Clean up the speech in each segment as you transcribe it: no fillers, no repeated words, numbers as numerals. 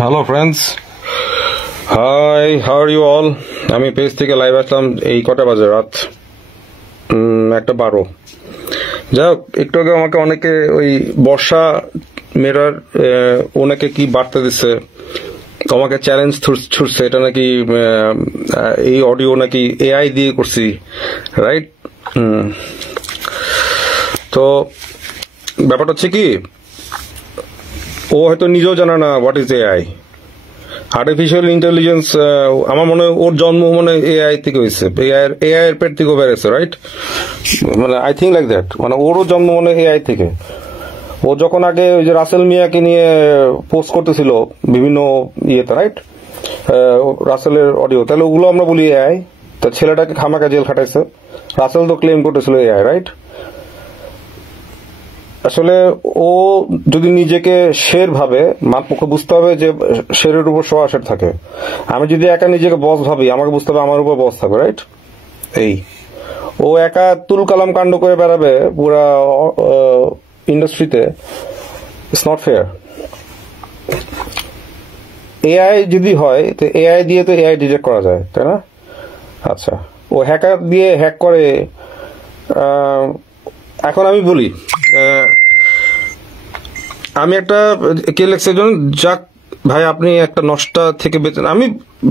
Hello friends, hi, how are you all? আমি page থেকে live আসলাম। এই কটা বাজে? রাত 1:12। যাই হোক, একটু আগে আমাকে অনেকে ওই বর্ষা মেয়েরার ওনাকে কি বার্তা দিচ্ছে, তোমাকে চ্যালেঞ্জ ছুটছে, এটা নাকি এই অডিও নাকি এআই দিয়ে করছি, রাইট? তো ব্যাপারটা হচ্ছে কি, ও হয়তো নিজেও জানে না what is AI. Artificial intelligence আমার মনে হয় ওর জন্ম মনে এআই থেকে হয়েছে, এআই এর পেট থেকে বেড়েছে, রাইট? মানে আই থিঙ্ক লাইক দ্যাট, মানে ওরও জন্ম মনে এআই থেকে। ও যখন আগে ওই যে রাসেল মিয়াকে নিয়ে পোস্ট করতেছিল বিভিন্ন ইয়েতে, রাইট, রাসেলের অডিও, তাহলে ওগুলো আমরা বলি এআই। তা ছেলেটাকে খামাকা জেল খাটাইছে, রাসেল তো ক্লেম করতেছিল এআই, রাইট? আসলে ও যদি নিজেকে শের ভাবে, ওকে বুঝতে হবে যে শেরের উপর সোয়া শের থাকে। আমি যদি একা নিজেকে বস ভাবি, আমাকে বুঝতে হবে আমার উপর বস থাকবে, রাইট? এই ও একা তুল কালাম কাণ্ড করে বেড়াবে পুরা ইন্ডাস্ট্রিতে, ইটস নট ফেয়ার। এআই যদি হয় তো এআই দিয়ে তো এআই ডিটেক্ট করা যায়, তাই না? আচ্ছা, ও হ্যাকার দিয়ে হ্যাক করে। এখন আমি বলি, আমি একটা কে লেখছে একজন, যাক ভাই আপনি একটা নষ্টা থেকে বেঁচে, আমি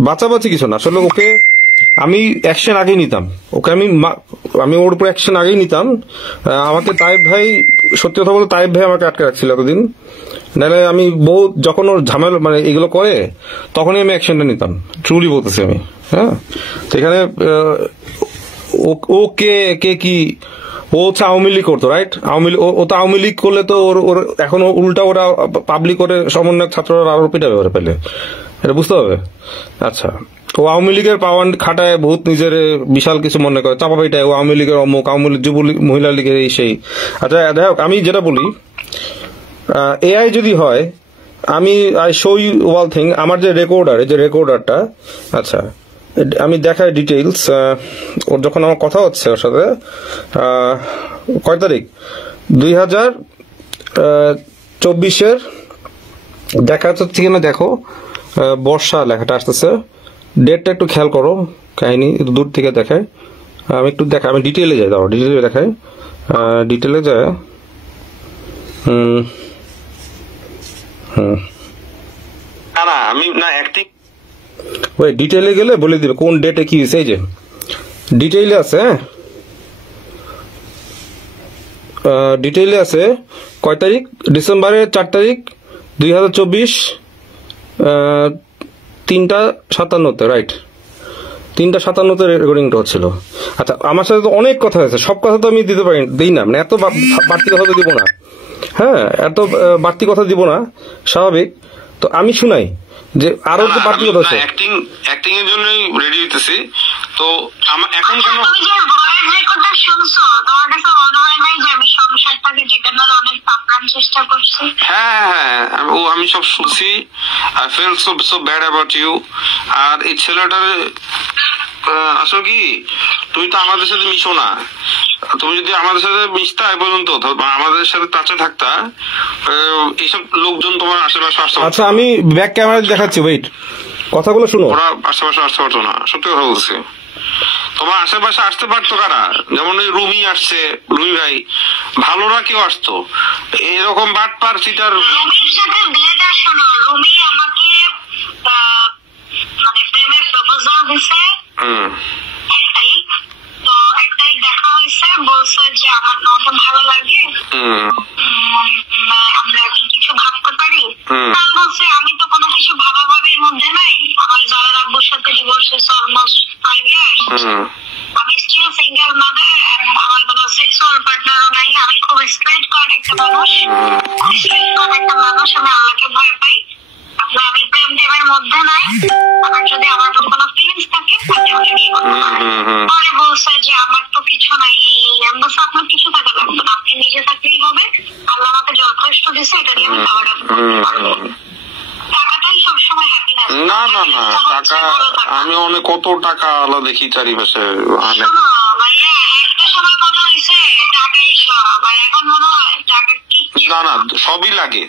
বাঁচাবাচি কিছু না, আসলে ওকে আমি অ্যাকশন আগেই নিতাম, ওকে আমি ওর উপর অ্যাকশন আগেই নিতাম। আমাকে তাইব ভাই, সত্যি কথা বলতে তাইব ভাই আমাকে আটকে রাখছিল এতদিন, নাহলে আমি যখন ওর ঝামেলা মানে এগুলো করে তখনই আমি অ্যাকশনটা নিতাম, ট্রুলি বলতেছি আমি। হ্যাঁ, তো এখানে ও কে কি, ও হচ্ছে আওয়ামী লীগ করতো, রাইট? ও তো আওয়ামী লীগ করলে তো ওর এখন উল্টা ওরা পাবলিক করে সমন্বয়ক ছাত্ররা আরো পিটাবে ওরা পেলে, এটা বুঝতে হবে। আচ্ছা, ও আওয়ামী লীগের পাওয়ার খাটায় বহুত নিজের বিশাল কিছু মনে করে, চাপা পিটায়, ও আওয়ামী লীগের অমুক, আওয়ামী লীগ যুবলীগ মহিলা লীগের এই সেই। আচ্ছা দেখ, আমি যেটা বলি, এআই যদি হয়, আমি I show you one thing, আমার যে রেকর্ডার, এই যে রেকর্ডারটা, আচ্ছা আমি দেখাই ডিটেইলস। ওর যখন আমার কথা হচ্ছে ওর সাথে, কয় তারিখ, 2024 দেখা যাচ্ছে কিনা দেখো, বর্ষা লেখাটা আসতেছে, ডেটটা একটু খেয়াল করো, কাহিনী দূর থেকে দেখায়। আমি একটু দেখাই, আমি ডিটেইলে যাই, দাও ডিটেইলে দেখাই, ডিটেইলে যায়। আমি না অ্যাক্টিং, ওই ডিটেইলে গেলে বলে দিবে কোন ডেটে কি হয়েছে। এই যে ডিটেইলে আছে, ডিটেইলে আছে কয় তারিখ, ডিসেম্বরের 4 তারিখ 2024, 3:57, রাইট? 3:57 রেকর্ডিংটা হচ্ছিল। আচ্ছা, আমার সাথে তো অনেক কথা হয়েছে, সব কথা তো আমি দিই না, মানে এত বাড়তি কথা তো দিব না। হ্যাঁ, এত বাড়তি কথা দিব না, স্বাভাবিক। তো আমি শুনাই যে আরো যে বাড়তি কথা আছে, অ্যাক্টিং এর জন্যই রেডি হইতেছি। তো এখন কেন শুনছো, তোমার কাছে মনে হয় নাই যে আমি সংসারটাকে টেকানোর অনেক প্রাণ চেষ্টা করছি? হ্যাঁ, আমি সব শুনছি। I feel so bad about you. আর এই ছেলেটার আসলে কি, তুমি তো আমাদের সাথে মিশো না, তুমি যদি আমাদের সাথে মিশতা এ পর্যন্ত, আমাদের সাথে টাচে থাকতা, এইসব লোকজন তোমার আশেপাশে আসতে। আচ্ছা, আমি ব্যাক ক্যামেরা দেখাচ্ছি, ওয়েট, কথাগুলো শুনো। ওরা আশেপাশে আসতে পারতো না, সত্যি কথা বলছি। তোমার আশেপাশে আসতে পারতো কারা, যেমন ওই রুমি আসছে, রুমি ভাই, ভালোরা কেউ আসতো, এরকম বাটপার চিটার। রুমির সাথে বিয়েটা শোনো, রুমি আমাকে মানে প্রেমের প্রপোজাল দিছে, তো একটাই দেখা হয়েছে, বলছে যে আমার তোমাকে ভালো লাগে, আমরা কি কিছু ভাবতে পারি? আমি বলছি আমি তো কোনো কিছু ভাবাভাবির মধ্যে নাই, আমার জালার আব্বুর সাথে ডিভোর্স হয়েছে অলমোস্ট 5 ইয়ার্স, আমি স্টিল সিঙ্গেল মাদার, আমার কোনো সেক্সুয়াল পার্টনারও নাই, আমি খুব স্ট্রেট কাট একটা মানুষ, আমি আল্লাহকে ভয় পাই, আমি প্রেম টেমের মধ্যে নাই, আমার যদি আমার কোনো ফিলিংস থাকে তাহলে আমাকে বিয়ে করতে পারে। পরে বলছে যে আমার তো কিছু নাই, আমি বলছি আপনার কিছু থাকা লাগবে না, আপনি নিজে থাকলেই হবে, আল্লাহ আমাকে যথেষ্ট দিচ্ছে, এটা দিয়ে আমি খাওয়া দাওয়া করতে পারবো। টাকাটাই সবসময় হ্যাপিনেস না। না না, টাকা আমি অনেক কত টাকা আলা দেখি চারিপাশে, ভাইয়া একটা সময় মনে হয়েছে টাকাই সব, আর এখন মনে হয় টাকা কি না, সবই লাগে,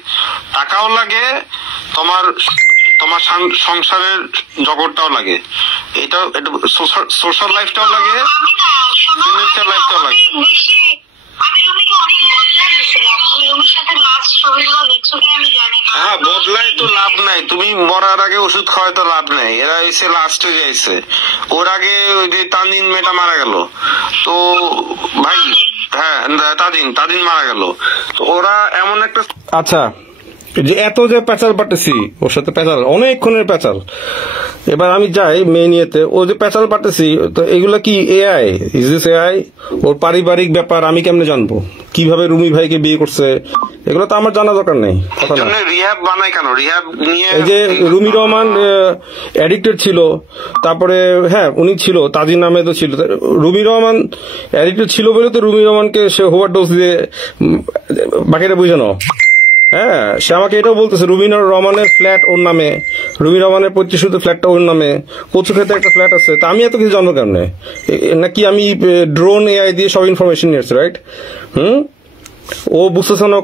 টাকাও লাগে, তোমার তোমার সংসারের জগৎটাও লাগে, এটা সোশ্যাল লাইফটাও লাগে, ফিনান্সিয়াল লাইফটাও লাগে। হ্যাঁ, বদলাই তো লাভ নাই, তুমি মরার আগে ওষুধ খাওয়াই তো লাভ নাই। এরা এসে লাস্টে গেছে, ওর আগে ওই যে তানদিন মেয়েটা মারা গেল তো ভাই, হ্যাঁ তাদিন মারা গেল তো ওরা এমন একটা। আচ্ছা, যে এত যে প্যাচাল পাটেছি ওর সাথে, প্যাচাল অনেকক্ষণের প্যাচাল। এবার আমি যাই মেয়ে নিয়েতে, ও যে প্যাচাল পাটেছি, তো এগুলা কি এআই? Is this AI? ওর পারিবারিক ব্যাপার আমি কেমনে জানবো? কিভাবে রুমি ভাইকে বিয়ে করছে, এগুলো তো আমার জানা দরকার নেই। রিহ্যাব বানায় কেন? রিহ্যাব নিয়ে এই যে রুমি রহমান অ্যাডিক্টেড ছিল, তারপরে হ্যাঁ উনি ছিল, তাজিন আহমেদও ছিল। রুমি রহমান অ্যাডিক্টেড ছিল বলে তো রুমি রহমানকে সে ওভারডোজ দিয়ে বাকিটা বুঝানো। হ্যাঁ, সে আমাকে এটাও বলতেছে রুমি রহমানের ফ্ল্যাট ওর নামে, রুমি রহমানের প্রতিষ্ঠিত ফ্ল্যাটটা ওর নামে, কচু খেতে একটা ফ্ল্যাট আছে। তা আমি এত কিছু জানবো কেমনে? নাকি আমি ড্রোন এআই দিয়ে সব ইনফরমেশন নিয়েছি, রাইট? ও বুঝতেছে না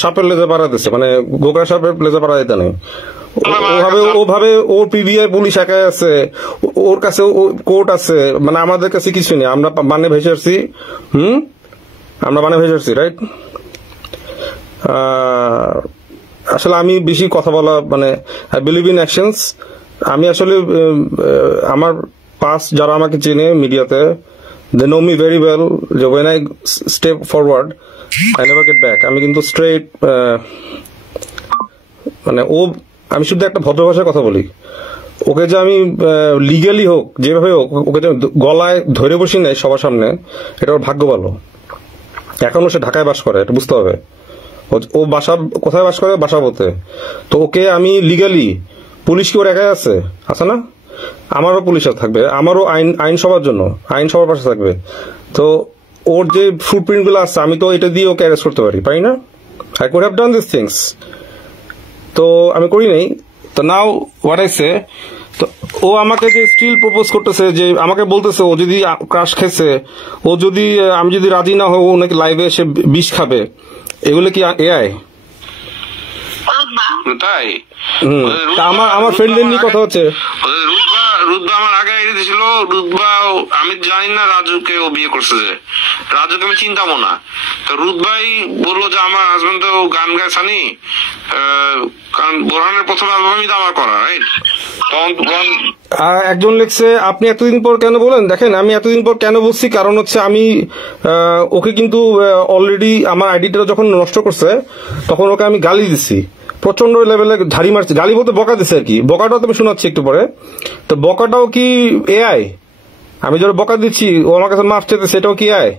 সাপের লেজে পাড়া দিচ্ছে, মানে গোকরা সাপের লেজে পাড়া দিতে নেই। ওভাবে ওর পিবিআই পুলিশ একাই আছে, ওর কাছে কোর্ট আছে, মানে আমাদের কাছে কিছু নেই। আমরা বানে ভেসে আসছি, আমরা বানে ভেসে আসছি, রাইট? আসলে আমি বেশি কথা বলা, মানে আই বিলিভ ইন অ্যাকশনস। আমি আসলে আমার পাস্ট যারা আমাকে চেনে মিডিয়াতে, they know me very well, যে when I step forward I never get back. আমি কিন্তু স্ট্রেট, মানে আমি শুধু একটা ভদ্র ভাষায় কথা বলি। ওকে যে আমি লিগালি হোক, যেভাবে হোক, ওকে যে গলায় ধরে বসি নাই সবার সামনে, এটা ওর ভাগ্য ভালো। এখনো সে ঢাকায় বাস করে, এটা বুঝতে হবে। ও বাসা কোথায় বাস করে? বাসাবোতে। তো ওকে আমি লিগালি, পুলিশ কি ওর একাই আছে না? আমারও পুলিশ থাকবে, আমারও আইন সবার জন্য, আইন সবার পাশে থাকবে। তো ওর যে ফুটপ্রিন্ট গুলো আছে, আমি তো এটা দিয়ে ওকে অ্যারেস্ট করতে পারি না? I could have done this things, তো আমি করি নাই। তো নাও হোয়াট আই সে, তো ও আমাকে যে স্টিল প্রপোজ করতেছে, যে আমাকে বলতেছে ও যদি ক্রাশ খেয়েছে, ও যদি আমি যদি রাজি না হই, ও নাকি লাইভে এসে বিষ খাবে। এগুলো কি এআই? তাই আমার ফ্রেন্ডদের নিয়ে কথা হচ্ছে। রুদ্বা আমার আগে এড়িয়ে দিয়েছিল। রুদ্বা, আমি জানি না রাজুকে ও বিয়ে করছে, যে রাজুকে আমি চিন্তামো না। তো রুদ্বাই বললো যে আমার হাজবেন্ড তো গান গায় সানি, কারণ বোরহানের প্রথম অ্যালবামই তো আমার করা, রাইট? তখন একজন লিখছে আপনি এতদিন পর কেন বলেন? দেখেন, আমি এতদিন পর কেন বলছি, কারণ হচ্ছে আমি ওকে কিন্তু অলরেডি আমার আইডিটা যখন নষ্ট করছে, তখন ওকে আমি গালি দিচ্ছি, প্রচন্ড লেভেলে ঝাড়ি মারছি। গালি বলতে বকা দিচ্ছে আর কি। বকাটাও তুমি শোনাচ্ছি একটু পরে। তো বকাটাও কি এআই? আমি যারা বকা দিচ্ছি, ও আমার কাছে মাফ চাইতে, সেটাও কি এআই?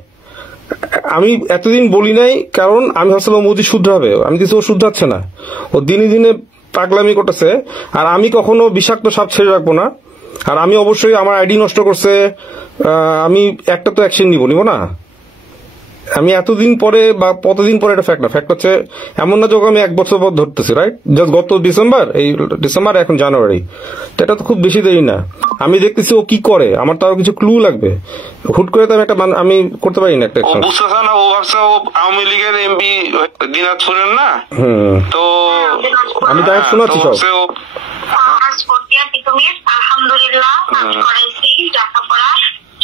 আমি এতদিন বলি নাই, কারণ আমি ভাবছিলাম ও শুধরাবে। আমি কিছু ও শুধরাচ্ছে না, ও দিনে দিনে পাগলামি করতেছে। আর আমি কখনো বিষাক্ত সাপ ছেড়ে রাখবো না। আর আমি অবশ্যই আমার আইডি নষ্ট করছে, আমি একটা তো অ্যাকশন নিব না। আমি এতদিন পরে বা কতদিন পরে, এটা ফ্যাক্ট না। ফ্যাক্ট হচ্ছে এমন না যখন আমি 1 বছর পর ধরতেছি, রাইট? জাস্ট গত ডিসেম্বর, এখন জানুয়ারি, তো এটা তো খুব বেশি দেরি না। আমি দেখতেছি ও কি করে, আমার তো আরো কিছু ক্লু লাগবে। হুট করে তো আমি করতে পারি না একটা অ্যাকশন। বুঝতেছ না, ও ভাবছে ও আওয়ামী লীগের এমপি দিনাজপুরের না। তো আমি তাই শোনাচ্ছি সব।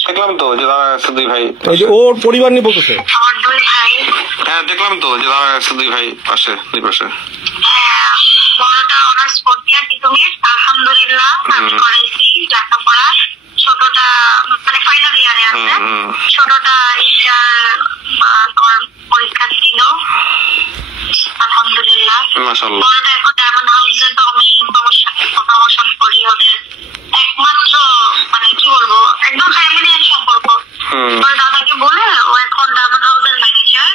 দেখলাম তো যে দাঁড়া আছে 2 ভাই, এই যে ওর পরিবার নিয়ে বলতেছে। আমার 2 ভাই, হ্যাঁ দেখলাম তো যে দাঁড়া আছে 2 ভাই পাশে, 2 পাশে। বড়টা অনার্স ফোর্থ ইয়ার ইকোনমিক্স, আলহামদুলিল্লাহ আমি করাইছি লেখাপড়া। ছোটটা মানে ফাইনাল ইয়ারে আছে। ছোটটা ইন্টার পরীক্ষা ছিল, আলহামদুলিল্লাহ। মাশাআল্লাহ। বড়টা এখন ডায়মন্ড হাউসে, তো আমি প্রমোশন করি। ওদের একমাত্র, মানে কি বলবো, একদম ফ্যামিলি সম্পর্ক। ওর দাদাকে বলে ও এখন ডায়মন্ড হাউসের ম্যানেজার,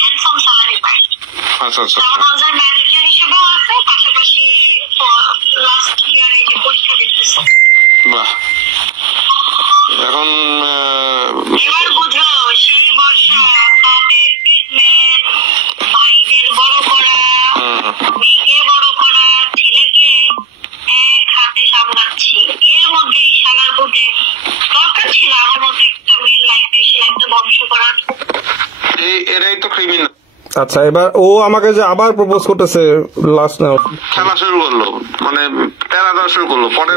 হ্যান্ডসাম স্যালারি পায়। আচ্ছা আচ্ছা। ডায়মন্ড হাউসের ম্যানেজার হিসেবেও আছে, পাশাপাশি লাস্ট ইয়ারে যে পরীক্ষা দিতেছে। বাহ। এখন এবার বুঝো, সেই বর্ষা বাপের ট্রিটমেন্ট, ভাইদের বড় করা, মেয়েকে বড় করা, ছেলেকে এক হাতে সামলাচ্ছি। এর মধ্যে শালার বুটে দরকার ছিল আমার মতো একটা মেয়ের লাইফে এসে একটা বংশ করার। এরাই তো ক্রিমিনাল। আচ্ছা, এবার ও আমাকে যে আবার প্রপোজ করতেছে লাস্ট না খেলা শুরু করলো, মানে প্যারা দেওয়া শুরু করলো। পরে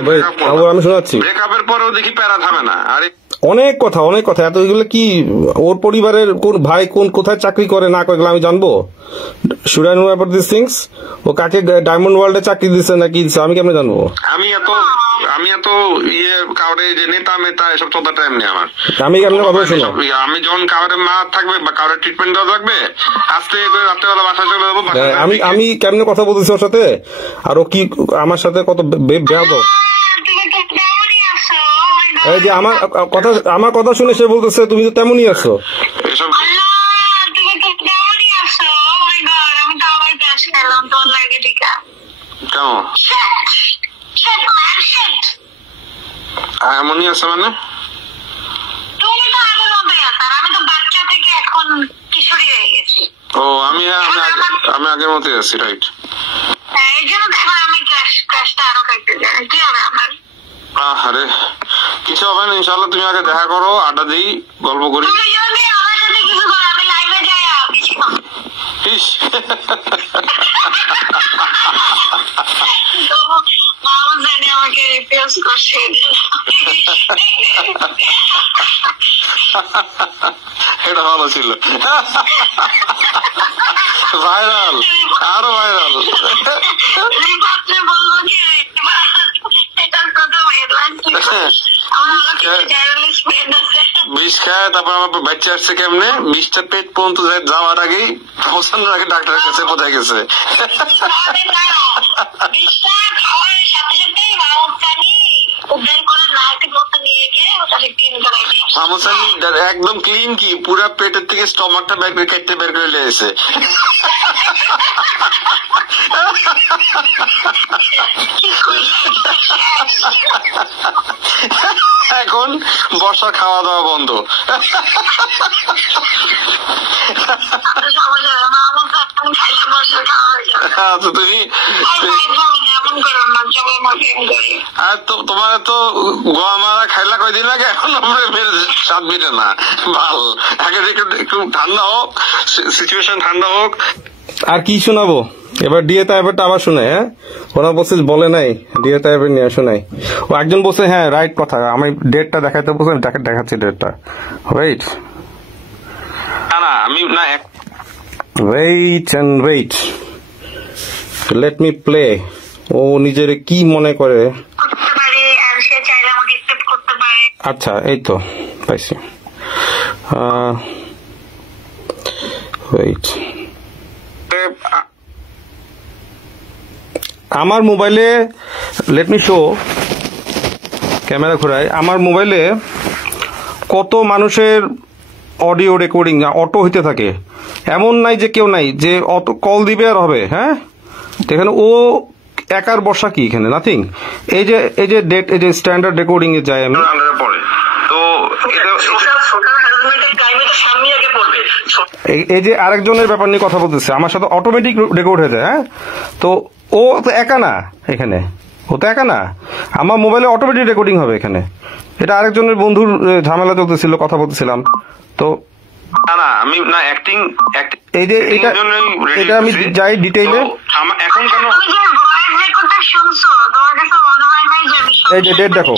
আমি শোনাচ্ছি, ব্রেকআপের পরেও দেখি প্যারা থামে না। আরে অনেক কথা এত এগুলো কি? ওর পরিবারের কোন ভাই কোথায় চাকরি করে না করে এগুলো আমি জানবো? Should I know about this things? ও কাকে ডায়মন্ড ওয়ার্ল্ডে চাকরি দিচ্ছে না কি দিচ্ছে আমি কেমনে জানবো? আমি এত কাউরে যে নেতা মেতা এসব চলতে টাইম নেই আমার। আমি কেমনে কথা শুনো? আমি যখন কাউরে মা থাকবে বা কাউরে ট্রিটমেন্ট দেওয়া থাকবে, আস্তে করে রাত্রেবেলা বাসায় চলে যাবো। আমি কেমনে কথা বলতেছি ওর সাথে? আর ও কি আমার সাথে কত বেয়াদব! এই যে আমার কথা শুনে সে বলতেছে তুমি তো তেমনই আছো। এমনই আছে মানে তুমি তো আগের মতোই আছো, আর আমি তো বাচ্চা থেকে এখন কিশোরী হয়ে গেছি। ও আমি আগের মতোই আছি, রাইট? এই জন্য দেখো আমি ক্লাসটা আরো খাইতে যাই। কি হবে আমার? আরে কিছু হবে না, ইনশাল্লাহ। তুমি আগে দেখা করো, আড্ডা দিই, গল্প করি। তুমি যদি আমার সাথে কিছু করো, আমি লাইভে যাই কিছু আমাকে রিপ্লেস করছে। এটা ভালো ছিল, ভাইরাল, আরো ভাইরাল। বললো কি এটার কথা বিষ খায়, তারপর আমার বাচ্চা আসছে কেমনে, বিষটা পেট পর্যন্ত যাওয়ার আগেই পৌঁছানোর আগে ডাক্তারের কাছে কোথায় গেছে। একদম ক্লিন, কি পুরা পেটের থেকে স্টমাকটা বের করে কেটে বের করে নিয়েছে। এখন বর্ষার খাওয়া দাওয়া বন্ধ। আচ্ছা তোমার তো গোয়া মারা খাইলা কয়দিন লাগে, এখন স্বাদ মিটে না। ভাল আগে একটু ঠান্ডা হোক, সিচুয়েশন ঠান্ডা হোক। আর কি শোনাবো এবার? ডিএ তাইপেরটা আবার শোনাই। হ্যাঁ, ওরা বলছে বলে নাই ডিএ তাইপের নিয়ে শোনাই। ও একজন বলছে হ্যাঁ রাইট কথা, আমি ডেটটা দেখাইতে বলছি, দেখাচ্ছি ডেটটা। ওয়েট আমি না ওয়েট লেট মি প্লে। ও নিজের কি মনে করে? আচ্ছা এই তো পাইছি। ওয়েট, আমার মোবাইলে লেট মি শো, ক্যামেরা ঘোরায়। আমার মোবাইলে কত মানুষের অডিও রেকর্ডিং অটো হইতে থাকে, এমন নাই যে কেউ নাই যে অটো কল দিবে আর হবে। হ্যাঁ, এখানে ও একার বর্ষা কি এখানে নাথিং। এই যে ডেট, এই যে স্ট্যান্ডার্ড রেকর্ডিং এ যায় আমি তো এই যে আরেকজনের ব্যাপার নিয়ে কথা বলতেছে, আমার সাথে অটোমেটিক রেকর্ড হয়ে যায়। হ্যাঁ, তো ও তো একা না এখানে, ও তো একা না, আমার মোবাইলে অটোমেটিক রেকর্ডিং হবে এখানে। এটা আরেকজনের বন্ধুর ঝামেলা চলতেছিল, কথা বলতেছিলাম। তো আমি না অ্যাক্টিং এই যে এটা আমি যাই ডিটেইলে। এখন কেন এই যে ডেট দেখো।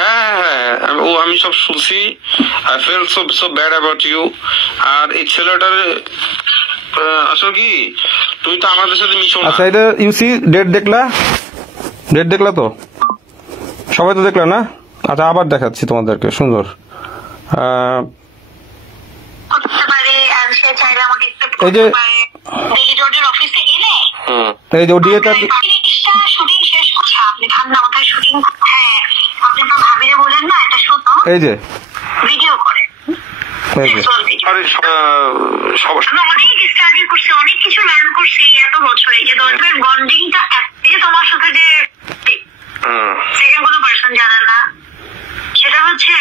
হ্যাঁ আমি সব শুনছি। I feel so bad about you. আর এই ছেলেটার আসলে কি, তুই তো আমাদের সাথে মিশো না। আচ্ছা এটা ইউসি ডেট দেখলা তো? সবাই তো দেখলা না? আচ্ছা আবার দেখাচ্ছি তোমাদেরকে, সুন্দর। এই যে ওডিএটা এই যে ভিডিও করে অনেক স্টাডি করছে, অনেক কিছু লার্ন করছে এত বছরে। যে তোমাদের বন্ডিংটা তোমার সাথে যে সেকেন্ড কোনো পার্সন জানে না, সেটা হচ্ছে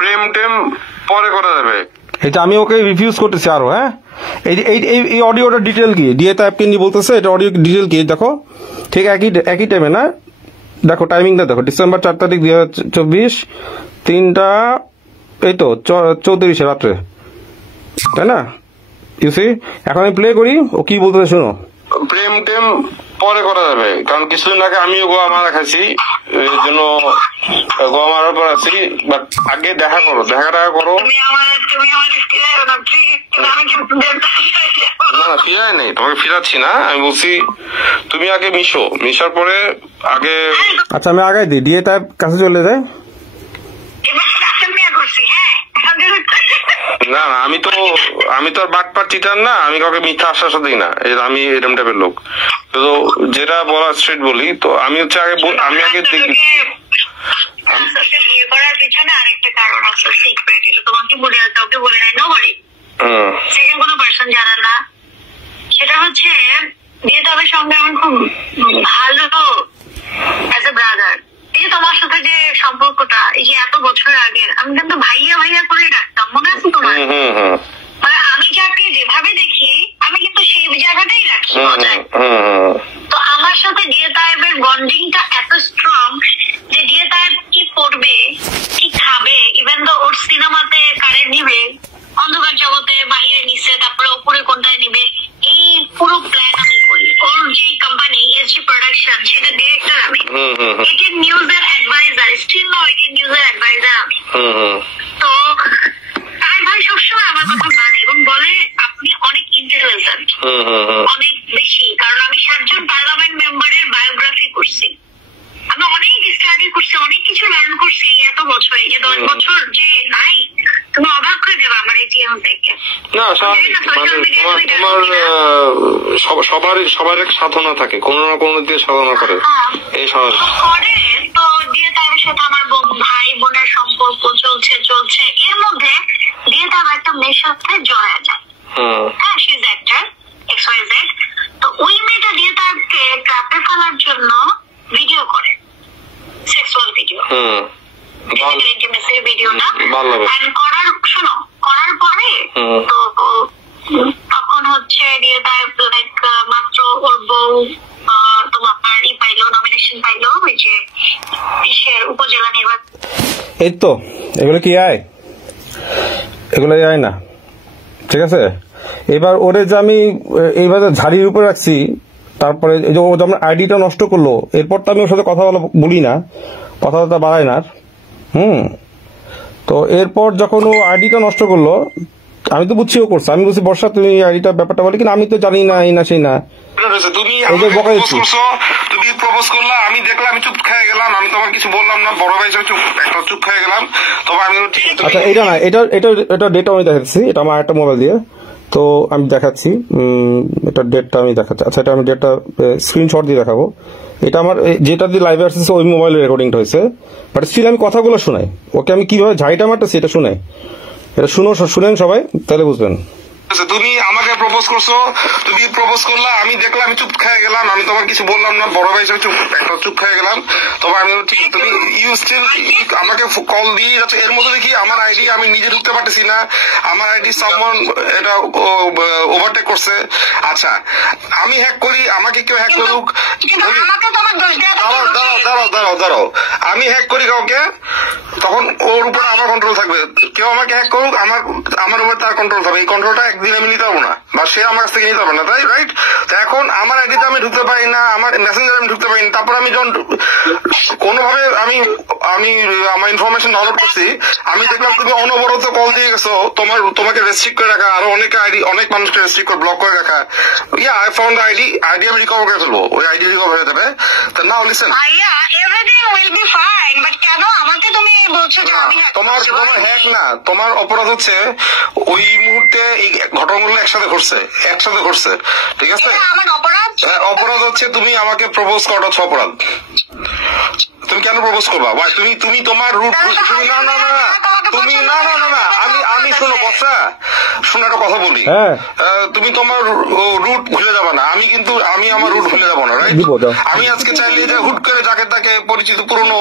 প্রেম টেম পরে করা যাবে। এটা আমি ওকে রিফিউজ করতেছি আরো। হ্যাঁ, এই অডিওটা ডিটেল কি ডিএ টাইপকে নিয়ে বলতেছে, এটা অডিও ডিটেল কি দেখো। ঠিক একই টাইমে না, দেখো টাইমিংটা দেখো, ডিসেম্বর 4 তারিখ 2024, 3টা এই তো 34 রাত্রে। তাই না? ইউসি এখন আমি প্লে করি, ও কি বলতে শোনো। প্রেম টেম পরে করা যাবে, কারণ কিছুদিন আগে আমিও গোয়া মারা খাইছি, এই জন্য গোয়া মারার পর আছি। বাট আগে দেখা করো, দেখা করো। না না ফিরাই নেই, তোমাকে ফিরাচ্ছি না, আমি বলছি তুমি আগে মিশার পরে আগে। আচ্ছা আমি আগাই দিই, ডিএ টাইপ কাছে চলে যায়। না না আমি তো আর বাটপার চিটার না, আমি কাউকে মিথ্যা আশ্বাস দিই না, আমি এরকম টাইপের লোক। তো যেটা বলা স্ট্রেট বলি, তো আমি হচ্ছে আমি আগে দেখি। বিয়ে করার পিছনে আরেকটা কারণ আছে, সিক্রেট। এটা তোমাকে বলে কাউকে বলে নাই, নোবডি, সেকেন্ড কোনো পার্সন জানে না। সেটা হচ্ছে বিয়ে তবে সঙ্গে আমার খুব ভালো অ্যাজ এ ব্রাদার। এই যে তোমার সাথে যে সম্পর্কটা, এই যে এত বছর আগের, আমি কিন্তু ভাইয়া ভাইয়া করে ডাকতাম, মনে আছে তোমার? মানে আমি যাকে যেভাবে দেখি আমি কিন্তু সেই জায়গাটাই রাখি মজায়। তো আমার সাথে ডিএ তায়েবের বন্ডিংটা এত স্ট্রং যে ডিএ তায়েব কি পড়বে, কি খাবে, ইভেন তো ওর সিনেমাতে কারেন্ট নিবে, অন্ধকার জগতে বাহিরে নিচ্ছে, তারপরে ওপরে কোনটায় নিবে, এই পুরো প্ল্যান আমি করি। ওর যে কোম্পানি এসজি প্রোডাকশন, সেটা ডিরেক্টর আমি, একের নিউজের অ্যাডভাইজার, স্টিল নাও একের নিউজের অ্যাডভাইজার আমি। তো তাই ভাই সবসময় আমার কথা মানে এবং বলে আপনি অনেক ইন্টেলিজেন্ট, অনেক বেশি, কারণ আমি 7 জন পার্লামেন্ট মেম্বারের বায়োগ্রাফি করছি, আমি অনেক স্টাডি করছি, অনেক কিছু লার্ন করছি এত বছরে। যে 10 বছর যে নাই, তুমি অবাক হয়ে যাবে আমার এই জীবন থেকে। না সবার এক সাধনা থাকে, কোনো না কোনো দিয়ে সাধনা করে এই করে। তো দিয়ে তার সাথে আমার ভাই বোনের সম্পর্ক চলছে, এর মধ্যে দিয়ে তার একটা মেয়ের সাথে জড়া যায়। হ্যাঁ, সে ইজ অ্যাক্টর XYZ। তো ওই মেয়েটা দিয়ে তাকে ট্র্যাপে ফেলার জন্য ভিডিও করে, সেক্সুয়াল ভিডিও, ইন্টিমেসির ভিডিওটা করার পরে তো তখন হচ্ছে দিয়ে তার লাইক মাত্র ওর বউ তোমার পাইলো, নমিনেশন পাইলো ওই যে দেশের উপজেলা নির্বাচন। এই তো এগুলো কি আয়, এগুলো আয় না, ঠিক আছে। এবার ওরে যে আমি এইভাবে ঝাড়ির উপরে রাখছি, তারপরে এই যে ও যেমন আইডিটা নষ্ট করলো, এরপর তো আমি ওর সাথে কথা বলি না, কথাবার্তা বাড়াই না। তো এরপর যখন ও আইডিটা নষ্ট করলো, আমি তো বুঝছি ও করছে, আমি বলছি বর্ষা তুমি আইডিটা ব্যাপারটা বলি, কিন্তু আমি তো জানি না, এই না সেই না। তুমি প্রপোজ করলা, আমি দেখলাম, আমি চুপ খেয়ে গেলাম, আমি তোমার কিছু বললাম না, বড় ভাই চুপ খেয়ে গেলাম। তবে আমি আচ্ছা এটা না, এটা ডেটা আমি দেখাচ্ছি, এটা আমার একটা মোবাইল দিয়ে, তো আমি দেখাচ্ছি, এটা ডেটটা আমি দেখাচ্ছি। আচ্ছা এটা আমি ডেটটা স্ক্রিনশট দিয়ে দেখাবো। এটা আমার যেটা দিয়ে লাইভে আসছে ওই মোবাইলের রেকর্ডিংটা হয়েছে, বাট স্টিল আমি কথাগুলো শোনাই ওকে, আমি কিভাবে ঝাড়িটা মারতেছি এটা শোনাই। এটা শুনেন সবাই, তাহলে বুঝবেন। তুমি আমাকে প্রপোজ করছো, তুমি প্রপোজ করলা, আমি দেখলাম, আমি চুপ খেয়ে গেলাম, আমি তোমার কিছু বললাম না, বড় ভাই হিসেবে চুপ খেয়ে গেলাম। তবে আমি ঠিক, তুমি ইউ স্টিল আমাকে কল দিয়ে যাচ্ছে, এর মধ্যে দেখি আমার আইডি আমি নিজে ঢুকতে পারতেছি না, আমার আইডি সামওয়ান এটা ওভারটেক করছে। আচ্ছা আমি হ্যাক করি, আমাকে কেউ হ্যাক করুক, দাঁড়াও, আমি হ্যাক করি কাউকে, তখন ওর উপরে আমার কন্ট্রোল থাকবে। কেউ আমাকে হ্যাক করুক, আমার উপরে তার কন্ট্রোল থাকবে। এই কন্ট্রোলটা একদিন আমি নিতে পারবো না, বা সে আমার কাছ থেকে নিতে পারবে না, তাই রাইট? তো এখন আমার আইডিতে আমি ঢুকতে পারি না, আমার মেসেঞ্জারে আমি ঢুকতে পারি না। তারপর আমি যখন কোনোভাবে আমি আমার ইনফরমেশন ডাউনলোড করছি, আমি দেখলাম তুমি অনবরত কল দিয়ে গেছো, তোমাকে রেস্ট্রিক্ট করে রাখা, আরো অনেক মানুষকে রেস্ট্রিক্ট করে ব্লক করে রাখা। আই ফাউন্ড আইডি আমি রিকভার করে ফেলবো, ওই আইডি রিকভার হয়ে যাবে। তো নাও লিসেন, তোমার হ্যাক না, তোমার অপরাধ হচ্ছে ওই মুহূর্তে এই ঘটনাগুলো একসাথে ঘটছে, ঠিক আছে? অপরাধ হচ্ছে তুমি আমাকে প্রপোজ করাটা হচ্ছে অপরাধ। তুমি কেন প্রপোজ করবা? তুমি তোমার রুট, তুমি না আমি শোনো কথা, শোনো একটা কথা বলি, তুমি তোমার রুট ভুলে যাবা না, আমি আমার রুট ভুলে যাবো না, রাইট? আমি আজকে চাইলে যে হুট করে যাকে তাকে পরিচিত পুরনো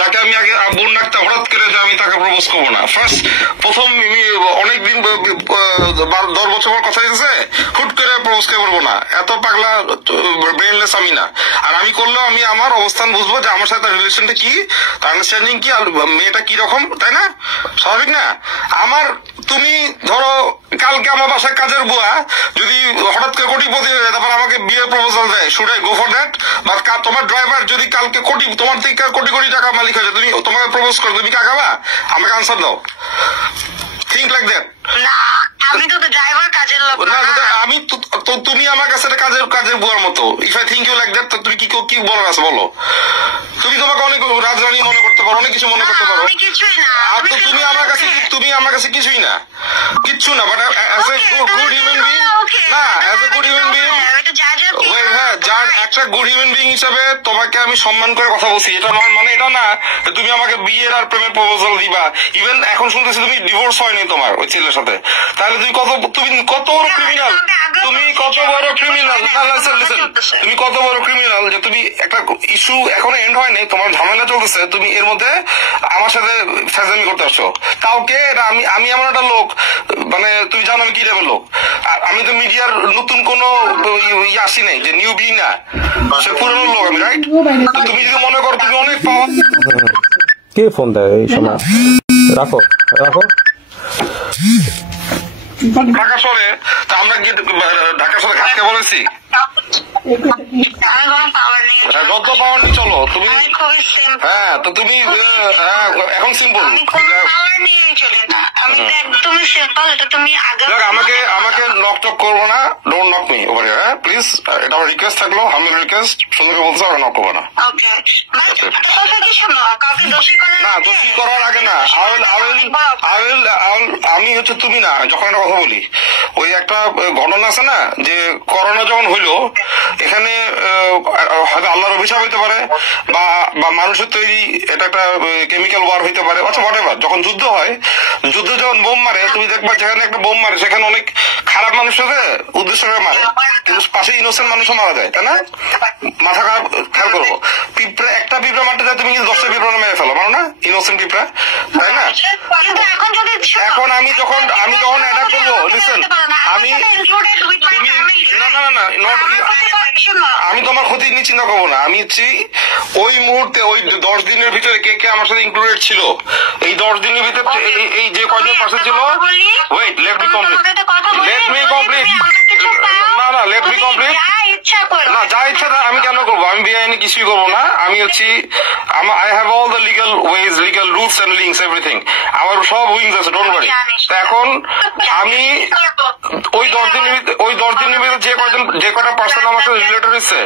যাকে আমি আগে বোন ডাকতাম, হঠাৎ করে যে আমি তাকে প্রপোজ করবো না। প্রথম অনেকদিন 10 বছর পর কথা হয়েছে, হুট করে প্রপোজ করবো না, এত পাগলা ব্রেনলেস আমি না। আর আমি করলেও আমি আমার অবস্থান বুঝবো যে আমার সাথে রিলেশনটা কি, তার আন্ডারস্ট্যান্ডিং কি, আর মেয়েটা কি রকম, তাই না? স্বাভাবিক না? আমার তুমি ধরো কালকে আমার বাসায় কাজের বুয়া যদি হঠাৎ করে কোটিপতি হয়ে যায়, তারপর আমাকে বিয়ের প্রপোজাল দেয়, should I go for that? বা তোমার ড্রাইভার যদি কালকে তোমার থেকে কোটি কোটি টাকা মালিক হয়ে যায়, তুমি তোমাকে প্রপোজ করো, তুমি কাকাবা? আমাকে আনসার দাও। Think like that. আমি তো ড্রাইভার কাজের লোক না। আমি তুমি আমার কাছে কাজের বুয়ার মতো। If I think you like that, তুমি কি বলার আছে বলো? তুমি তোমাকে অনেক রাজরানী মনে করতে পারো, অনেক কিছু মনে করতে পারো, আর তো তুমি আমার কাছে কিছুই না, কিচ্ছু না। But as a good human being, না as a good human being, হ্যাঁ, যার একটা গুড হিউম্যান বিং হিসাবে তোমাকে আমি সম্মান করে কথা বলছি। এটা মানে এটা না তুমি আমাকে বিয়ের আর প্রেমের প্রপোজাল দিবা। ইভেন এখন শুনতেছি তুমি ডিভোর্স হয়নি তোমার ওই ছেলের সাথে, তাহলে তুমি কত বড় ক্রিমিনাল, তুমি কত বড় ক্রিমিনাল। তুমি কত বড় ক্রিমিনাল যে তুমি একটা ইস্যু এখনো এন্ড হয়নি, তোমার ঝামেলা চলতেছে, তুমি এর মধ্যে আমার সাথে ফ্যাজামি করতে আসছো। তাওকে আমি এমন একটা লোক, মানে তুমি জানো আমি কি টাইপের লোক। আমি তো মিডিয়ার নতুন কোন আসি নাই, যে নিউ বি না, সে পুরনো লোক আমি, রাইট? তুমি যদি মনে করো তুমি অনেক পাওয়া। কে ফোন দেয় এই সময়? রাখো রাখো। ঢাকা শহরে তা আমরা কি ঢাকা শহরে খাটকে বলেছি? যত পাওয়ার নিয়ে চলো তুমি। হ্যাঁ, তো তুমি এখন সিম্পল। আমাকে নক টক করবো না, don't knock me over here, হ্যাঁ প্লিজ। এটা আমার রিকোয়েস্ট থাকলো, হামিল রিকোয়েস্ট, সুন্দর করে বলছো, আমরা নক করবো না। না, দোষী করার আগে না, আমি হচ্ছে তুমি না, যখন একটা কথা বলি, ওই একটা ঘটনা আছে না, যে করোনা যখন হইলো, এখানে হয়তো আল্লাহর অভিশাপ হইতে পারে, বা মানুষের তৈরি এটা একটা কেমিক্যাল ওয়ার হইতে পারে, অথবা হোয়াটএভার। যখন যুদ্ধ হয়, যুদ্ধ যখন বোম মারে, তুমি দেখবা যেখানে একটা বোম মারে সেখানে অনেক খারাপ মানুষ সাথে উদ্দেশ্য করে মারে, কিন্তু পাশে ইনোসেন্ট মানুষও মারা যায়, তাই না? মাথা খারাপ, খেয়াল করবো। একটা পিঁপড়া মারতে যায়, তুমি কিন্তু 10টা পিঁপড়া মেরে ফেলো, মানো না? ইনোসেন্ট পিঁপড়া, তাই না? এখন আমি যখন এটা করবো, লিসেন, আমি তোমার ক্ষতি নিয়ে চিন্তা করবো না। আমি ওই মুহূর্তে ওই 10 দিনের ভিতরে কে আমার সাথে ইনক্লুডেড ছিল, এই 10 দিনের ভিতরে এই যে কয়জন পার্সন ছিল, ওয়েট লেট মি কমপ্লিট, না লেট মি কমপ্লিট। না, যা ইচ্ছা আমি কেন করবো? আমি বেআইনি কিছুই করবো না। আমি I have all the legal ways, legal rules and links, everything. আমার সব উইংস আছে, ডোন্ট ওয়ারি। এখন আমি ওই 10 দিনের ভিতরে যে কটা পার্সন আমার সাথে রিলেটেড হচ্ছে,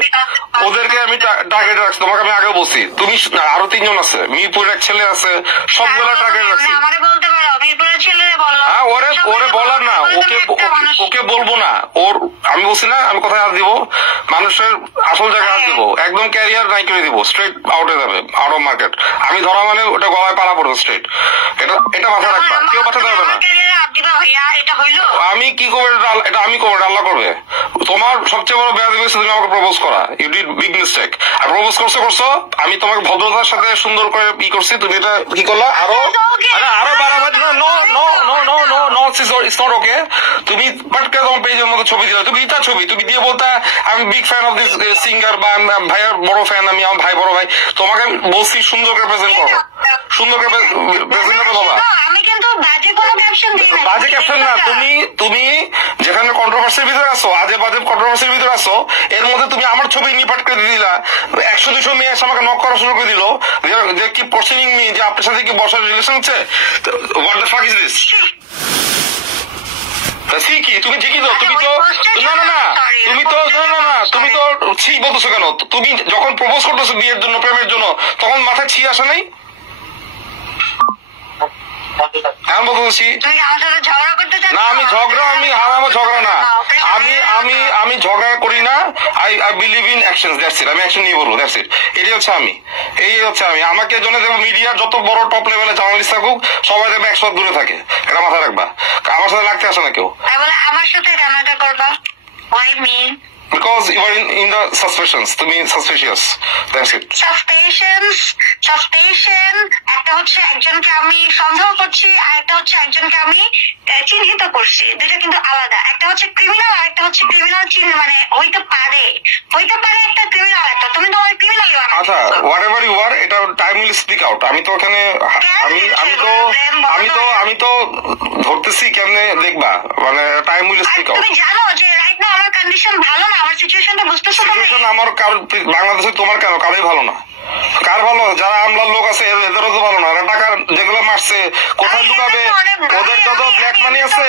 ওদেরকে আমি টার্গেট রাখছি। তোমাকে আমি আগে বলছি, তুমি আরো 3 জন আছে, মিরপুরের এক ছেলে আছে, সবগুলা টার্গেট রাখছি। ওরে বলার না, ওকে বলবো না, আমি বলছি না, আমি কোথায় হাত দিব, মানুষের আসল জায়গায় হাত দিব, একদম ক্যারিয়ার নাই করে দিব, স্ট্রেট আউটে যাবে, আউট অফ মার্কেট। আমি ধরা মানে ওটা গলায় পালা পড়বো স্ট্রেট, এটা মাথায় রাখবা, কেউ বাঁচাতে পারবে না। আমি কি করবো এটা আমি করবো, এটা আল্লাহ করবে। তোমার সবচেয়ে বড় বেয়াদবি হচ্ছে তুমি আমাকে প্রপোজ করা, ইউ ডিড বিগ মিস্টেক। আর প্রপোজ করছো, আমি তোমাকে ভদ্রতার সাথে সুন্দর করে কি করছি, তুমি এটা কি করলা, আরো বাড়াবাড়ি। It's not okay. তুমি পাটকে তোমার পেজের মতো ছবি দিলে, তুমি ইটা ছবি তুমি দিয়ে বলতা আমি big fan of this singer, বা ভাইয়ের বড় ফ্যান, আমি আমার ভাই বড় ভাই। তোমাকে আমি বলছি সুন্দর করে প্রেজেন্ট করো, সুন্দর করে প্রেজেন্ট করো বাবা। বাজে ক্যাপশন না, তুমি যেখানে কন্ট্রোভার্সির ভিতরে আসো, আজে বাজে কন্ট্রোভার্সির ভিতরে আসো, এর মধ্যে তুমি আমার ছবি নিয়ে পাট করে দিলা। 100-200 মেয়ে এসে আমাকে নক করা শুরু করে দিল, যে কি কোশ্চেনিং মি, যে আপনার সাথে কি বসার রিলেশন হচ্ছে। What the fuck is this? কি তুমি ঠিকই তো, তুমি তো ছি বলতেছো কেন? তুমি যখন প্রপোজ করতেছো বিয়ের জন্য, প্রেমের জন্য, তখন মাথায় ছি আসে নাই? আমি ঝগড়া না, আমি ঝগড়া করি না। I believe in action, that's it. আমি অ্যাকশন নিয়ে বলবো, দ্যাটস ইট। এই হচ্ছে আমি। আমাকে জন্য দেখবো মিডিয়ার যত বড় টপ লেভেলে জার্নালিস্ট থাকুক, সবাই দেখবে 100 দূরে থাকে, এটা মাথায় রাখবা। আমার সাথে লাগতে আসে না কেউ। আমার সাথে রান্নাটা করবা, Because you are in the suspicions, to me suspicious. That's it. Suspension একটা হচ্ছে একজনকে আমি সন্দেহ করছি আর একটা হচ্ছে একজনকে আমি চিহ্নিত করছি, দুটো কিন্তু আলাদা। একটা হচ্ছে ক্রিমিনাল আর একটা হচ্ছে ক্রিমিনাল মানে হইতে পারে একটা ক্রিমিনাল, একটা তুমি তো ওই ক্রিমিনাল। আচ্ছা, whatever you are, এটা টাইম উইল স্পিক আউট। আমি তো ওখানে আমি তো ধরতেছি কেমনে দেখবা, মানে টাইম উইল স্পিক আউট। তুমি জানো যে রাইট নাও আমার কন্ডিশন ভালো না, আমার সিচুয়েশনটা বুঝতেছো না? সিচুয়েশন আমার বাংলাদেশে তোমার কেন, কারোই ভালো না। কার ভালো? যারা আমলার লোক আছে এদেরও তো ভালো না। এরা টাকা যেগুলো মারছে কোথায় লুকাবে? ওদের যত ব্ল্যাক মানি আছে,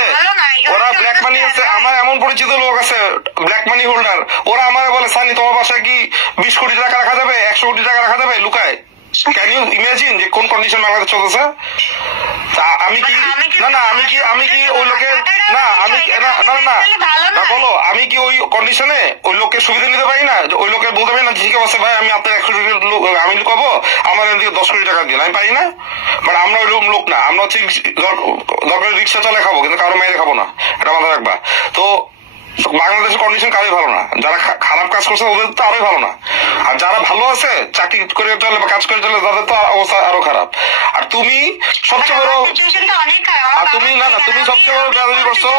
ওরা ব্ল্যাক মানি আছে। আমার এমন পরিচিত লোক আছে ব্ল্যাক মানি হোল্ডার, ওরা আমার বলে সানি তোমার বাসায় কি 20 কোটি টাকা রাখা যাবে, 100 কোটি টাকা রাখা যাবে লুকায়? ক্যান ইউ ইমাজিন যে কোন কন্ডিশন বাংলাদেশ চলতেছে? আমি কি ওই লোকের না বলো, আমি কি ওই কন্ডিশনে ওই লোকের সুবিধা নিতে পারি না? ওই লোকের বলতে পারি না ঠিক আছে ভাই আমি আপনার 100 কোটি আমি লুকাবো, আমার এদিকে 10 কোটি টাকা দিন, আমি পারি না? বাট আমরা ওইরকম লোক না, আমরা হচ্ছে দরকার রিক্সা চালে খাবো, কিন্তু কারো মেয়েরে খাবো না, এটা মাথায় রাখবা। তো বাংলাদেশের কন্ডিশন কারোই ভালো না। যারা খারাপ কাজ করছে ওদের তো আরোই ভালো না, আর যারা ভালো আছে চাকরি করে চলে বা কাজ করে চলে তাদের তো অবস্থা আরো খারাপ। আর তুমি সবচেয়ে বড় তুমি সবচেয়ে বড় বেয়াদবি করছো।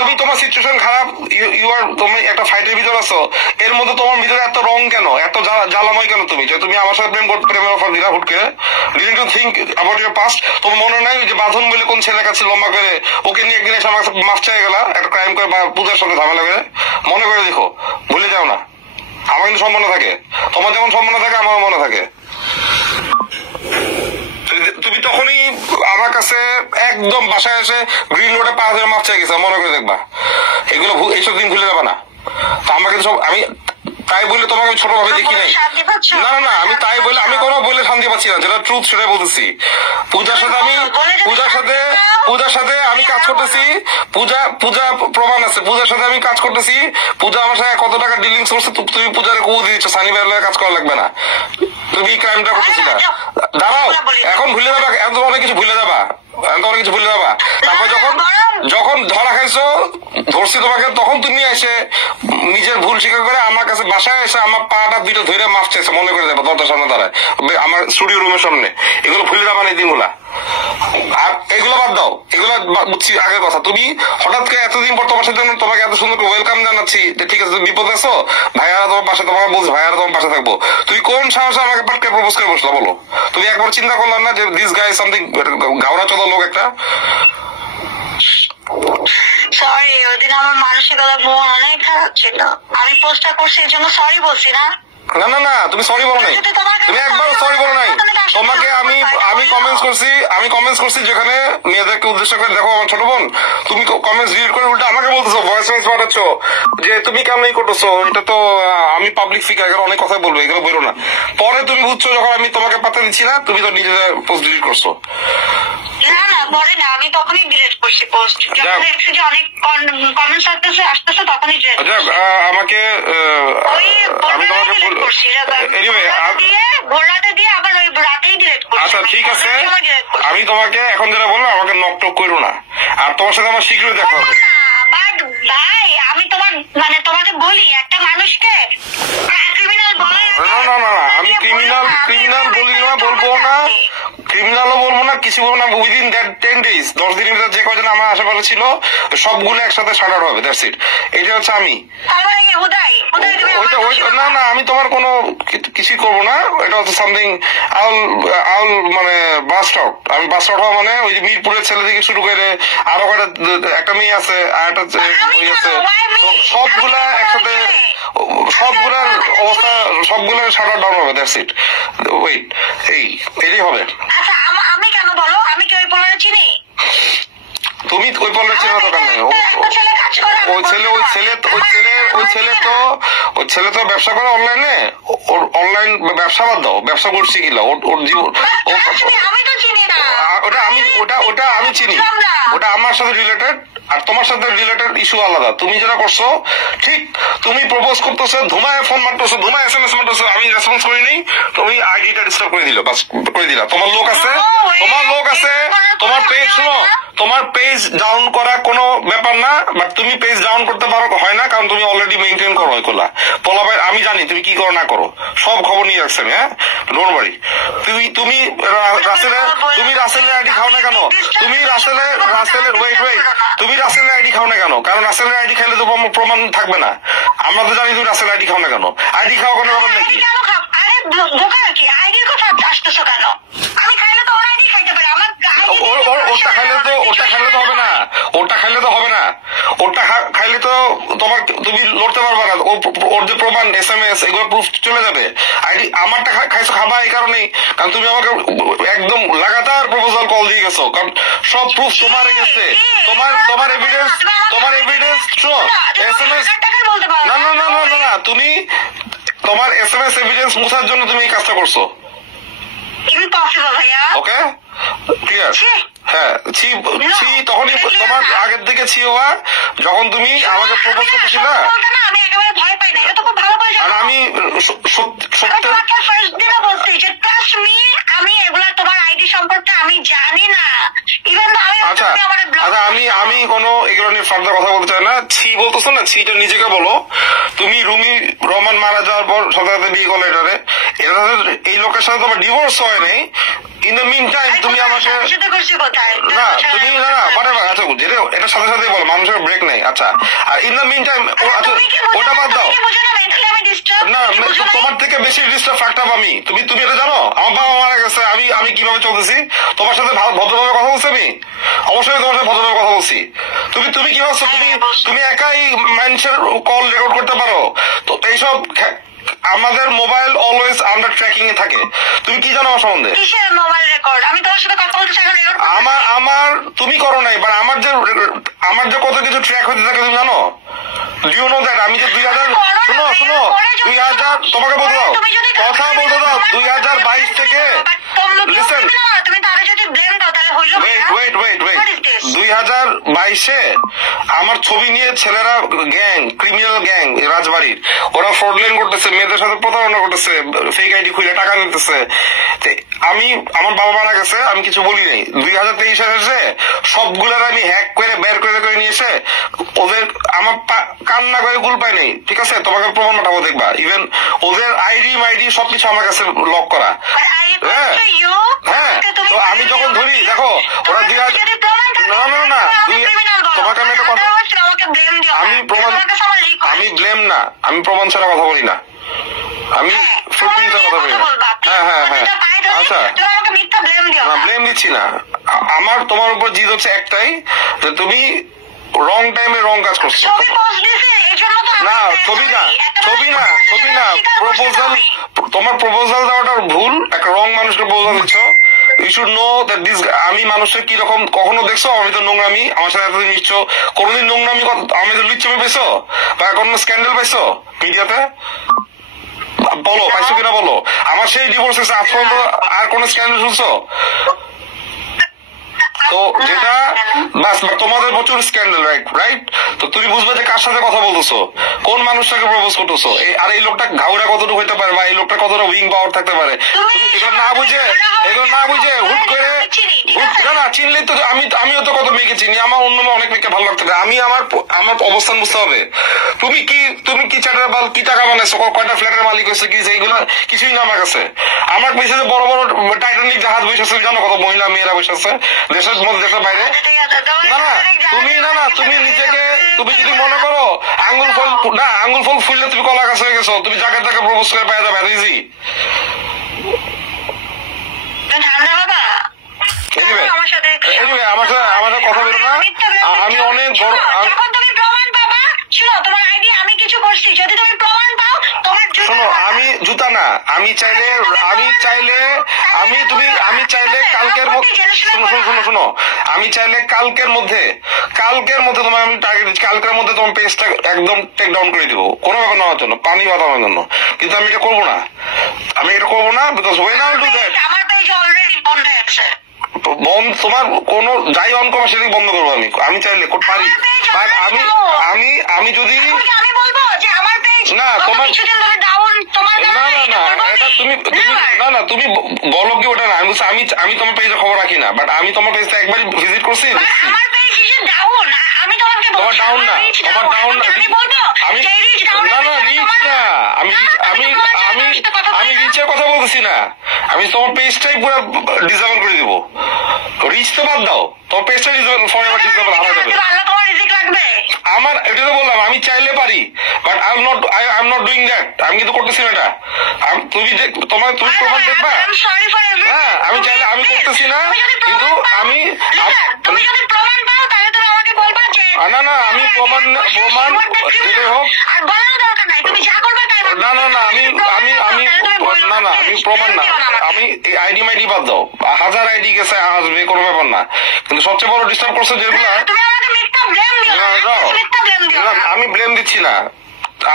তুমি তোমার সিচুয়েশন খারাপ, তুমি একটা ফাইটের ভিতর আছো, এর মধ্যে তোমার ভিতরে এত রং কেন, এত জ্বালাময় কেন? তুমি আমার সাথে প্রেমের অফার দিলা হুট করে। Didn't you think about your past? তোমার মনে নাই যে বাঁধন বলে কোন ছেলের কাছে লম্বা করে ওকে নিয়ে একদিন এসে আমার কাছে মাফ চাই গেলা একটা ক্রাইম করে বা পূজার সাথে ঝামেলা করে? মনে করে দেখো, ভুলে যাও না। আমার কিন্তু সম্মান থাকে, তোমার যেমন সম্মান থাকে আমার মনে থাকে। তুমি তখনই আমার কাছে একদম বাসায় এসে গ্রিন রোডে 5,000 মাপ চাই গেছে, মনে করে দেখবা। এগুলো এইসব দিন ভুলে যাবা না। তো আমরা কিন্তু সব, আমি তাই বলে তোমাকে ছোট ভাবে দেখি নাই। না আমি তাই বলে আমি কোনো বলে শান্তি পাচ্ছি না, যেটা ট্রুথ সেটাই বলতেছি। পূজার সাথে আমি কাজ করতেছি, পূজা প্রমাণ আছে, পূজার সাথে আমি কাজ করতেছি। পূজা আমার সাথে কত টাকা ডিলিংস করছে, তুমি পূজার কু দিচ্ছ, সানি ভাইয়ের কাজ করা লাগবে না, তুমি ক্রাইমটা করতেছি না। দাঁড়াও, এখন ভুলে যাবা, এত অনেক কিছু ভুলে যাবা। তারপর যখন ধরা খাইছো, ধরছি তোমাকে, তখন তুমি এসে নিজের ভুল স্বীকার করে আমার কাছে বাসায় এসে আমার পাটা দুটো ধরে মাফ চাইছে, মনে করে দেবো দরজার সামনে দাঁড়ায় আমার স্টুডিও রুমের সামনে। এগুলো ভুলে যাবা না এই দিনগুলা। আর এগুলো বাদ দাও, এগুলো বুঝছি আগের কথা। তুমি হঠাৎ করে এতদিন পর তোমার সাথে তোমাকে এত সুন্দর ওয়েলকাম জানাচ্ছি, ঠিক আছে তুমি বিপদ আছো, ভাইয়ারা তোমার পাশে, তোমাকে বলছি ভাইয়ারা তোমার পাশে থাকবো। তুই কোন সাহসে আমাকে পাটকে প্রপোজ করে বসলা বলো? তুমি একবার চিন্তা করলাম না যে দিস গাই সামথিং গাওড়া চোদা লোক একটা? সরি, ওই দিন আমার মানসিকতা মন অনেক খারাপ ছিল, আমি পোস্টটা করছি এই জন্য সরি বলছি না। না তুমি সরি বলো নাই, তুমি একবার সরি বলো নাই। তোমাকে আমি কমেন্টস করছি যেখানে মেয়েদেরকে উদ্দেশ্য করে, দেখো আমার ছোট বোন, তুমি কমেন্টস ডিলিট করে উল্টা আমাকে বলতেছো, ভয়েস মেসেজ পাঠাচ্ছ যে তুমি কেমন করতেছো, এটা তো আমি পাবলিক ফিগার, এখানে অনেক কথা বলবো, এগুলো বেরো না। পরে তুমি বুঝছো যখন আমি তোমাকে পাত্তা দিচ্ছি না, তুমি তো নিজে পোস্ট ডিলিট করছো। না পরে না, আমি তখনই ডিলিট করছি পোস্ট, যখন দেখছি যে অনেক কমেন্টস আসতেছে তখনই ডিলিট করছি। আমাকে আমি তোমাকে আচ্ছা ঠিক আছে, আমি তোমাকে এখন যেটা বলবো, আমাকে নক টক করো না, আর তোমার সাথে আমার শীঘ্রই দেখা হবে। ভাই আমি তোমাকে বলি, একটা মানুষকে ক্রিমিনাল বলে না আমি ক্রিমিনাল বলি না, ক্রিমিনালও বলবো না, কিছু বলবো না। উইদিন দ্যাট 10 days 10 দিনের ভিতরে যে কজন আমার আশেপাশে ছিল সবগুলো একসাথে শাট আউট হবে, দ্যাটস ইট। এটা হচ্ছে আমি না আমি তোমার কোনো কিছুই করবো না। এটা হচ্ছে সামথিং আউল মানে বাস্ট আউট। আমি বাস্ট আউট হওয়া মানে ওই যে মিরপুরের ছেলে থেকে শুরু করে আরো একটা মেয়ে আছে আর একটা ওই আছে, সবগুলা একসাথে, সবগুলার অবস্থা সবগুলো শাট আউট ডাউন হবে, দ্যাটস ইট। ওয়েট, এটাই হবে। আচ্ছা আমি কেন বলো, আমি কি ওই পলারে চিনি? তুমি ওই পলারে চেনার দরকার নেই। ওই ছেলে তো ব্যবসা করে অনলাইনে, ওর অনলাইন ব্যবসা বাদ দাও, ব্যবসা করছি কিনা ওর জীবন, ওটা আমি চিনি, ওটা আমার সাথে রিলেটেড, আর তোমার সাথে রিলেটেড ইস্যু আলাদা। তুমি যেটা করছো ঠিক, তুমি প্রপোজ করতেছো, ধুমায় ফোন মারতেছো, ধুমায় SMS মারতেছো, আমি রেসপন্স করিনি, তুমি আইডিটা ডিস্টার্ব করে দিলা, তোমার লোক আছে, তোমার পেজ, শোনো তোমার পেজ ডাউন করা কোনো ব্যাপার না, বাট তুমি পেজ ডাউন করতে পারো হয় না, কারণ তুমি অলরেডি মেনটেন করো এগুলা। পোলা ভাই আমি জানি তুমি কি করো না করো, সব খবর নিয়ে রাখছেন। হ্যাঁ, ডোন্ট ওয়ারি। তুমি রাসেলের আইডি খাও না কেন? তুমি রাসেলের তুমি রাসেলের আইডি খাও না কেন? কারণ রাসেলের আইডি খাইলে তো প্রমাণ থাকবে না। আমরা তো জানি তুমি রাসেলের আইডি খাও না কেন। আইডি খাওয়া কোনো ব্যাপার নাকি? ওটা খাইলে তো হবে না, ওটা খাইলে তো হবে না, ওটা খাইলে তো তোমার তুমি লড়তে পারবে না। ওর যে প্রমাণ SMS এগুলো প্রুফ চলে যাবে। আইডি আমারটা খাইছো খাবা এই কারণেই, কারণ তুমি আমাকে একদম লাগাতার প্রপোজাল কল দিয়ে গেছো, কারণ সব প্রুফ তোমার গেছে। তোমার এভিডেন্স SMS না তুমি তোমার SMS এভিডেন্স মুছার জন্য তুমি এই কাজটা করছো। Okay clear? হ্যাঁ, তখনই তোমার আগের দিকে ছি হওয়া, যখন তুমি আমাকে প্রপোজ করতেছিল। আর আমি আচ্ছা আমি কোনো এগুলো নিয়ে ফার্দার কথা বলতে চাই না। ছি বলতেছো না, ছিটা নিজেকে বলো। তুমি রুমি রহমান মারা যাওয়ার পর সাথে সাথে বিয়ে করলে এটারে, এই লোকের সাথে তোমার ডিভোর্স হয় নাই। ইন দ্য মিন টাইম তুমি আমাকে না তুমি না আচ্ছা এটার সাথে সাথে বলো, মানুষের ব্রেক নেই। আচ্ছা, আর ইন দ্য মিন টাইম আচ্ছা ওটা বাদ দাও না, তোমার থেকে বেশি ডিস্টার্ব ফাকটাপ আমি। তুমি এটা জানো আমার বাবা মারা গেছে, আমি কিভাবে চলতেছি? তোমার সাথে ভদ্রভাবে কথা বলছি আমি? অবশ্যই তোমার সাথে ভদ্রভাবে কথা বলছি। তুমি কি ভাবছো তুমি একাই মানুষের কল রেকর্ড করতে পারো? তো এইসব আমাদের মোবাইল অলওয়েজ আন্ডার ট্র্যাকিং এ থাকে। তুমি কি জানো আমার সম্বন্ধে? আমার তুমি করো নাই, বাট আমার যে কত কিছু ট্র্যাক হতে থাকে তুমি জানো? ডিউ নো দ্যাট আমি যে 2000 শুনো 2000 তোমাকে বলতে দাও, কথা বলতে দাও। 2022 থেকে লিসেন, ওয়েট 2022-এ আমার ছবি নিয়ে ছেলেরা ক্রিমিনাল গ্যাং রাজবাড়ির, ওরা ফ্রডলাইন করতেছে, মেয়েদের সাথে প্রতারণা করতেছে, ফেক আইডি খুলে টাকা নিতেছে। আমার বাবা মারা গেছে, আমি কিছু বলি নাই। 2023 এসে সবগুলার আমি হ্যাক করে বের করে নিয়েছে। ওদের আমার কান্না করে গুল পাই নাই, ঠিক আছে? তোমাকে প্রমাণ পাঠাবো, দেখবা। ইভেন ওদের আইডি সবকিছু আমার কাছে লক করা। হ্যাঁ, তো আমি যখন ধরি, দেখো ওরা না তোমাকে আমি একটা কথা, আমি ব্লেম না, আমি প্রমাণ ছাড়া কথা বলি না, আমি ফুটিং ছাড়া কথা বলি না। হ্যাঁ আচ্ছা, ব্লেম দিচ্ছি না। আমার তোমার উপর জিদ হচ্ছে একটাই, যে তুমি রং টাইমে রং কাজ করছো। না ছবি না প্রপোজাল, তোমার প্রপোজাল দেওয়াটা ভুল। একটা রং মানুষকে প্রপোজাল দিচ্ছ। You should know that this. আমি মানুষের কিরকম কখনো দেখছো? আমি তো নোংরামি আমার সাথে এতদিন নিচ্ছ, কোনোদিন নোংরামি আমি তো লুচ্ছামি পেয়েছো বা কোনো স্ক্যান্ডেল পাইছো মিডিয়াতে? বলো পাইছো কিনা বলো। আমার সেই ডিভোর্স হয়েছে, আজ পর্যন্ত আর কোন স্ক্যান্ডেল শুনছো? তো যেটা বাস তোমাদের প্রচুর স্ক্যান্ডেল, রাইট? তো তুমি বুঝবে যে কার সাথে কথা বলতেছো, কোন মানুষটাকে প্রপোজ করতেছো। আর এই লোকটা ঘাউড়া কতটুকু হইতে পারে, বা এই লোকটা কতটা উইং পাওয়ার থাকতে পারে, এগুলো না বুঝে হুট করে না চিনলেই তো আমিও তো কত মেয়েকে চিনি, আমার অন্য অনেক মেয়েকে ভালো লাগতে পারে। আমি আমার অবস্থান বুঝতে হবে। তুমি কি চ্যাটার বাল, কি টাকা বানাইছো, কয়টা ফ্ল্যাটের মালিক হয়েছে, কি সেইগুলো কিছুই না আমার কাছে। আমার পেছনে যে বড় বড় টাইটানিক জাহাজ বসেছে, জানো কত মহিলা মেয়েরা বসেছে দেশের মধ্যে, দেশের বাইরে। তুমি নিজেকে, তুমি যদি মনে করো আঙ্গুল ফল ফুললে তুমি কলা গাছ হয়ে গেছো, তুমি যাকে তাকে প্রপোজ করে পাওয়া যাবে ইজি। আমার সাথে কথা বলো না, আমি অনেক বড়। শোনো, আমি জুতা না, আমি চাইলে কালকের শোনো আমি চাইলে কালকের মধ্যে তোমার আমি টার্গেট দিচ্ছি, কালকের মধ্যে তোমার পেজটা একদম টেক ডাউন করে দিব, কোনো ব্যাপার নেওয়ার জন্য, পানি বাঁধানোর জন্য। কিন্তু আমি এটা করবো না, because when I will do that, তোমার কোন যাই অন করবো সেটাই বন্ধ করবো আমি চাইলে পারি। আমি যদি না তোমার না এটা তুমি না তুমি বলো কি ওটা না, আমি বলছি আমি তোমার পেজে খবর রাখি না, বাট আমি তোমার পেজটা একবার ভিজিট করছি। আমার পেজ ইজ ডাউন, আমি তোমাকে তোমার ডাউন না, তোমার ডাউন না, আমি বলবো আমি না রিচ না, আমি রিচের কথা বলতেছি না, আমি তোমার পেজটাই পুরো ডিসেবল করে দিব। রিচ তো বাদ দাও, তোমার পেজটাই ডিসেবল ফরএভার ডিসেবল হারা যাবে। আল্লাহ তোমার রিজিক লাগবে। আমার এটা তো বললাম আমি চাইলে পারি, but I am not doing that. আমি কিন্তু করতেছি না এটা। তুমি প্রমাণ দেখবা। হ্যাঁ আমি চাইলে আমি করতেছি না, কিন্তু আমি তুমি যদি প্রমাণ পাও তাহলে তুমি আমাকে বলবা যে না আমি প্রমাণ যেটাই হোক। আর বলার দরকার নাই, তুমি যা করবে তাই না আমি প্রমাণ না, আমি আইডি মাইডি বাদ দাও, 1000 আইডি গেছে আসবে কোনো ব্যাপার না, কিন্তু সবচেয়ে বড় ডিস্টার্ব করছে যেগুলা। আমি ব্লেম দিচ্ছি না,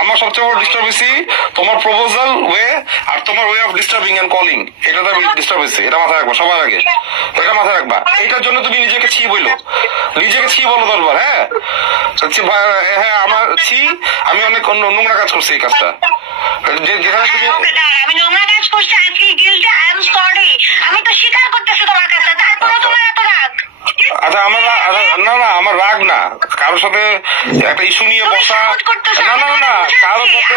আমার সবচেয়ে বড় ডিস্টার্ব হয়েছি তোমার প্রপোজাল ওয়ে আর তোমার way of disturbing and calling, এটাতে আমি ডিস্টার্ব হয়েছি। এটা মাথায় রাখবা সবার আগে, এটা মাথায় রাখবা। এটার জন্য তুমি নিজেকে ছি বলো 10 বার। হ্যাঁ আমার ছি, আমি অনেক নোংরা কাজ করছি এই কাজটা, যেখানে তুমি আমি নোংরা কাজ করছি, I feel guilty, I am sorry. আমি তো স্বীকার করতেছি তোমার কাছে, তারপরে তোমার এত রাগ। আচ্ছা আমার রাগ না, কারোর সাথে একটা ইস্যু নিয়ে বসা, না কারোর সাথে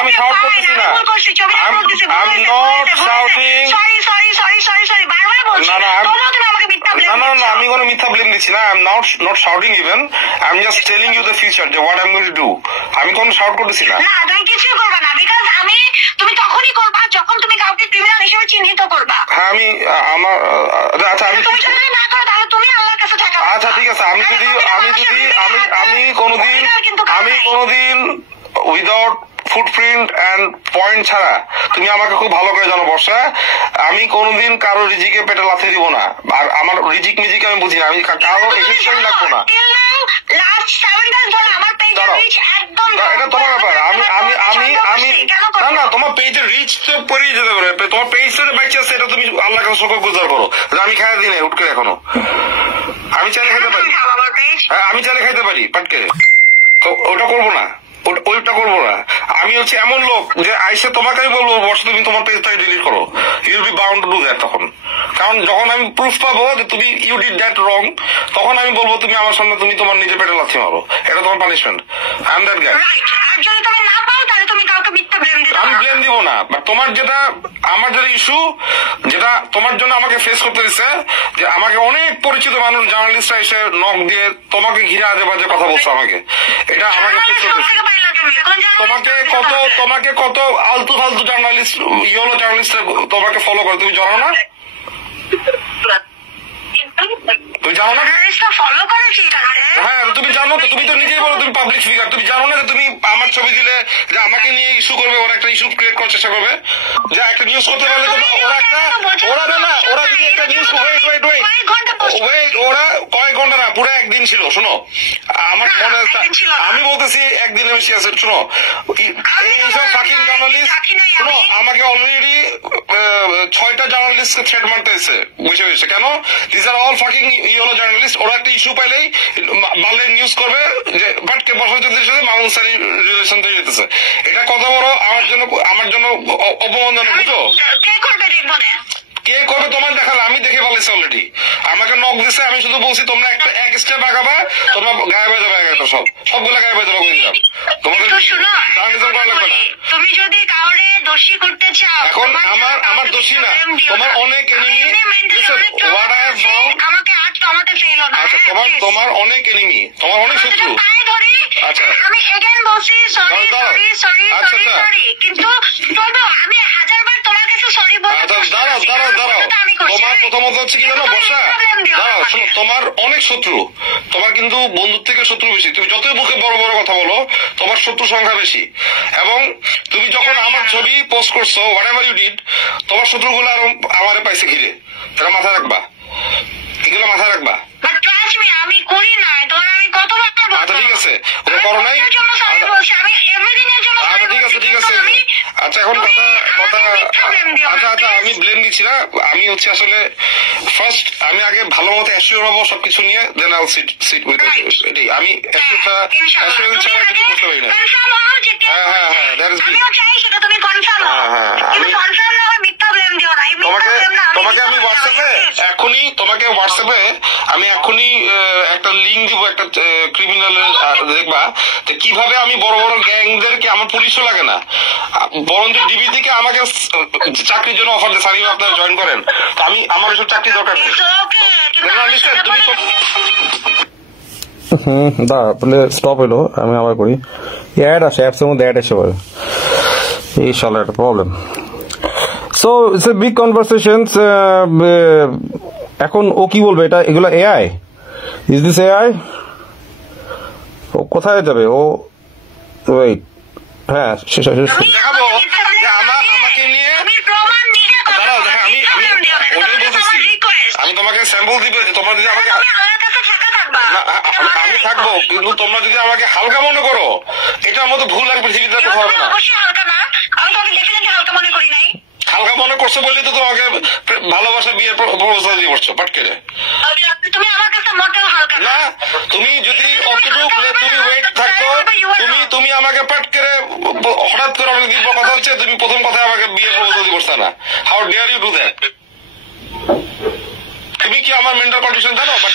আমি শাউট করতেছি না, আমি নট শাউটিং। না আমি কোনো মিথ্যা ব্লেম দিচ্ছি না, I am not shouting even, I am just telling you the future যে what I am going to do. আমি কোনো শাউট করতেছি না। তুমি কিছুই করবে না, বিকজ তুমি তখনই করবা যখন তুমি কাউকে ক্রিমিনাল হিসেবে চিহ্নিত করবা। হ্যাঁ আমার আচ্ছা তুমি যদি না করো তাহলে তুমি আল্লাহর কাছে থাকো। আচ্ছা ঠিক আছে, আমি কোনোদিন উইদাউট ফুটপ্রিন্ট এন্ড পয়েন্ট ছাড়া, তুমি আমাকে খুব ভালো করে জানো বর্ষা, আমি কোনোদিন কারো রিজিকে পেটে লাথি দিব না, আর আমার রিজিক মিজিক আমি বুঝি না, আমি কারো এক্সেপশন লাগবো না। এটা তোমার ব্যাপার, আমি না তোমার পেজের রিচ তো পরেই যেতে পারে, তোমার পেজটা বাইচে আছে এটা তুমি আল্লাহর কাছে শুকর গুজার করো যে আমি খাই দিই না উঠ করে এখনো। আমি চাইলে খাইতে পারি, আমি চাইলে খাইতে পারি পাটকে, তো ওটা করবো না, ওইটা করবো না। আমি হচ্ছে এমন লোক যে আইসে তোমাকে আমি বলবো বর্ষ তুমি তোমার পেজটাই ডিলিট করো, you will be bound to do that. তখন কারণ যখন আমি প্রুফ পাবো যে তুমি ইউ ডিড দ্যাট রং, তখন আমি বলবো তুমি আমার সামনে তুমি তোমার নিজে পেটে লাথি মারো, এটা তোমার punishment. I am that guy. আমি ব্লেম দিব না, বাট তোমার যেটা আমার যেটা ইস্যু, যেটা তোমার জন্য আমাকে ফেস করতে দিচ্ছে, যে আমাকে অনেক পরিচিত মানুষ জার্নালিস্টরা এসে নক দিয়ে তোমাকে ঘিরে আজে বাজে কথা বলছে আমাকে, এটা আমাকে ফেস করতে দিচ্ছে। তোমাকে কত আলতু ফালতু জার্নালিস্ট, ইয়েলো জার্নালিস্ট তোমাকে ফলো করে, তুমি জানো না? তুমি জানো না? হ্যাঁ তুমি জানো তো, তুমি তো নিজেই বলো তুমি পাবলিক ফিগার, তুমি জানো না যে তুমি আমার ছবি দিলে যে আমাকে নিয়ে ইস্যু করবে, ওরা একটা ইস্যু ক্রিয়েট করার চেষ্টা করবে, যে একটা নিউজ করতে পারলে ওরা যদি একটা নিউজ ওরা কয়েক ঘন্টা না পুরো একদিন ছিল। শোনো আমার মনে আছে, আমি বলতেছি একদিনের বেশি আছে। শোনো এইসব ফাকিং জার্নালিস্ট, শোনো আমাকে অলরেডি 6টা জার্নালিস্টকে থ্রেট মারতে এসে বুঝে গেছে। কেন? This are all fucking yellow journalist. ওরা একটা ইস্যু পাইলেই বাংলায় নিউজ করবে যে ভাটকে বসন্তের সাথে মামুন সারি রিলেশন তৈরি হইতেছে। এটা কত বড় আমার জন্য অপমানজনক, বুঝো? কে করবে তোমার দেখালে, আমি দেখে ফেলেছি অলরেডি। আমাকে নক দিছে, আমি শুধু বলছি তোমরা এক স্টেপ আগাবা, তোমরা গায়েব হয়ে যাবে, সবগুলা গায়েব হয়ে যাবে করে দিলাম। তোমাদের জার্নালিজম করা লাগবে না। তুমি যদি কাউরে দোষী করতে চাও, এখন আমার দোষী না, তোমার অনেক এনিমি। আমাকে আজ কমাতে ফেলো না। আচ্ছা তোমার অনেক এনিমি, তোমার অনেক শত্রু। আচ্ছা আমি এগেন বলছি সরি, কিন্তু আমি 1000বার তোমার কাছে সরি বলছি। দাঁড়াও তোমার প্রথমত হচ্ছে কি জানো বর্ষা, দাঁড়াও শোনো, তোমার অনেক শত্রু, তোমার কিন্তু বন্ধুর থেকে শত্রু বেশি। তুমি যতই মুখে বড় বড় কথা বলো, তোমার শত্রু সংখ্যা বেশি। এবং তুমি যখন আমার ছবি পোস্ট করছো, হোয়াট এভার ইউ ডিড, তোমার শত্রুগুলো আরো আমারে পাইছে ঘিরে। এটা মাথায় রাখবা, এগুলো মাথায় রাখবা। আমি করি নাই, তোমার আমি কতবার বলবো। আচ্ছা ঠিক আছে, ওটা করো নাই। আমি এভরিথিং এর জন্য আচ্ছা ঠিক আছে। আচ্ছা এখন কথা আচ্ছা আচ্ছা, আমি ব্লেম দিচ্ছি না, আমি হচ্ছে আসলে ফার্স্ট আমি আগে ভালো মতো অ্যাসিওর হবো সবকিছু নিয়ে, then I will sit with এটাই। আমি অ্যাসিওরেন্স ছাড়া কিছু করতে পারি না। হ্যাঁ হ্যাঁ হ্যাঁ, দ্যাট ইজ গুড। তোমাকে আমি হোয়াটসঅ্যাপে আমি এখনই একটা লিঙ্ক দিব, একটা ক্রিমিনাল দেখবা কিভাবে আমি বড় বড় গ্যাংদেরকে, আমার পুলিশও লাগে না, বরঞ্চ ডিবি থেকে আমাকে চাকরির জন্য অফার দেয়, সারিও আপনারা জয়েন করেন, আমি আমার এসব চাকরি দরকার নেই। তুমি বলে স্টপ হইলো, আমি আবার করি। অ্যাড আসে, অ্যাপসের মধ্যে অ্যাড এসে পড়ে, এই শালা একটা problem. So it's a big conversations. এখন ও কি বলবে, এটা এগুলো এআই? Is this AI? ও কোথায় যাবে? ও ওয়েট, হ্যাঁ দেখাবো যে আমাকে নিয়ে দাঁড়াও, আমি ওটাই বলতেছি, আমি তোমাকে স্যাম্পল দিব যে তোমরা যদি আমাকে, আমি থাকবো, কিন্তু তোমরা যদি আমাকে হালকা মনে করো, এটার মতো ভুল আর পৃথিবীতে কোথাও হবে না। হালকা মনে করছো বলেই তো তোমাকে ভালোবাসা বিয়ের প্রপোজাল দিয়ে বসছো পাটকে। না, তুমি যদি তুমি ওয়েট থাকতো, তুমি আমাকে পাট করে হঠাৎ করে আমাকে দিব, কথা হচ্ছে তুমি প্রথম কথায় আমাকে বিয়ের প্রপোজাল দিয়ে বসতা না। How dare you do that? তুমি কি আমার মেন্টাল কন্ডিশন জানো? বাট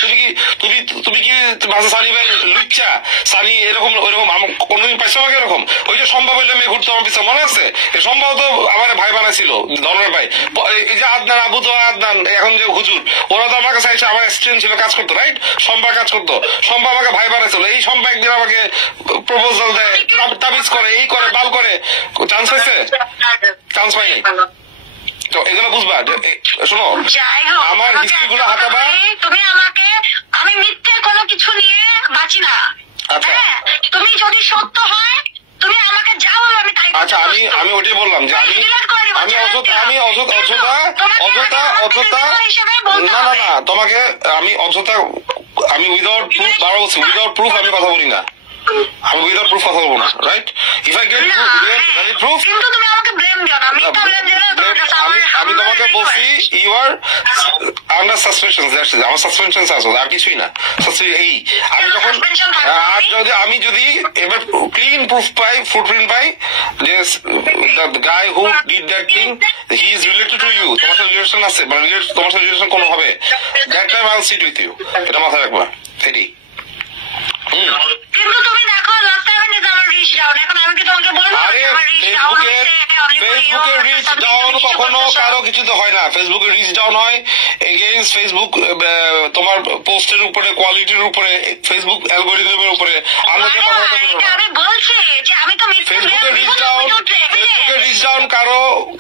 তুমি কি ভাষা সানি ভাই লুচ্চা সানি এরকম ওইরকম কোনদিন পাইছো আমাকে এরকম? ওই যে সম্ভব হইলে মেয়ে ঘুরতো আমার পিছনে, মনে আছে? সম্ভব তো আমার ভাই বানাইছিল, ধর্মের ভাই, এই যে আদনান, আবু তো আদনান, এখন যে হুজুর, ওরা তো আমার কাছে আমার স্টুডেন্ট ছিল, কাজ করতো, রাইট? সম্ভব কাজ করতো, সম্ভব আমাকে ভাই বানাইছিল, এই সম্ভব একদিন আমাকে প্রপোজাল দেয়, তাবিজ করে, এই করে, বাল করে, চান্স পাইছে? চান্স পাইনি। তো এগুলো বুঝবা, শোনো আমার হিস্ট্রি গুলো হাতাবা। তুমি আমাকে, আমি মিথ্যে কোনো কিছু নিয়ে বাঁচি না। আচ্ছা তুমি যদি সত্য হয় তুমি আমাকে যাও, আমি তাই। আচ্ছা, আমি ওটাই বললাম যে আমি অযথা না না না, তোমাকে আমি অযথা, আমি উইদাউট প্রুফ, বারো বলছি উইদাউট প্রুফ আমি কথা বলি না, আমি উইদাউট প্রুফ কথা বলবো না, right? If I get proof, কিন্তু তুমি আমাকে ব্লেম দিও না, মিথ্যা ব্লেম দিও না। আমি তোমাকে বলছি ইউ আর আন্ডার সাসপেনশন, আমার সাসপেনশন আছে, আর কিছুই না। এই আমি যখন আমি যদি এবার ক্লিন প্রুফ পাই, ফুটপ্রিন্ট পাই যে the guy who did that thing he is related to you, তোমার সাথে রিলেশন আছে, মানে তোমার সাথে রিলেশন কোনো হবে, that time I will sit with you, এটা মাথায় রাখবা। এটি কিন্তু তুমি দেখো লাস্ট টাইম আমার রিচ ডাউন, এখন আমি কি তোমাকে বলবো? আরে ফেসবুকের রিচ ডাউন কখনো কারো কিছুতে হয় না, ফেসবুকের রিচ ডাউন হয় এগেইনস্ট ফেসবুক, তোমার পোস্টের উপরে, কোয়ালিটির উপরে, ফেসবুক অ্যালগোরিদমের উপরে। আমি বলছি যে আমি তো ফেসবুকের রিচ ডাউন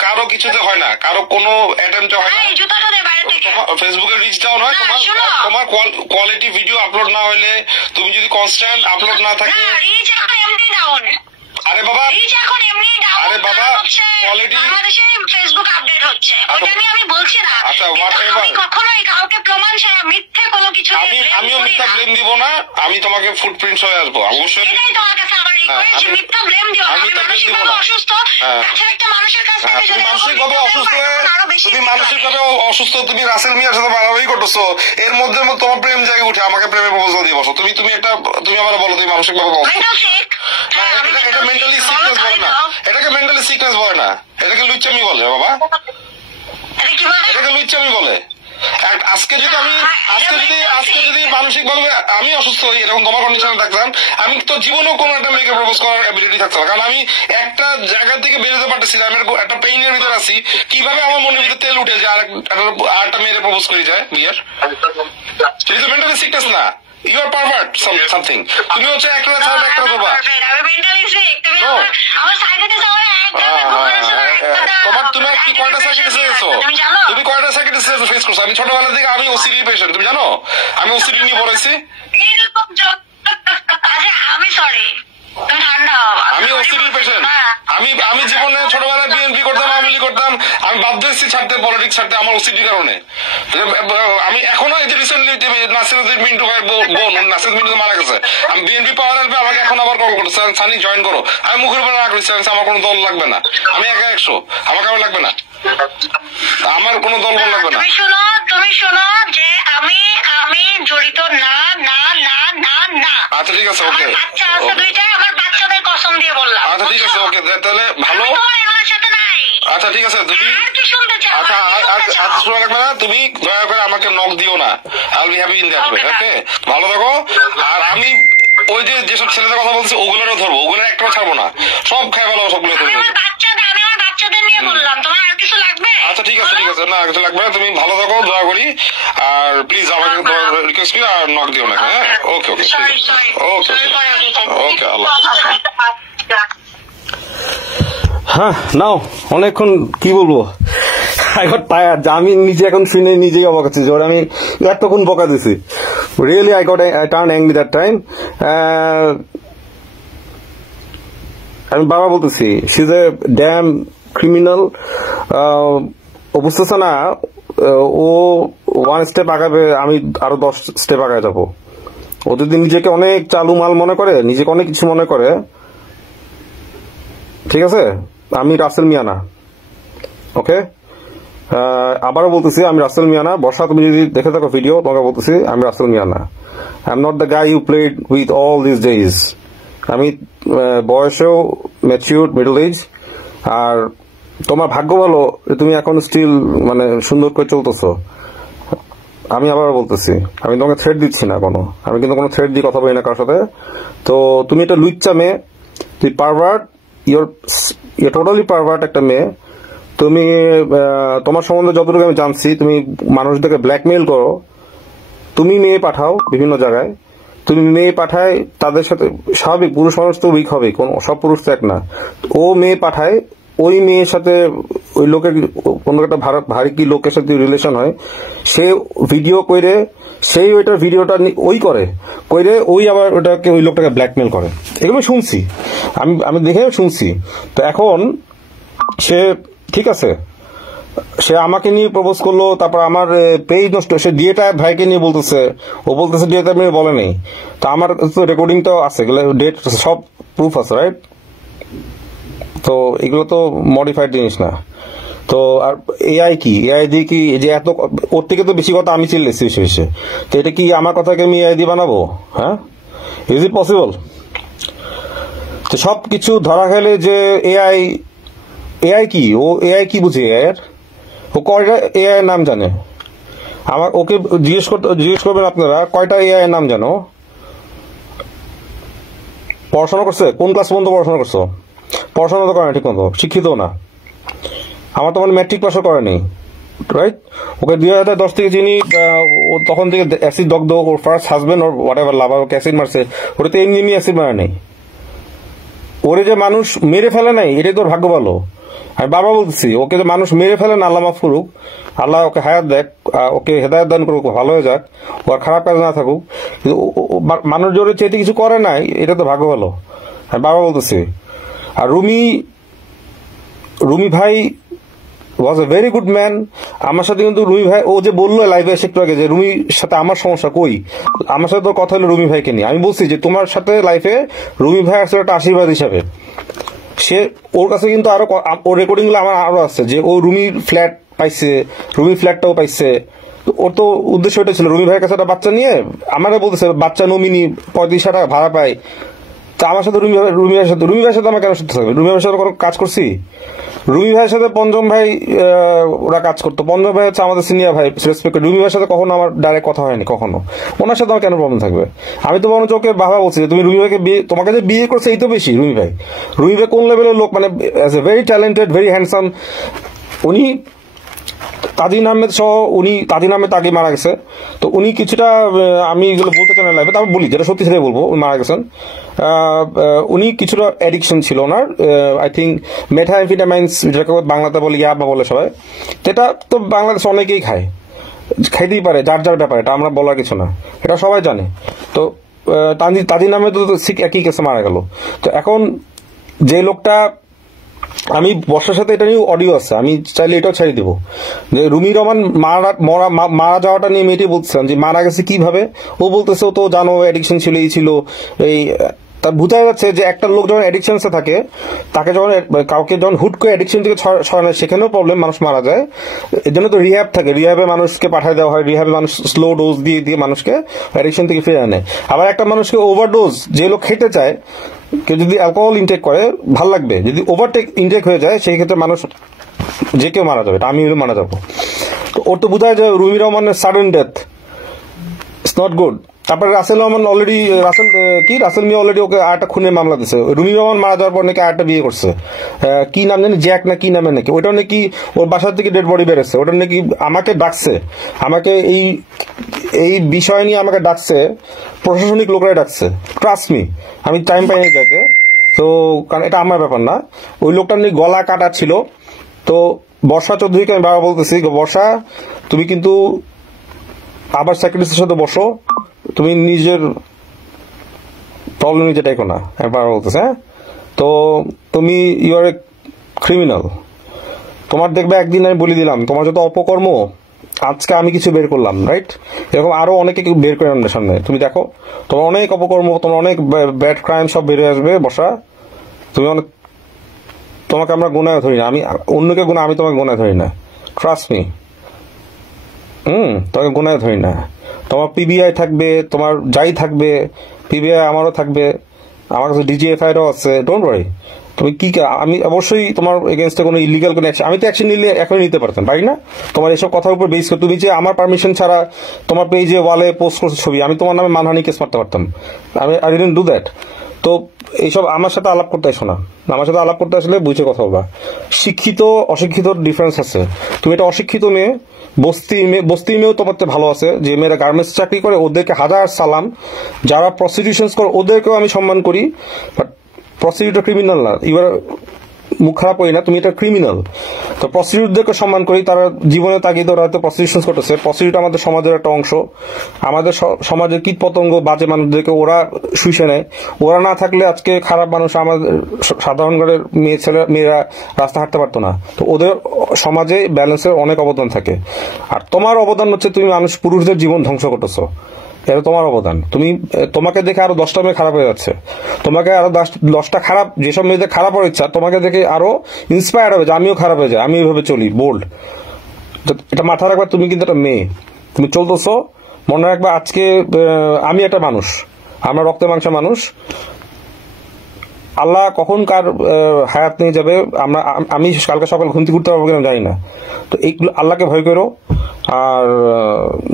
কারো কিছুতে হয় না, কারো কোনো অ্যাটেম্পটে হয় না। ফেসবুকের রিচ ডাউন হয় তোমার কোয়ালিটি ভিডিও আপলোড না হলে, তুমি যদি কনস্ট্যান্ট আপলোড না থাকে। আরে বাবা, কোয়ালিটি ফেসবুক আপডেট হচ্ছে, আমি বলছি না। আচ্ছা, আমি কখনোই কাউকে প্রমাণ ছাড়া মিথ্যে কোনো কিছু, আমিও মিথ্যা ব্লেম দিব না, আমি তোমাকে ফুটপ্রিন্ট হয়ে আসবো অবশ্যই। তোমার কাছে আমার রিকোয়েস্ট, মিথ্যা ব্লেম দিও না। আমি মিথ্যা ব্লেম দিব না। অসুস্থ একটা মানুষের কাছে মানসিকভাবে অসুস্থ, তুমি মানসিকভাবে অসুস্থ, তুমি রাসেল মিয়ার সাথে বাড়াবাড়ি করতেছো, এর মধ্যে তোমার প্রেম জায়গায় উঠে আমাকে প্রেমের প্রপোজাল দিয়ে বসো। তুমি আমার বলো তুমি মানসিকভাবে এটা মেন্টালি সিকনেস বলে না, এটাকে মেন্টালি সিকনেস বলে না, এটাকে লুচ্চামি বলে বাবা, এটাকে লুচ্চামি বলে। আজকে যদি মানসিক ভাবে আমি অসুস্থ হই, এরকম তোমার কন্ডিশনে থাকতাম, আমি তো জীবনেও কোনো একটা মেয়েকে প্রপোজ করার অ্যাবিলিটি থাকতো না, কারণ আমি একটা জায়গা থেকে বেরোতে পারতেছিলাম, একটা পেইনের ভিতরে আছি, কিভাবে আমার মনের ভিতরে তেল উঠে যায় আরেকটা মেয়েকে প্রপোজ করে যায় বিয়ের। কিন্তু মেন্টালি সিকনেস না, ইউ আর পারভার্ট সামথিং, তুমি হচ্ছে একটা ছাড়া একটা দেবা। তুমি কি কয়টা সাইকিয়াট্রিস্ট এসেছো? তুমি কয়টা সাইকিয়াট্রিস্ট ফেস করছো? আমি ছোটবেলা থেকে আমি ওসিডি পেশেন্ট, তুমি জানো আমি ওসিডি নিয়ে বলেছি। আমি ওসিডি পেশেন্ট, আমি জীবনে ছোটবেলায় বিএনপি করতাম, আওয়ামী লীগ করতাম, আমি বাধ্য হয়েছি ছাড়তে, পলিটিক্স ছাড়তে আমার ওসিটির কারণে। আমি এখনো এই যে রিসেন্টলি নাসিরুদ্দিন মিন্টু ভাই বোন নাসির মিন্টু মারা গেছে, আমি বিএনপি পাওয়ার আসবে আমাকে এখন আবার কল করছে সানি জয়েন করো। আমি মুখের উপর রাখছি আমার কোনো দল লাগবে না, আমি একা 100, আমাকে আবার লাগবে না, আমার কোনো দল লাগবে না। তুমি শোনো যে আমি জড়িত না না না না না। আচ্ছা ঠিক আছে, ওকে। বাচ্চা আছে দুইটা, আমার বাচ্চাদের কসম দিয়ে বললাম। আচ্ছা ঠিক আছে, ওকে, তাহলে ভালো। আচ্ছা ঠিক আছে, তুমি আচ্ছা শোনা রাখবে না, তুমি দয়া করে আমাকে নক দিও না, I will be happy in that way, okay? ভালো থাকো। আর আমি ওই যে যেসব ছেলেদের কথা বলছি ওগুলোরও ধরবো, ওগুলোর একটাও ছাড়বো না, সব খাই ভালো, সবগুলো ধরবো। বাচ্চাদের নিয়ে বললাম, তোমার আর কিছু লাগবে? আচ্ছা ঠিক আছে, ঠিক আছে, না কিছু লাগবে না, তুমি ভালো থাকো, দয়া করি। আর প্লিজ আমাকে রিকোয়েস্ট করি আর নক দিও না, হ্যাঁ? ওকে ওকে ওকে ওকে, আল্লাহ। হ্যাঁ, নাও অনেকক্ষণ কি বলবো, আই গট টায়ার্ড। আমি নিজে এখন শুনে নিজেই অবাক হচ্ছি যে আমি এতক্ষণ বকা দিছি। Really I turn angry that time. আমি বাবা বলতেছি she is a damn criminal. ও বুঝতেছে না, ও 1 স্টেপ আগাবে, আমি আরো 10 স্টেপ আগায় যাবো। ও যদি নিজেকে অনেক চালু মাল মনে করে, নিজেকে অনেক কিছু মনে করে, ঠিক আছে? আমি রাসেল মিয়া না, ওকে? আবারও বলতেছি আমি রাসেল মিয়া না। বর্ষা, তুমি যদি দেখে থাকো ভিডিও, তোমাকে বলতেছি আমি রাসেল মিয়া না। I am not the guy you played with all this days. আমি বয়সেও ম্যাচিউরড, মিডল এজ। আর তোমার ভাগ্য ভালো তুমি এখন স্টিল মানে সুন্দর করে চলতেছো। আমি আবার বলতেছি আমি তোমাকে থ্রেট দিচ্ছি না কোনো, আমি কিন্তু কোনো থ্রেট দিয়ে কথা বলি না কারোর সাথে। তো তুমি একটা লুচ্চা মেয়ে, তুই পারভার্ট, ইউর টোটালি পারভার্ট একটা মেয়ে। তুমি তোমার সম্বন্ধে যতটুকু আমি জানছি, তুমি মানুষদেরকে ব্ল্যাকমেইল করো, তুমি মেয়ে পাঠাও বিভিন্ন জায়গায়, তুমি মেয়ে পাঠায় তাদের সাথে। স্বাভাবিক, পুরুষ মানুষ তো উইক হবে, কোন সব পুরুষ তো এক না। ও মেয়ে পাঠায়, ওই মেয়ের সাথে ওই লোকের কোনো একটা ভারী কি লোকের সাথে রিলেশন হয়, সে ভিডিও করে, সেই ওইটার ভিডিওটা ওই করে ওই আবার ওটাকে ওই লোকটাকে ব্ল্যাকমেল করে। এগুলো শুনছি আমি দেখে শুনছি। তো এখন সে ঠিক আছে, সে আমাকে নিয়ে প্রপোজ করলো, তারপর আমার পেজ নষ্ট, সে ডিএটা ভাইকে নিয়ে বলতেছে, ও বলতেছে ডিএটা মেয়ে বলে নেই। তো আমার তো রেকর্ডিং তো আছে, ডেট সব প্রুফ আছে, রাইট? তো এগুলো তো মডিফাইড জিনিস না। তো আর এআই কি, এআই দিয়ে কি যে এত, ওর থেকে তো বেশি কথা আমি চিল্লেছি এসে। তো এটা কি আমার কথাকে আমি এআই দিয়ে বানাবো? হ্যাঁ, ইজ ইট পসিবল? তো সব কিছু ধরা গেলে যে এআই কি, ও এআই কি বুঝে, এর ও কয়টা এআই নাম জানে? আমার ওকে জিজ্ঞেস করবেন আপনারা, কয়টা এআই নাম জানো? পড়াশোনা করছে? কোন ক্লাস পর্যন্ত পড়াশোনা করছো? পড়াশোনা তো করে না ঠিক মতো, শিক্ষিত না। আমার তো মানে ম্যাট্রিক পাসও করেনি, রাইট? ওকে 2010 থেকে চিনি, ও তখন থেকে অ্যাসিড দগ্ধ, ওর ফার্স্ট হাজবেন্ড ওর হোয়াটএভার লাভার ওকে অ্যাসিড মারছে, ওটা তো এমনি অ্যাসিড মারা নেই। ওরে যে মানুষ মেরে ফেলে নাই, এটাই তোর ভাগ্য ভালো। আমি বাবা বলতেছি, ওকে যে মানুষ মেরে ফেলে না, আল্লাহ মাফ করুক, আল্লাহ ওকে হায়াত দেখ, ওকে হেদায়ত দান করুক, ভালো হয়ে যাক, ও আর খারাপ কাজ না থাকুক। কিন্তু মানুষ জোরে চেয়ে কিছু করে নাই, এটা তো ভাগ্য ভালো। আমি বাবা বলতেছি। আর রুমি ভাই ওয়াজ এ ভেরি গুড ম্যান। আমার সাথে কিন্তু রুমি ভাই, ও যে বললো লাইভে এসে একটু আগে যে রুমির সাথে আমার সমস্যা কই, আমার সাথে তো কথা হলো রুমি ভাইকে নিয়ে। আমি বলছি যে তোমার সাথে লাইফে রুমি ভাই আসলে একটা আশীর্বাদ হিসাবে। সে ওর কাছে কিন্তু আরো ওর রেকর্ডিং গুলো আমার আরো আসছে যে ও রুমির ফ্ল্যাট পাইছে, রুমির ফ্ল্যাটটাও পাইছে। ওর তো উদ্দেশ্য এটা ছিল রুমি ভাইয়ের কাছে একটা বাচ্চা নিয়ে, আমারা বলতেছে বাচ্চা নমিনি 35,000 টাকা ভাড়া পায়। তা আমার সাথে রুমি ভাইয়ের সাথে আমার কেন সাথে হবে? রুমি ভাইয়ের সাথে কোনো কাজ করছি? রুমি ভাইয়ের সাথে পঞ্চম ভাই ওরা কাজ করতো। পঞ্চম ভাই হচ্ছে আমাদের সিনিয়র ভাই, রেসপেক্ট। রুমি ভাইয়ের সাথে কখনো আমার ডাইরেক্ট কথা হয়নি কখনো। ওনার সাথে আমার কেন প্রবলেম থাকবে? আমি তো বরঞ্চ ওকে বাবা বলছি যে তুমি রুমি ভাইকে তোমাকে যে বিয়ে করছে এই তো বেশি। রুমি ভাই কোন লেভেলের লোক, মানে as a very talented, very handsome. উনি তাজিন আহমেদ সহ, উনি তাজিন আহমেদ আগে মারা গেছে। তো উনি কিছুটা, আমি এগুলো বলতে চাই না লাইভে, তারপর বলি যেটা সত্যি সেটাই বলবো, উনি মারা গেছেন। উনি কিছুটা অ্যাডিকশন ছিল ওনার, আই থিঙ্ক মেথাএমফেটামাইন্স, যেটাকে বাংলাতে বলে ইয়াবা বলে সবাই। এটা তো বাংলাদেশে অনেকেই খায়, খাইতেই পারে, যার যার ব্যাপার, এটা আমরা বলার কিছু না, এটা সবাই জানে। তো তাজিন আহমেদ তো ঠিক একই কেসে মারা গেল। তো এখন যে লোকটা আমি বর্ষার সাথে এটা নিয়ে অডিও আছে, আমি চাইলে এটাও ছেড়ে দিব, যে রুমি রহমান মারা যাওয়াটা নিয়ে মেয়েটি বলছিলাম যে মারা গেছে কিভাবে। ও বলতেছে ও তো জানো অ্যাডিকশন ছিল, এই ছিল এই, তা বোঝা যাচ্ছে যে একটা লোক যখন অ্যাডিকশনসে থাকে, তাকে যখন কাউকে যখন হুট করে অ্যাডিকশন থেকে ছড়ানো, সেখানেও প্রবলেম, মানুষ মারা যায়। এর জন্য তো রিহ্যাব থাকে, রিহ্যাবে মানুষকে পাঠিয়ে দেওয়া হয়, রিহ্যাবে মানুষ স্লো ডোজ দিয়ে দিয়ে মানুষকে অ্যাডিকশন থেকে ফিরে আনে। আবার একটা মানুষকে ওভারডোজ, যে লোক খেতে চায়, কেউ যদি অ্যালকোহল ইনটেক করে ভাল লাগবে, যদি ওভারটেক ইনটেক হয়ে যায় সেই ক্ষেত্রে মানুষ যে কেউ মারা যাবে, আমি মারা যাবো। তো ওর তো বোঝা যায় যে রুমি রহমানের sudden death it's not good. তারপরে রাসেল রহমান অলরেডি রাসেল মিয়া অলরেডি ওকে আরেকটা খুনের মামলা দিচ্ছে। রুমি রহমান মারা যাওয়ার পর নাকি আরেকটা বিয়ে করছে, কি নাম জানি, জ্যাক না কি নামে নাকি, ওটাও নাকি ওর বাসার থেকে ডেড বডি বেরোচ্ছে। ওটা নাকি আমাকে ডাকছে, আমাকে এই বিষয় নিয়ে আমাকে ডাকছে, প্রশাসনিক লোকরাই ডাকছে, ট্রাস্ট মি, আমি টাইম পাইনি যাইতে। তো কারণ এটা আমার ব্যাপার না, ওই লোকটার নিয়ে গলা কাটা ছিল। তো বর্ষা চৌধুরীকে আমি বাবা বলতেছি, বর্ষা তুমি কিন্তু আবার সেক্রেটারির সাথে বসো, তুমি নিজের প্রবলেম নিজে টেকো না, আমি বাবা বলতেছি। হ্যাঁ, তো তুমি ইউ আর এ ক্রিমিনাল, তোমার দেখবে একদিন আমি বলে দিলাম তোমার যত অপকর্ম, আজকে আমি কিছু বের করলাম, রাইট, এরকম আরো অনেকে বের করে আনবে সামনে, তুমি দেখো তোমার অনেক অপকর্ম, তোমার অনেক ব্যাড ক্রাইম সব বের হয়ে আসবে। বর্ষা তুমি অনেক, তোমাকে আমরা গোনায় ধরি না, আমি অন্যকে গোনা, আমি তোমাকে গোনায় ধরি না, ট্রাস্ট মি। তোমাকে গোনায় ধরি না, তোমার পিবিআই থাকবে, তোমার যাই থাকবে, পিবিআই আমারও থাকবে, আমার কাছে ডিজিএফআইরও আছে, ডোন্ট ওয়ারি। তুমি কি, আমি অবশ্যই তোমার এগেনস্টে কোনো ইলিগাল কোনো অ্যাকশন, আমি তো অ্যাকশন নিলে এখনই নিতে পারতাম, পারি না? তোমার এসব কথার উপর বেস করে তুমি যে আমার পারমিশন ছাড়া তোমার পেজে ওয়ালে পোস্ট করছো ছবি, আমি তোমার নামে মানহানি কেস মারতে পারতাম, আই ডিডন্ট ডু দ্যাট। তো এইসব আমার সাথে আলাপ করতে আসো না, আমার সাথে আলাপ করতে আসলে বুঝে কথা বলবা। শিক্ষিত অশিক্ষিত ডিফারেন্স আছে। তুমি এটা অশিক্ষিত মেয়ে, বস্তি মেয়েও তোমার ভালো আছে, যে মেয়েরা গার্মেন্টস চাকরি করে, ওদেরকে হাজার সালাম। যারা প্রস্টিটিউশন করে ওদেরকেও আমি সম্মান করি, বাট প্রস্টিটিউট ক্রিমিনাল না, এবার মুখ খারাপ করি না, তুমি এটা ক্রিমিনাল। তো প্রস্টিটিউটদেরকে সম্মান করি, তারা জীবনে তাগিদে ওরা হয়তো প্রস্টিটিউশন করতেছে। প্রস্টিটিউট আমাদের সমাজের একটা অংশ, আমাদের সমাজের কীট পতঙ্গ, বাজে মানুষদেরকে ওরা শুষে নেয়। ওরা না থাকলে আজকে খারাপ মানুষ, আমাদের সাধারণ ঘরের মেয়েরা রাস্তা হাঁটতে পারতো না। তো ওদের সমাজে ব্যালেন্সের অনেক অবদান থাকে। আর তোমার অবদান হচ্ছে তুমি পুরুষদের জীবন ধ্বংস করতেছো, এটা তোমার অবদান। তোমাকে দেখে আরো 10টা মেয়ে খারাপ হয়ে যাচ্ছে, তোমাকে আরো 10টা খারাপ, যেসব মেয়েদের খারাপ হওয়ার ইচ্ছা, তোমাকে দেখে আরো ইন্সপায়ার হবে যে আমিও খারাপ হয়ে যাই, আমি এইভাবে চলি, বোল্ড। এটা মাথা রাখবা, তুমি কিন্তু একটা মেয়ে, তুমি চলতেছো, মনে রাখবা আজকে আমি একটা মানুষ, আমরা রক্তে মাংসের মানুষ, আল্লাহ কখন কার হায়াত নিয়ে যাবে আমি কালকে সকাল ঘুম থেকে উঠতে পারবো কিনা জানি না। তো এইগুলো আল্লাহকে ভয় করো, আর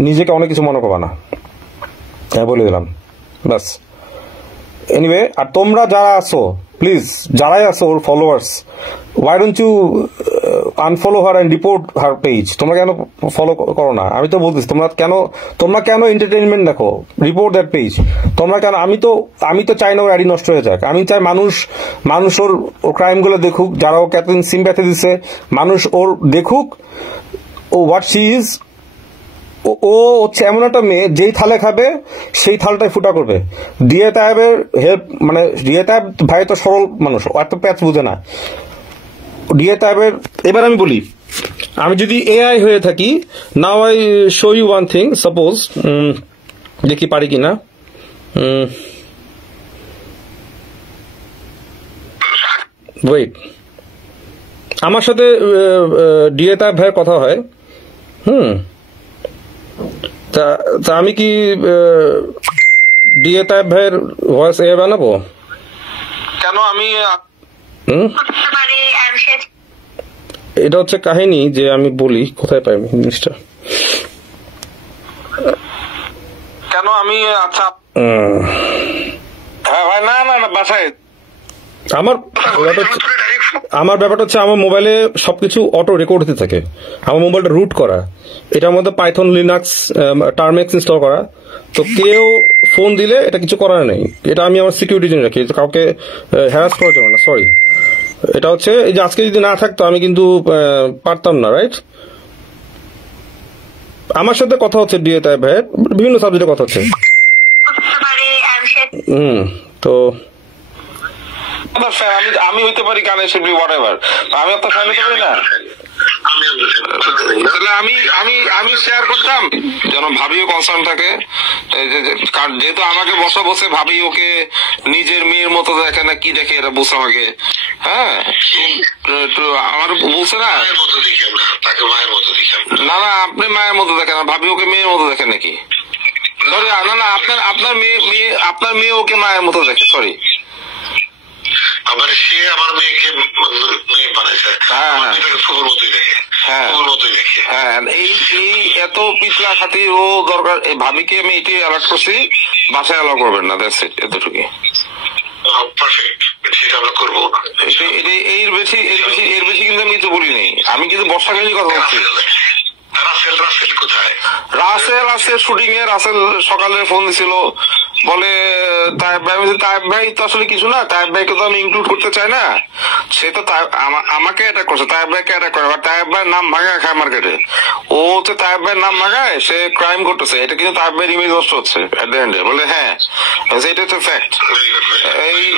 নিজেকে অনেক কিছু মনে করবা না, বলে দিলাম বাস। এনিওয়ে, আর তোমরা যারা আছো, প্লিজ যারাই আছো ওর followers, why don't you unfollow her and report her page? তোমরা কেন ফলো করো না? আমি তো বলতেছি তোমরা কেন এন্টারটেইনমেন্ট দেখো? Report that page. তোমরা কেন? আমি তো চাই না ওর আইডি নষ্ট হয়ে যাক। আমি চাই মানুষ ওর ক্রাইম গুলো দেখুক, যারা ওকে এতদিন সিম্প্যাথি দিচ্ছে, মানুষ ওর দেখুক ও হোয়াট শি ইজ। ও হচ্ছে এমন একটা মেয়ে, যেই থালে খাবে সেই থালটাই ফুটা করবে। ডিএ তায়েবের হেল্প, মানে ডিএ তায়েব ভাই তো সরল মানুষ, এত প্যাচ বুঝে না। ডিএ তায়েবের, এবার আমি বলি, আমি যদি এআই হয়ে থাকি, now I show you one thing, suppose, দেখি পারি কিনা। ওয়েট, আমার সাথে ডিএ তায়েব ভাইয়ের কথা হয়, তা আমি কি ডিএ তায়েব ভাইয়ের ভয়েস এ বানাবো? কেন? আমি এটা হচ্ছে কাহিনী, যে আমি বলি, কোথায় পাই জিনিসটা, কেন আমি, আচ্ছা হ্যাঁ ভাই, না বাসায় আমার ব্যাপারটা হচ্ছে, আমার মোবাইলে সবকিছু অটো রেকর্ড হতে থাকে। আমার মোবাইলটা রুট করা, এটার মধ্যে পাইথন, লিনাক্স, টার্মেক্স ইনস্টল করা। তো কেউ ফোন দিলে এটা কিছু করার নেই, এটা আমি আমার সিকিউরিটির জন্য রাখি, কাউকে হ্যারাস করার জন্য না, সরি। এটা হচ্ছে, এই যে আজকে যদি না থাকতো আমি কিন্তু পারতাম না, রাইট? আমার সাথে কথা হচ্ছে ডিএ তায়েব ভাইয়ের, বিভিন্ন সাবজেক্টে কথা হচ্ছে। তো আপনার ফ্যান, আমি হইতে পারি গানের শিল্পী হোয়াটএভার, আমি আপনার ফ্যান হতে পারি না। তাহলে আমি শেয়ার করতাম যেন ভাবিও কনসার্ন থাকে, যেহেতু আমাকে বসে ভাবি ওকে নিজের মেয়ের মতো দেখে না কি দেখে এটা বুঝছে আমাকে। হ্যাঁ আমার বলছে না না না আপনি মায়ের মতো দেখেন, ভাবি ওকে মেয়ের মতো দেখেন নাকি? সরি না না আপনার মেয়ে ওকে মায়ের মতো দেখে, সরি। আবার সে আমার মেয়েকে মেয়ে বানাইছে, এই এত পিছলা খাতির ও দরকার। ভাবিকে আমি এটাই অ্যালার্ট করছি, বাসায় অ্যালাউ করবেন না, দ্যাটস ইট, এতটুকুই। এর বেশি কিন্তু আমি কিছু বলি নেই। আমি কিন্তু বর্ষাকালীন কথা বলছি। রাসেল আছে শুটিং এ, রাসেল সকালে ফোন দিছিল, বলে তাইব ভাই তো আসলে কিছু না, তাইব ভাইকে তো আমি ইনক্লুড করতে চাই না। সে তো আমাকে অ্যাটাক করছে, তাইব ভাইকে অ্যাটাক করে, তাইব ভাইয়ের নাম ভাঙায় খায় মার্কেটে। ও হচ্ছে তাইব ভাইয়ের নাম ভাঙায়, সে ক্রাইম করতেছে। এটা কিন্তু তাইব ভাইয়ের ইমেজ নষ্ট হচ্ছে এট দ্য এন্ডে। বলে হ্যাঁ এটা হচ্ছে ফ্যাক্ট,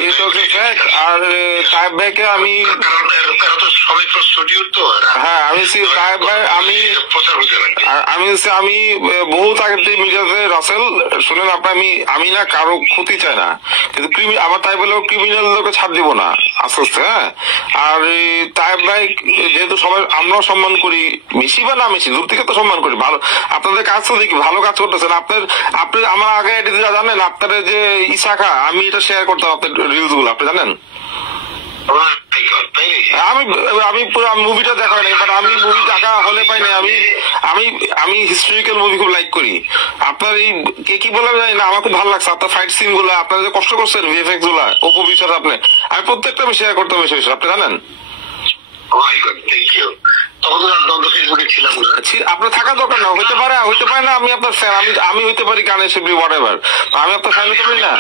এটা হচ্ছে ফ্যাক্ট। আর তাইব ভাইকে আমি হ্যাঁ তাইব ভাই আমি বহুত আগে থেকে মিডিয়াতে রাসেল শুনেন আপনি, আমি না কারো ক্ষতি চাই না, কিন্তু আমার তাই বলে ক্রিমিনাল লোকে ছাড় দিব না আস্তে আস্তে। হ্যাঁ আর তাইব ভাই যেহেতু সবাই আমরাও সম্মান করি, বেশি বা না বেশি দূর থেকে তো সম্মান করি, ভালো আপনাদের কাজ তো দেখি ভালো কাজ করতেছেন। আপনি আমার আগে এটা জানেন, আপনার যে ইসাকা আমি এটা শেয়ার করতাম আপনার রিলস গুলো, আপনি জানেন? আমি পুরো মুভিটা দেখা নাই, বাট আমি মুভি দেখা হলে পাই নাই। আমি হিস্টোরিক্যাল মুভি খুব লাইক করি। আপনার এই কে কি বলে জানি না, আমার খুব ভালো লাগছে আপনার ফাইট সিন গুলা, আপনার যে কষ্ট করছেন ভিএফএক্স গুলা অপবিশ্বাস, আপনি আমি প্রত্যেকটা আমি শেয়ার করতাম এই বিষয়, আপনি জানেন? আপনার থাকা দরকার না, হইতে পারে না আমি আপনার ফ্যান, আমি হইতে পারি গানের শিল্পী হোয়াটএভার, আমি আপনার ফ্যান হতে পারি না।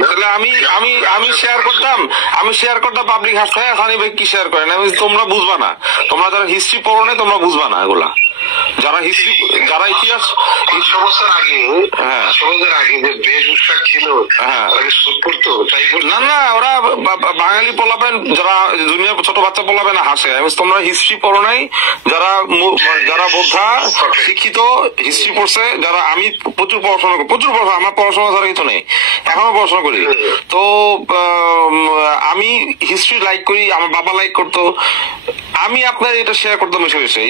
তাহলে আমি শেয়ার করতাম পাবলিক হাসতে, সানি ভাই কি শেয়ার করেন, তোমরা বুঝবা না, তোমরা যারা হিস্ট্রি পড়ো না তোমরা বুঝবা না এগুলা। যারা ইতিহাস 500 বছর আগে, হ্যাঁ যে বেশ উৎসাহ ছিল, হ্যাঁ না ওরা বাঙালি পোলাবেন, যারা দুনিয়ার ছোট বাচ্চা পোলাবেন হাসে। তোমরা হিস্ট্রি পড়ো নাই, যারা বোদ্ধা শিক্ষিত হিস্ট্রি পড়ছে, যারা আমি প্রচুর পড়াশোনা, আমার পড়াশোনা ছাড়া কিছু নেই, এখনো পড়াশোনা করি। তো আমি হিস্ট্রি লাইক করি, আমার বাবা লাইক করতো। আমি আপনার এটা শেয়ার করতাম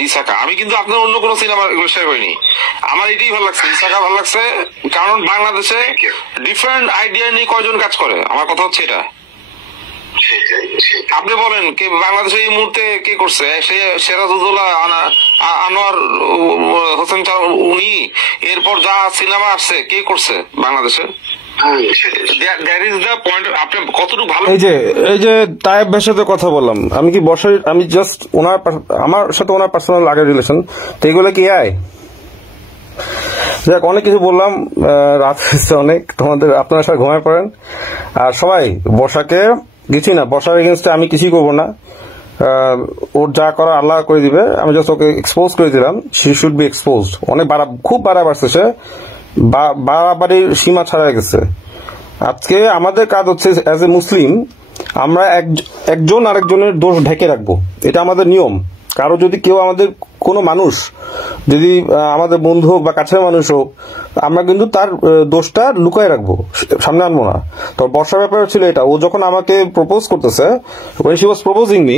ইসাকা, আমি কিন্তু আপনার অন্য কোনো সিনেমা শেয়ার করিনি। আমার এটাই ভালো লাগছে, ইসাকা ভালো লাগছে, কারণ বাংলাদেশে ডিফারেন্ট আইডিয়া নিয়ে কয়জন কাজ করে, আমার কথা হচ্ছে এটা। আপনি বলেন কে বাংলাদেশে এই মুহূর্তে কে করছে? সিরাজউদ্দৌলা, আনোয়ার হোসেন, উনি, এরপর যা সিনেমা আসছে কে করছে বাংলাদেশে? এই যে তায়েব ভাইয়ের সাথে কথা বললাম, আমি কি আমি জাস্ট আমার সাথে ওনার পার্সোনাল আগের রিলেশন, তো এগুলো কি যাক অনেক কিছু বললাম, রাত হয়েছে অনেক, আপনারা সবাই ঘুমায় পড়েন। আর সবাই বর্ষাকে কিছুই না, বর্ষার এগেনস্টে আমি কিছুই করবো না, ওর যা করা আল্লাহ করে দিবে, আমি জাস্ট ওকে এক্সপোজ করে দিলাম, শি শুড বি এক্সপোজড। অনেক খুব বাড়াবাড়ছে, সে বাড়াবাড়ির সীমা ছাড়া গেছে। আজকে আমাদের কাজ হচ্ছে অ্যাজ এ মুসলিম, আমরা একজন আরেকজনের দোষ ঢেকে রাখবো, এটা আমাদের নিয়ম। কারো যদি কেউ আমাদের কোনো মানুষ যদি আমাদের বন্ধু হোক বা কাছের মানুষ হোক, আমরা কিন্তু তার দোষটা লুকায় রাখবো, সামনে আনবো না। তো বর্ষার ব্যাপার ছিল এটা, ও যখন আমাকে প্রপোজ করতেছে, when she was proposing me,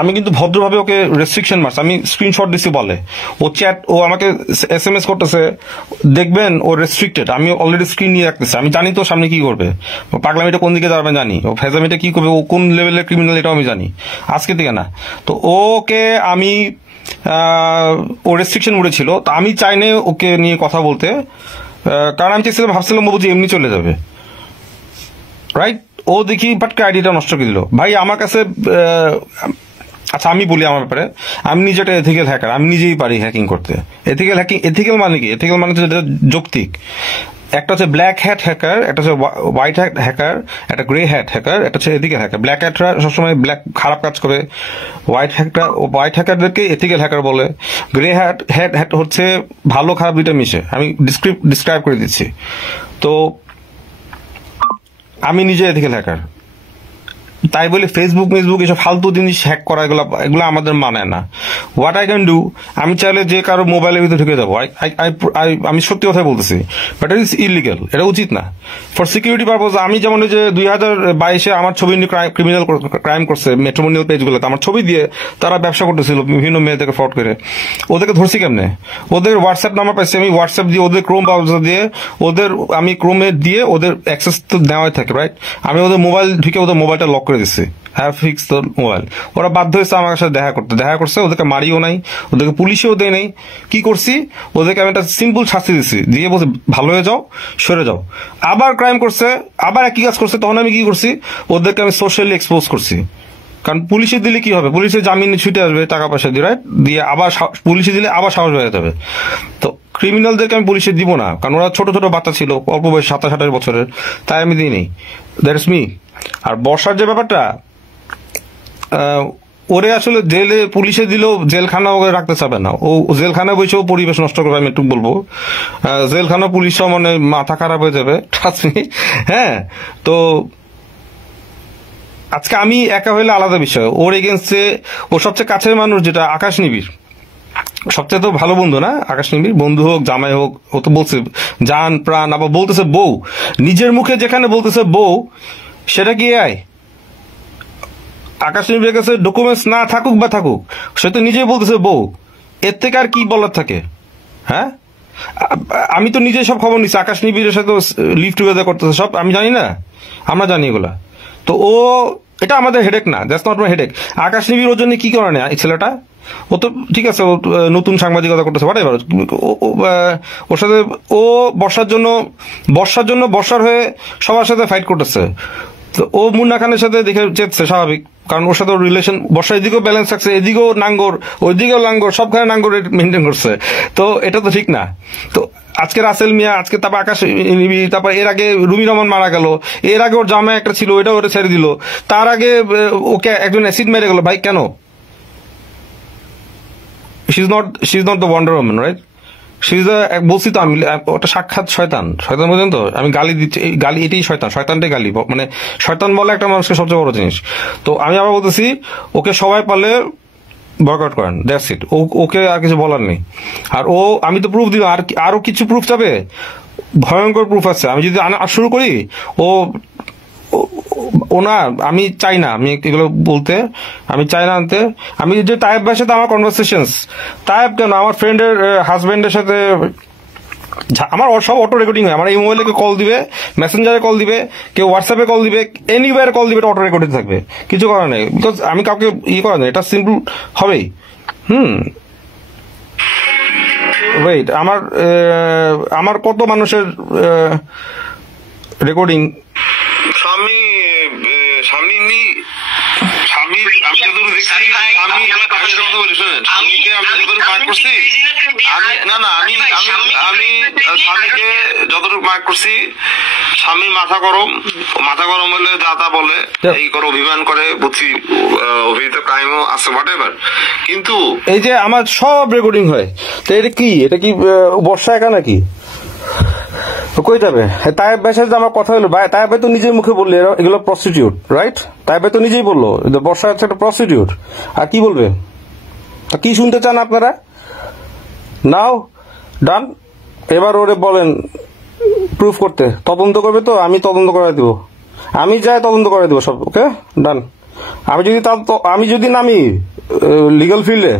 আমি কিন্তু ভদ্রভাবে ওকে রেস্ট্রিকশন মারছি, আমি স্ক্রিনশট দিছি বলে, ও আমাকে SMS করতেছে, দেখবেন ও রেস্ট্রিক্টেড, আমি অলরেডি স্ক্রিন নিয়ে রাখতেছি, আমি জানি তো সামনে কি করবে, ও পাগলামিটা কোন দিকে যাবে জানি, ও ফেজামিটা কি করবে, ও কোন লেভেলের ক্রিমিনাল এটাও আমি জানি, আজকে থেকে না। তো ওকে আমি ও রেস্ট্রিকশন উঠেছিল, তো আমি চাইনি ওকে নিয়ে কথা বলতে, কারণ আমি ভাবছিলাম ও বুঝি এমনি চলে যাবে, রাইট? ও দেখি পাটকে আইডিয়াটা নষ্ট করে দিল। ভাই আমার কাছে, আচ্ছা আমি বলি আমার ব্যাপারে, আমি নিজে একটা এথিক্যাল হ্যাকার, আমি নিজেই পারি হ্যাকিং করতে। এথিক্যাল মানে কি? এথিক্যাল মানে হচ্ছে যৌক্তিক। একটা হচ্ছে ব্ল্যাক হ্যাট হ্যাকার, একটা হচ্ছে হোয়াইট হ্যাট হ্যাকার, একটা গ্রে হ্যাট হ্যাকার, একটা হচ্ছে এথিক্যাল হ্যাকার। ব্ল্যাক হ্যাটরা সবসময় খারাপ কাজ করে, হোয়াইট হ্যাকারদেরকে এথিক্যাল হ্যাকার বলে, গ্রে হ্যাট হচ্ছে ভালো খারাপ দুইটা মিশে। আমি ডিসক্রাইব করে দিচ্ছি। তো আমি নিজে এথিক্যাল হ্যাকার, তাই বলে ফেসবুক এসব ফালতু জিনিস হ্যাক করা এগুলো আমাদের মানে না। হোয়াট আই ক্যান ডু, আমি চাইলে যে কারো মোবাইলের ভিতরে ঢুকে যাবো, আমি সত্যি কথাই বলতেছি, বাট ইট ইজ ইলিগাল, এটা উচিত না। ফর সিকিউরিটি পারপোজ আমি যেমন যে 2022-এ আমার ছবি নিয়ে ক্রিমিনাল ক্রাইম করছে মেট্রোমোনিয়াল পেজগুলোতে, আমার ছবি দিয়ে তারা ব্যবসা করতেছিল বিভিন্ন মেয়েদেরকে ফ্রড করে, ওদেরকে ধরছি কেমনে? ওদের হোয়াটসঅ্যাপ নাম্বার পাইছি আমি, হোয়াটসঅ্যাপ দিয়ে ওদের ক্রোম ব্রাউজার দিয়ে আমি ক্রোমে দিয়ে ওদের অ্যাক্সেস তো দেওয়াই থাকে, রাইট? আমি ওদের মোবাইল ঢুকে ওদের মোবাইলটা লক করে দিচ্ছি, হ্যাভ ফিক্স দ্য মোবাইল। ওরা বাধ্য হয়েছে আমার সাথে দেখা করছে, ওদেরকে মারিও নাই, ওদেরকে পুলিশেও দেয় নাই। কি করছি? ওদেরকে আমি একটা সিম্পল শাস্তি দিচ্ছি, দিয়ে বলছি ভালো হয়ে যাও, সরে যাও। আবার ক্রাইম করছে, আবার একই কাজ করছে, তখন আমি কি করছি? ওদেরকে আমি সোশ্যালি এক্সপোজ করছি। কারণ পুলিশে দিলে কি হবে? পুলিশে জামিন ছুটে আসবে টাকা পয়সা দিয়ে, রাইট? দিয়ে আবার পুলিশে দিলে আবার সাহস হয়ে যাবে। তো ক্রিমিনালদেরকে আমি পুলিশে দিব না, কারণ ওরা ছোট ছোট বাচ্চা ছিল, অল্প বয়স 27-28 বছরের, তাই আমি দিইনি। That is me. আর বর্ষার যে ব্যাপারটা, ওরে আসলে জেলে পুলিশে দিলেও জেলখানা ওকে রাখতে চাবে না, ও জেলখানায় বসেও পরিবেশ নষ্ট করবে, আমি একটু বলবো। জেলখানা পুলিশ মানে মাথা খারাপ হয়ে যাবে, হ্যাঁ। তো আজকে আমি একা হইলে আলাদা বিষয়, ওর এগেনস্টে ও সবচেয়ে কাছের মানুষ যেটা আকাশ নিবিড়, সবচেয়ে তো ভালো বন্ধু না আকাশ নিবিড়, বন্ধু হোক জামাই হোক, ও তো বলছে জান প্রাণ, আবার বলতেছে বউ, নিজের মুখে যেখানে বলতেছে বউ, সেটা কি আকাশ নিবিড়ের কাছে ডকুমেন্টস না থাকুক বা থাকুক, সে তো নিজেই বলতেছে বউ, এর থেকে আর কি বলার থাকে? হ্যাঁ, আমি তো নিজে সব খবর নিচ্ছি, আকাশ নিবিড়ের সাথে লিভ টুগেদার করতেছে সব, আমি জানি না? আমরা জানি এগুলা। তো এটা আমাদের হেডেক না, দ্যাটস নট মাই হেডেক। আকাশ নিবিড় ওর জন্য কি করে না এই ছেলেটা? ও তো ঠিক আছে, ও নতুন সাংবাদিকতা করতেছে, হোয়াটএভার, ওর সাথে ও বর্ষার জন্য বর্ষার হয়ে সবার সাথে ফাইট করতেছে। তো ও মুন্না খানের সাথে দেখে চেতছে, স্বাভাবিক, কারণ ওর সাথে রিলেশন, বর্ষা এদিকেও ব্যালেন্স থাকছে, এদিকেও নাঙ্গর, ওইদিকেও নাঙ্গর, সবখানে নাঙ্গর মেনটেন করছে। তো এটা তো ঠিক না। তো আজকে রাসেল মিয়া, আজকে তারপর আকাশ, তারপর এর আগে রুমি রহমান মারা গেল, এর আগে ওর জামাই একটা ছিল, ওটা ওটা ছেড়ে দিল, তার আগে ওকে একজন অ্যাসিড মেরে গেল। ভাই কেন? She is not the wonder woman, right? বলছি তো আমি, ওটা সাক্ষাৎ শয়তান বলছেন তো, আমি গালি দিচ্ছি, গালি এটাই শয়তানটাই গালি, মানে শয়তান বলে একটা মানুষকে সবচেয়ে বড় জিনিস। তো আমি আবার বলতেছি, ওকে সবাই পারলে বয়কট করেন, দ্যাটস ইট, ওকে আর কিছু বলার নেই। আর আমি তো প্রুফ দিব, আরো কিছু প্রুফ যাবে, ভয়ঙ্কর প্রুফ আছে। আমি যদি শুরু করি, আমি চাই না, আমি এগুলো বলতে, আমি চাই না আনতে। আমি যে তায়েব ভাইয়ের সাথে আমার কনভারসেশনস, তায়েব কেন, আমার ফ্রেন্ডের হাজবেন্ডের সাথে আমার সব অটো রেকর্ডিং হয়। আমার এই মোবাইলে কেউ কল দিবে, মেসেঞ্জারে কল দিবে, কেউ হোয়াটসঅ্যাপে কল দিবে, এনিওয়্যার কল দিবে, অটো রেকর্ডিং থাকবে, কিছু করার নেই, বিকজ আমি কাউকে করা নেই, এটা সিম্পল হবেই। ওয়েট, আমার কত মানুষের রেকর্ডিং যতটুকু মার্ক করছি, স্বামী মাথা গরম হলে দাদা বলে এই করে, অভিমান করে, বুঝছি অভিহিত ক্রাইমও আছে, হোয়াটএভার। কিন্তু এই যে আমার সব রেকর্ডিং হয়, তো এটা কি বর্ষা একা নাকি? কই যাবে? তায়েব ভাইয়ের সাথে আমার কথা হলো, তায়েব ভাই তো নিজের মুখে বললে এগুলো প্রস্টিটিউট, রাইট? তায়েব ভাই তো নিজেই বললো বর্ষা হচ্ছে একটা প্রস্টিটিউট। আর কি বলবে? কি শুনতে চান আপনারা? নাও ডান, এবার ওরে বলেন প্রুফ করতে, তদন্ত করবে তো আমি তদন্ত করে দিব, আমি যাই তদন্ত করে দিব সব, ওকে ডান। আমি যদি নামি লিগাল ফিল্ডে,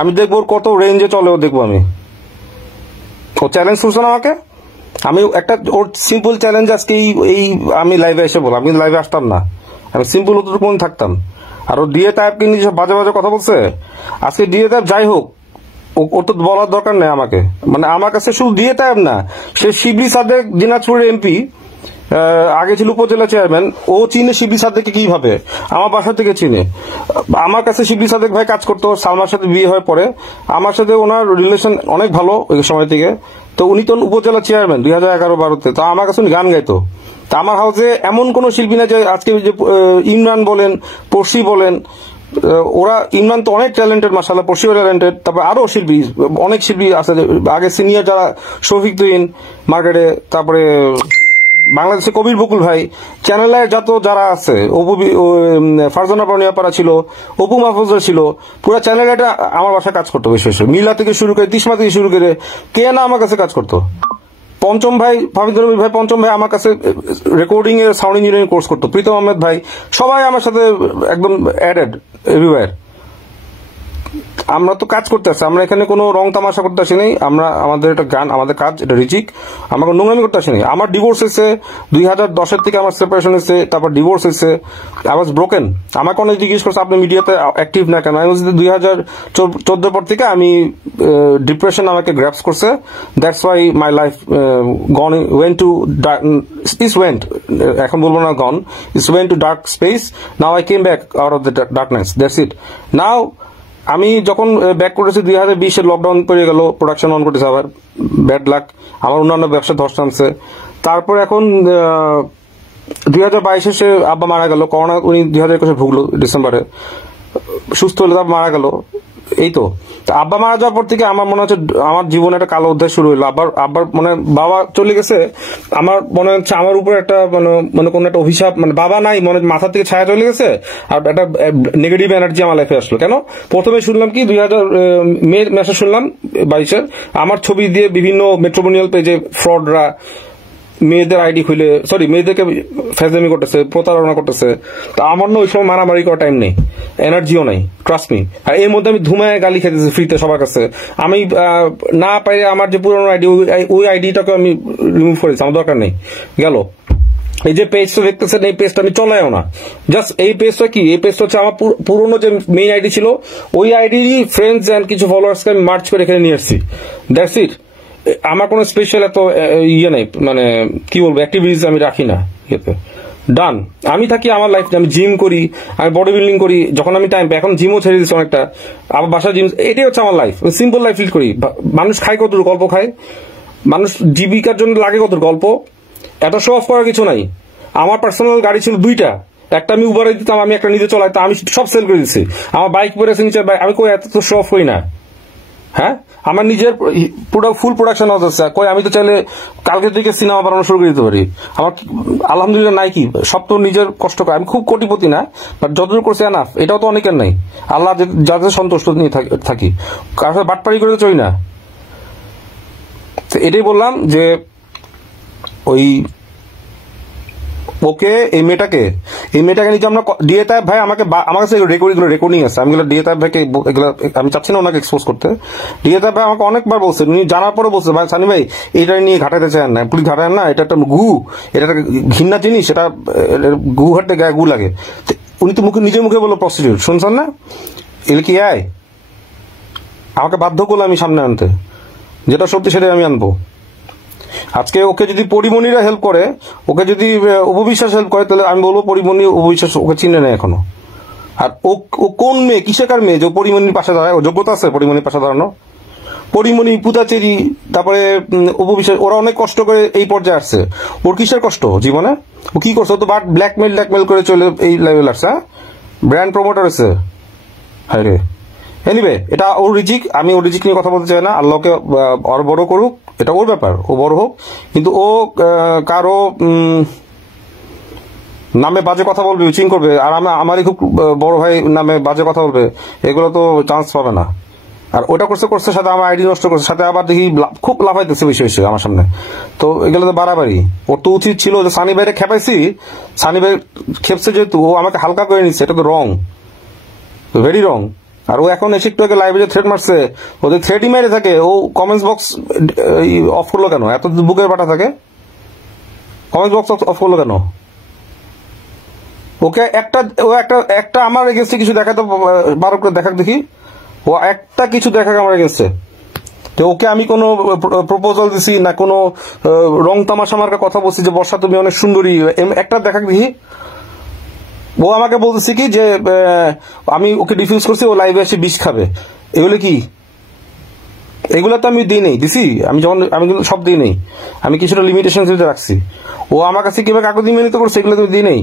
আমি দেখবো কত রেঞ্জে চলে, দেখবো আমি। ও চ্যালেঞ্জ করছে না আমাকে, আমি একটা ওর সিম্পল চ্যালেঞ্জ আজকে আমি লাইভে এসে বল, আমি লাইভে আসতাম না, আমি সিম্পল অতটুকু থাকতাম। আর ও ডিএ টাইপকে নিজে বাজে বাজে কথা বলছে আজকে। ডিএ টাইপ যাই হোক, ওর তো বলার দরকার নেই আমাকে, মানে আমার কাছে শুধু ডিএ টাইপ না, সে শিবলি সাদেক, দিনাজপুরের এমপি, আগে ছিল উপজেলা চেয়ারম্যান, ও চিনে শিবলি সাদেককে কিভাবে, আমার বাসা থেকে চিনে। আমার কাছে শিবলি সাদেক ভাই কাজ করতো, সালমার সাথে বিয়ে হয়ে পরে আমার সাথে ওনার রিলেশন অনেক ভালো ওই সময় থেকে। তো উনি তো উপজেলা চেয়ারম্যান 2011-12-তে, তো আমার কাছে উনি গান গাইতো। তা আমার হাউসে এমন কোন শিল্পী না যে আজকে যে ইমরান বলেন, পড়শি বলেন, ওরা, ইমরান তো অনেক ট্যালেন্টেড, মাশাআল্লাহ, পড়শিও ট্যালেন্টেড, তারপর আরো শিল্পী, অনেক শিল্পী আছে আগে সিনিয়র যারা, শফিক তুহিন মার্কেটে, তারপরে বাংলাদেশে কবির বকুল ভাই, চ্যানেলে যারা আছে, ফারজানা বর্ণিয়াপাড়া ছিল, অপু মাহফুজা ছিল, পুরো চ্যানেলে এটা আমার বাসায় কাজ করতো। বেশ মিলা থেকে শুরু করে, তিসমা থেকে শুরু করে কে না আমার কাছে কাজ করতো। পঞ্চম ভাই, ফাহিদুর রহমান ভাই পঞ্চম ভাই আমার কাছে রেকর্ডিং এর সাউন্ড ইঞ্জিনিয়ারিং কোর্স করতো। প্রীতম আহমেদ ভাই, সবাই আমার সাথে একদম অ্যাডেড এভরিওয়্যার। আমরা তো কাজ করতে আসছি, আমরা এখানে কোনো রং তামাশা করতে আসি নাই। আমরা আমাদের এটা গান, আমাদের কাজ, এটা রিজিক, আমরা কোনো নোংরামি করতে আসি নাই। আমার ডিভোর্স হয়েছে 2010 থেকে, আমার সেপারেশন হয়েছে, তারপর ডিভোর্স হয়েছে। I was broken. আমাকে অনেক জিজ্ঞেস করছে আপনি মিডিয়াতে অ্যাক্টিভ না কেন। আমি বলছি 2014 পর থেকে আমি ডিপ্রেশন আমাকে গ্র্যাপস করছে। That's why my life gone went to went, এখন বলবো না gone, went to dark space. Now I came back out of the darkness, that's it. Now আমি যখন ব্যাক করেছি 2020 লকডাউন পড়ে গেল, প্রোডাকশন অন করেছে, আবার ব্যাড লাক, আমার অন্যান্য ব্যবসা ধস নামছে। তারপর এখন 2022 সে আব্বা মারা গেল, করোনা, উনি 2021 ভুগলো ডিসেম্বরে, সুস্থ হলে তারপর মারা গেল। এই তো আব্বা মারা যাওয়ার পর থেকে আমার মনে হচ্ছে আমার জীবনে একটা কালো অধ্যায় শুরু হইলো। আব্বার মানে বাবা চলে গেছে, আমার মনে হচ্ছে আমার উপরে একটা মানে কোনো একটা অভিশাপ, মানে বাবা নাই, মনে মাথা থেকে ছায়া চলে গেছে, আর একটা নেগেটিভ এনার্জি আমার লাইফে আসলো। কেন? প্রথমে শুনলাম কি 2000 মেসেজ শুনলাম 22-এর, আমার ছবি দিয়ে বিভিন্ন মেট্রোপোলিয়ান পেজে ফ্রডরা মেয়েদের আইডি খুলে, মেয়েদেরকে ফেজলামি করতেছে, প্রতারণা করতেছে। তা আমার না ওই সময় মারামারি করার টাইম নেই, এনার্জিও নাই, ট্রাস্ট মি। আর এর মধ্যে আমি ধুমায় গালি খেতেছি ফ্রিতে সবার কাছে। আমি না পাইলে আমার যে পুরোনো আইডি, ওই আইডিটাকে আমি রিমুভ করেছি, আমার দরকার নেই, গেল। এই যে পেজটা দেখতেছেন, এই পেজটা আমি চলাইও না। জাস্ট এই পেজটা কি, এই পেজটা হচ্ছে আমার পুরোনো যে মেইন আইডি ছিল, ওই আইডি ফ্রেন্ডস এন্ড কিছু ফলোয়ার্সকে আমি মার্চ করে এখানে নিয়ে আসছি, দ্যাটস ইট। আমার কোনো স্পেশাল এত ইয়ে নেই, মানে কি বলবো, অ্যাক্টিভিটিস আমি রাখি না ইয়েতে। ডান, আমি থাকি আমার লাইফ, আমি জিম করি, আমি বডি বিল্ডিং করি, যখন আমি টাইম পাই। এখন জিমও ছেড়ে দিচ্ছি অনেকটা, আমার বাসা জিম, এটাই হচ্ছে আমার লাইফ। সিম্পল লাইফ লিড করি। মানুষ খায় কত গল্প খায়, মানুষ জীবিকার জন্য লাগে কত গল্প, এত শো অফ করার কিছু নাই। আমার পার্সোনাল গাড়ি ছিল 2টা, একটা আমি উবারে দিতাম, আমি একটা নিজে চলাইতাম, আমি সব সেল করে দিচ্ছি। আমার বাইক পরে আছে নিচে, আমি কই এত তো শো অফ করি না। হ্যাঁ, আমার নিজের ফুল প্রোডাকশন হাউস আছে, কই আমি তো চাইলে কালকে থেকে সিনেমা বানানো শুরু করে দিতে পারি। আমার আলহামদুলিল্লাহ নাই কি, সব তো নিজের কষ্ট করে। আমি খুব কোটিপতি না, বাট যতদূর করছি এনাফ, এটাও তো অনেকের নাই। আল্লাহ যাদের সন্তুষ্ট নিয়ে থাকি, কারোর সাথে বাটপাড়ি করে তো চই না। এটাই বললাম যে ওই ওকে, এই মেয়েটাকে নিচে আমরা ডিএ তাইব ভাই আমার কাছে রেকর্ডিং আছে, আমি ডিএ তাইব ভাইকে এগুলো আমি চাচ্ছি না ওনাকে এক্সপোজ করতে। ডিএ তাইব ভাই আমাকে অনেকবার বলছে, উনি জানার পরে বলছে, ভাই সানি ভাই এটা নিয়ে ঘাটাতে চান না, পুলিশ ঘাটায় না, এটা একটা এটা একটা ঘৃণা জিনিস, এটা গু ঘাটতে গায়ে গু লাগে। উনি তো নিজের মুখে বললো প্রস্টিটিউট, শুনছেন না? এগুলো কি আয় আমাকে বাধ্য করলো আমি সামনে আনতে, যেটা সত্যি সেটাই আমি আনবো। আজকে ওকে যদি পরিমণিরা হেল্প করে, ওকে যদি উপবিশ্বাস হেল্প করে, তাহলে আমি বলবো পরিমণি উপবিশ্বাস ওকে চিনে নেয় এখনো। আর ও কোন মেয়ে, কিসেকার মেয়ে যে পরিমণির পাশে দাঁড়ায়? ও যোগ্যতা আছে পরিমণির পাশে দাঁড়ানো? পরিমণি, পুতাচেরি, তারপরে উপবিশ্বাস, ওরা অনেক কষ্ট করে এই পর্যায়ে আসছে। ওর কিসের কষ্ট জীবনে? ও কি করছে? ও তো বাট ব্ল্যাকমেল করে চলে এই লেভেল আসছে। ব্র্যান্ড প্রমোটার হচ্ছে, হায় রে। এনিওয়ে, এটা ওর রিজিক, আমি ওর রিজিক নিয়ে কথা বলতে চাই না। আল্লাহকে আর বড় করুক, এটা ওর ব্যাপার, ও বড় হোক। কিন্তু ও কারো নামে বাজে কথা বলবে, উইচিং করবে, আর আমারই খুব বড় ভাই নামে বাজে কথা বলবে, এগুলো তো চান্স পাবে না। আর ওটা করছে সাথে আমার আইডি নষ্ট করছে, সাথে আবার দেখি খুব লাফাইতেছে বেশি আমার সামনে। তো এগুলো তো বাড়াবাড়ি। ওর তো উচিত ছিল যে সানি ভাইরে খেপাইছি, সানি ভাই খেপছে যেহেতু, ও আমাকে হালকা করে নিচ্ছে, এটা তো রং, ভেরি রং। আর ও এখন এসে একটু আগে লাইভে থ্রেড মারছে, ওদের থ্রেডই মেরে থাকে। ও কমেন্টস বক্স অফ করলো কেন? এত বুকের বাটা থাকে, কমেন্টস বক্স অফ করলো কেন? ওকে একটা আমার এগেন্সে কিছু দেখাতে বারো করে দেখাক দেখি, ও একটা কিছু দেখাক আমার এগেন্সে। তো ওকে আমি কোনো প্রপোজাল দিছি না, কোনো রং তামাশা মার্কা কথা বলছি যে বর্ষা তুমি অনেক সুন্দরী, একটা দেখাক দেখি। ও আমাকে বলতেছে কি যে আমি ওকে ডিফিউজ করছি, ও লাইভে এসে বিষ খাবে। এগুলো কি? এগুলো তো আমি দিই নেই, দিছি আমি কিন্তু সব দিই নেই, আমি কিছুটা লিমিটেশন রাখছি। ও আমার কাছে কিভাবে কাগজ নিমিলিত করছে, এগুলো তুমি দিই নেই।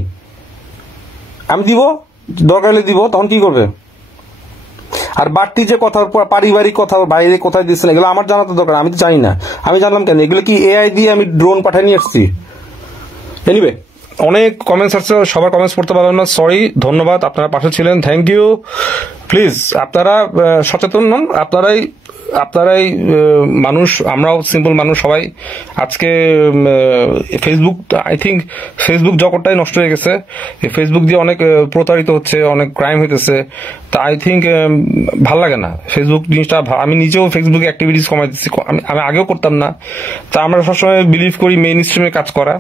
আমি দিব, দরকার হলে দিব, তখন কি করবে? আর বাড়তি যে কথা, পারিবারিক কথা, বাইরে কোথায় দিচ্ছেন, এগুলো আমার জানা তো দরকার, আমি তো জানি না। আমি জানলাম কেন? এগুলো কি এআই দিয়ে আমি ড্রোন পাঠিয়ে নিয়ে আসছি? এনিওয়ে অনেক কমেন্টস আছে, সবার কমেন্টস পড়তে পারলাম না, সরি, ধন্যবাদ, আপনারা পাশে ছিলেন, থ্যাংক ইউ। প্লিজ আপনারা সচেতন হন, আপনারাই মানুষ, আমরাও সিম্পল মানুষ সবাই। আজকে ফেসবুক, আই থিঙ্ক ফেসবুক জগৎটাই নষ্ট হয়ে গেছে, ফেসবুক দিয়ে অনেক প্রতারিত হচ্ছে, অনেক ক্রাইম হইতেছে। তা আই থিঙ্ক ভাল লাগে না ফেসবুক জিনিসটা। আমি নিজেও ফেসবুকে অ্যাক্টিভিটিস কমাই দিচ্ছি, আমি আগেও করতাম না। তা আমরা সবসময় বিলিভ করি মেইন স্ট্রিমে কাজ করা,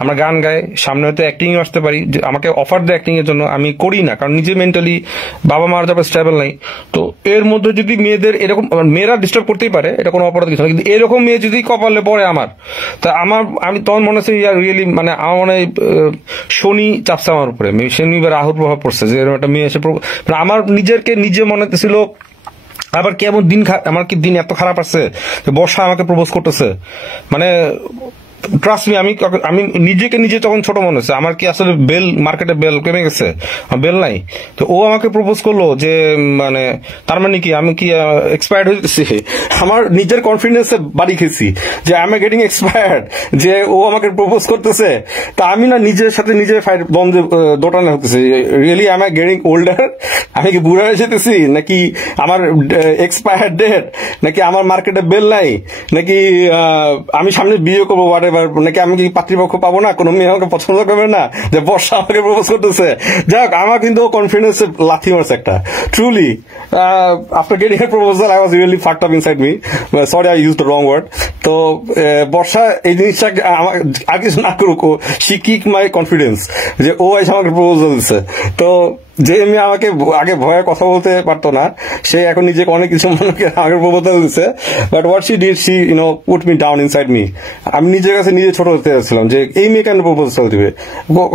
আমরা গান গাই, সামনে হয়তো অ্যাক্টিং আসতে পারি, আমাকে অফার দেয় অ্যাক্টিং এর জন্য, আমি করি না, কারণ নিজে মেন্টালি বাবা মার যাবে স্টেবল নাই। তো এর মধ্যে যদি মেয়েদের এরকম, মেয়েরা ডিস্টার্ব করতেই পারে, এটা কোনো অপরাধ কিছু না, কিন্তু এরকম মেয়ে যদি কপালে পড়ে তা আমি তখন মনে হচ্ছে রিয়েলি মানে আমার মনে শনি চাপছে আমার উপরে, শনি বা রাহুর প্রভাব পড়ছে, যে এরকম একটা মেয়ে এসে আমার নিজে মনে হতেছিল আবার কেমন দিন, আমার কি দিন এত খারাপ আছে যে বর্ষা আমাকে প্রপোজ করতেছে, মানে ট্রাস্ট মি, আমি নিজেকে নিজে তখন ছোট মনে হচ্ছে, আমার কি আসলে মার্কেটে বেল কমে গেছে, বেল নাই। তো ও আমাকে প্রপোজ করলো, যে মানে তার মানে কি আমি কি এক্সপায়ার্ড হয়ে গেছি, আমার নিজের কনফিডেন্সে বাড়ি খেয়েছি যে আই এম গেটিং এক্সপায়ার্ড, যে ও আমাকে প্রপোজ করতেছে। তা আমি না নিজের সাথে নিজের ফাইট বন্ধে দোটানো হতেছে, really I am getting older, আমি কি বুড়া হয়ে যেতেছি, নাকি আমার এক্সপায়ার্ড ডেট, নাকি আমার মার্কেটে বেল নাই, নাকি আমি সামনে বিয়ে করবো, নাকি আমি কি পাত্রীপক্ষ পাবো না, কোনো মেয়ে আমাকে পছন্দ করবে না, যে বর্ষা আমাকে প্রপোজ করতেছে। যাক, আমার কিন্তু কনফিডেন্স লাথি মারছে একটা, truly. After getting a proposal I was really fucked up inside me, sorry I use the wrong word. তো বর্ষা এই জিনিসটা আমার আর কিছু না করুক, শি কিক মাই কনফিডেন্স, যে ও এসে আমাকে প্রপোজাল দিচ্ছে। তো যে মেয়ে আমাকে আগে ভয়ে কথা বলতে পারতো না, সে এখন নিজেকে অনেক কিছু মনে আমাকে প্রপোজাল দিচ্ছে, but what she did, she put me down inside me. আমি নিজের কাছে নিজে ছোট হতে যাচ্ছিলাম, যে এই মেয়ে কেন প্রপোজাল দিবে,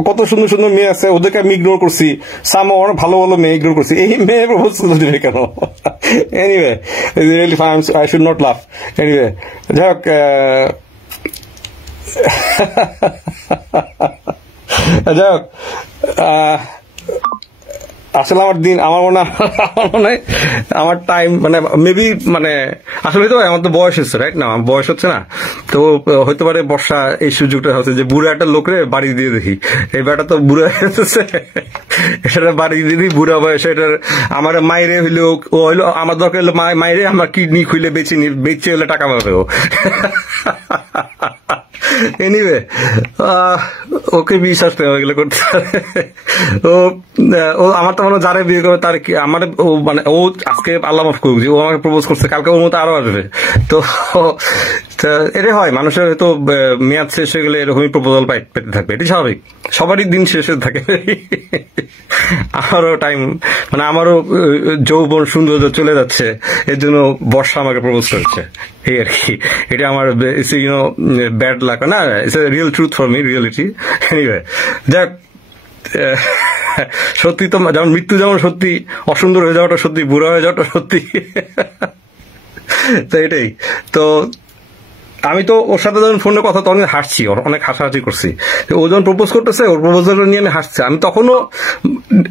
কত সুন্দর সুন্দর মেয়ে আছে, ওদেরকে আমি ইগনোর করছি, অনেক ভালো ভালো মেয়ে ইগনোর করছি, এই মেয়ে প্রপোজাল দিবে কেন? Anyway, really I should not লাফ। এনিওয়ে, যাই হোক, আসলে আমার মনে হয় আমার টাইম মানে মেবি মানে আসলে তো আমার তো বয়স হচ্ছে, রাইট না, আমার বয়স হচ্ছে না, তো হইতে পারে বর্ষা এই সুযোগটা হচ্ছে যে বুড়া একটা লোকরে বাড়ি দিয়ে দেখি, এই বেটা তো বুড়া হচ্ছে, এটা বাড়ি দিয়ে দিই বুড়া বয়সে, এটার আমার মাইরে হইলেও ও হইলো, আমার দরকার হলো মাইরে আমার কিডনি খুলে বেচে হলে টাকা পাবে ও। এনিওয়ে, ওকে বিশ্বাস নেই এগুলো করতে পারে। ও আমার তো মনে হয় যারা বিয়ে করবে তার কি আমার ও মানে ও আজকে আল্লাহ মাফ করুক যে ও আমাকে প্রপোজ করছে, কালকে ওর মতো আরো আসবে। তো এটাই হয়, মানুষের হয়তো মেয়াদ শেষ হয়ে গেলে এরকমই প্রপোজাল পেতে থাকবে, এটি স্বাভাবিক, সবারই দিন শেষ হয়ে থাকে। আমারও টাইম মানে আমারও যৌবন সৌন্দর্য চলে যাচ্ছে, এর জন্য বর্ষা আমাকে প্রপোজ করছে, এই আর কি। এটা আমার ব্যাড লাক না, it's a real truth for me, reality. Anyway, যাক, সত্যি তো যেমন মৃত্যু যেমন সত্যি, অসুন্দর হয়ে যাওয়াটা সত্যি, বুড়া হয়ে যাওয়াটা সত্যি। তো এটাই তো, আমি তো ওর সাথে যখন ফোনে কথা তখন হাসছি, অনেক হাসাহাসি করছি। ও যখন প্রপোজ করতেছে, ওর প্রপোজাল নিয়ে আমি হাসছি, আমি তখনও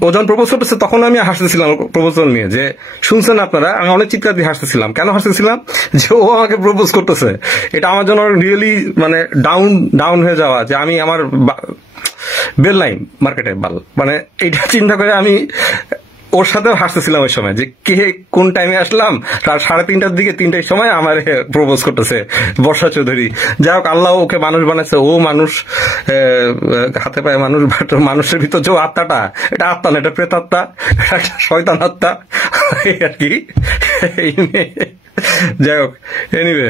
ও যখন প্রপোজ করতেছে তখন আমি হাসতেছিলাম প্রপোজাল নিয়ে, যে শুনছেন আপনারা, আমি অনেক চিৎকার দিয়ে হাসতেছিলাম। কেন হাসতেছিলাম? যে ও আমাকে প্রপোজ করতেছে, এটা আমার জন্য রিয়েলি মানে ডাউন হয়ে যাওয়া, যে আমি আমার বেল নাই মার্কেটে বাল, মানে এইটা চিন্তা করে আমি ওর সাথেও হাসতেছিলাম ওই সময়, যে কে কোন টাইমে আসলাম, তার 3:30টার দিকে 3টার সময় আমার প্রপোজ করতেছে বর্ষা চৌধুরী। যাই হোক, আল্লাহ ওকে মানুষ বানাইছে, ও মানুষ, হাতে পায়ে মানুষ, মানুষের ভিতর যে আত্মাটা, এটা আত্মা না, এটা প্রেত আত্মা, একটা শয়তান আত্মা আর কি। যাই হোক, এনিওয়ে,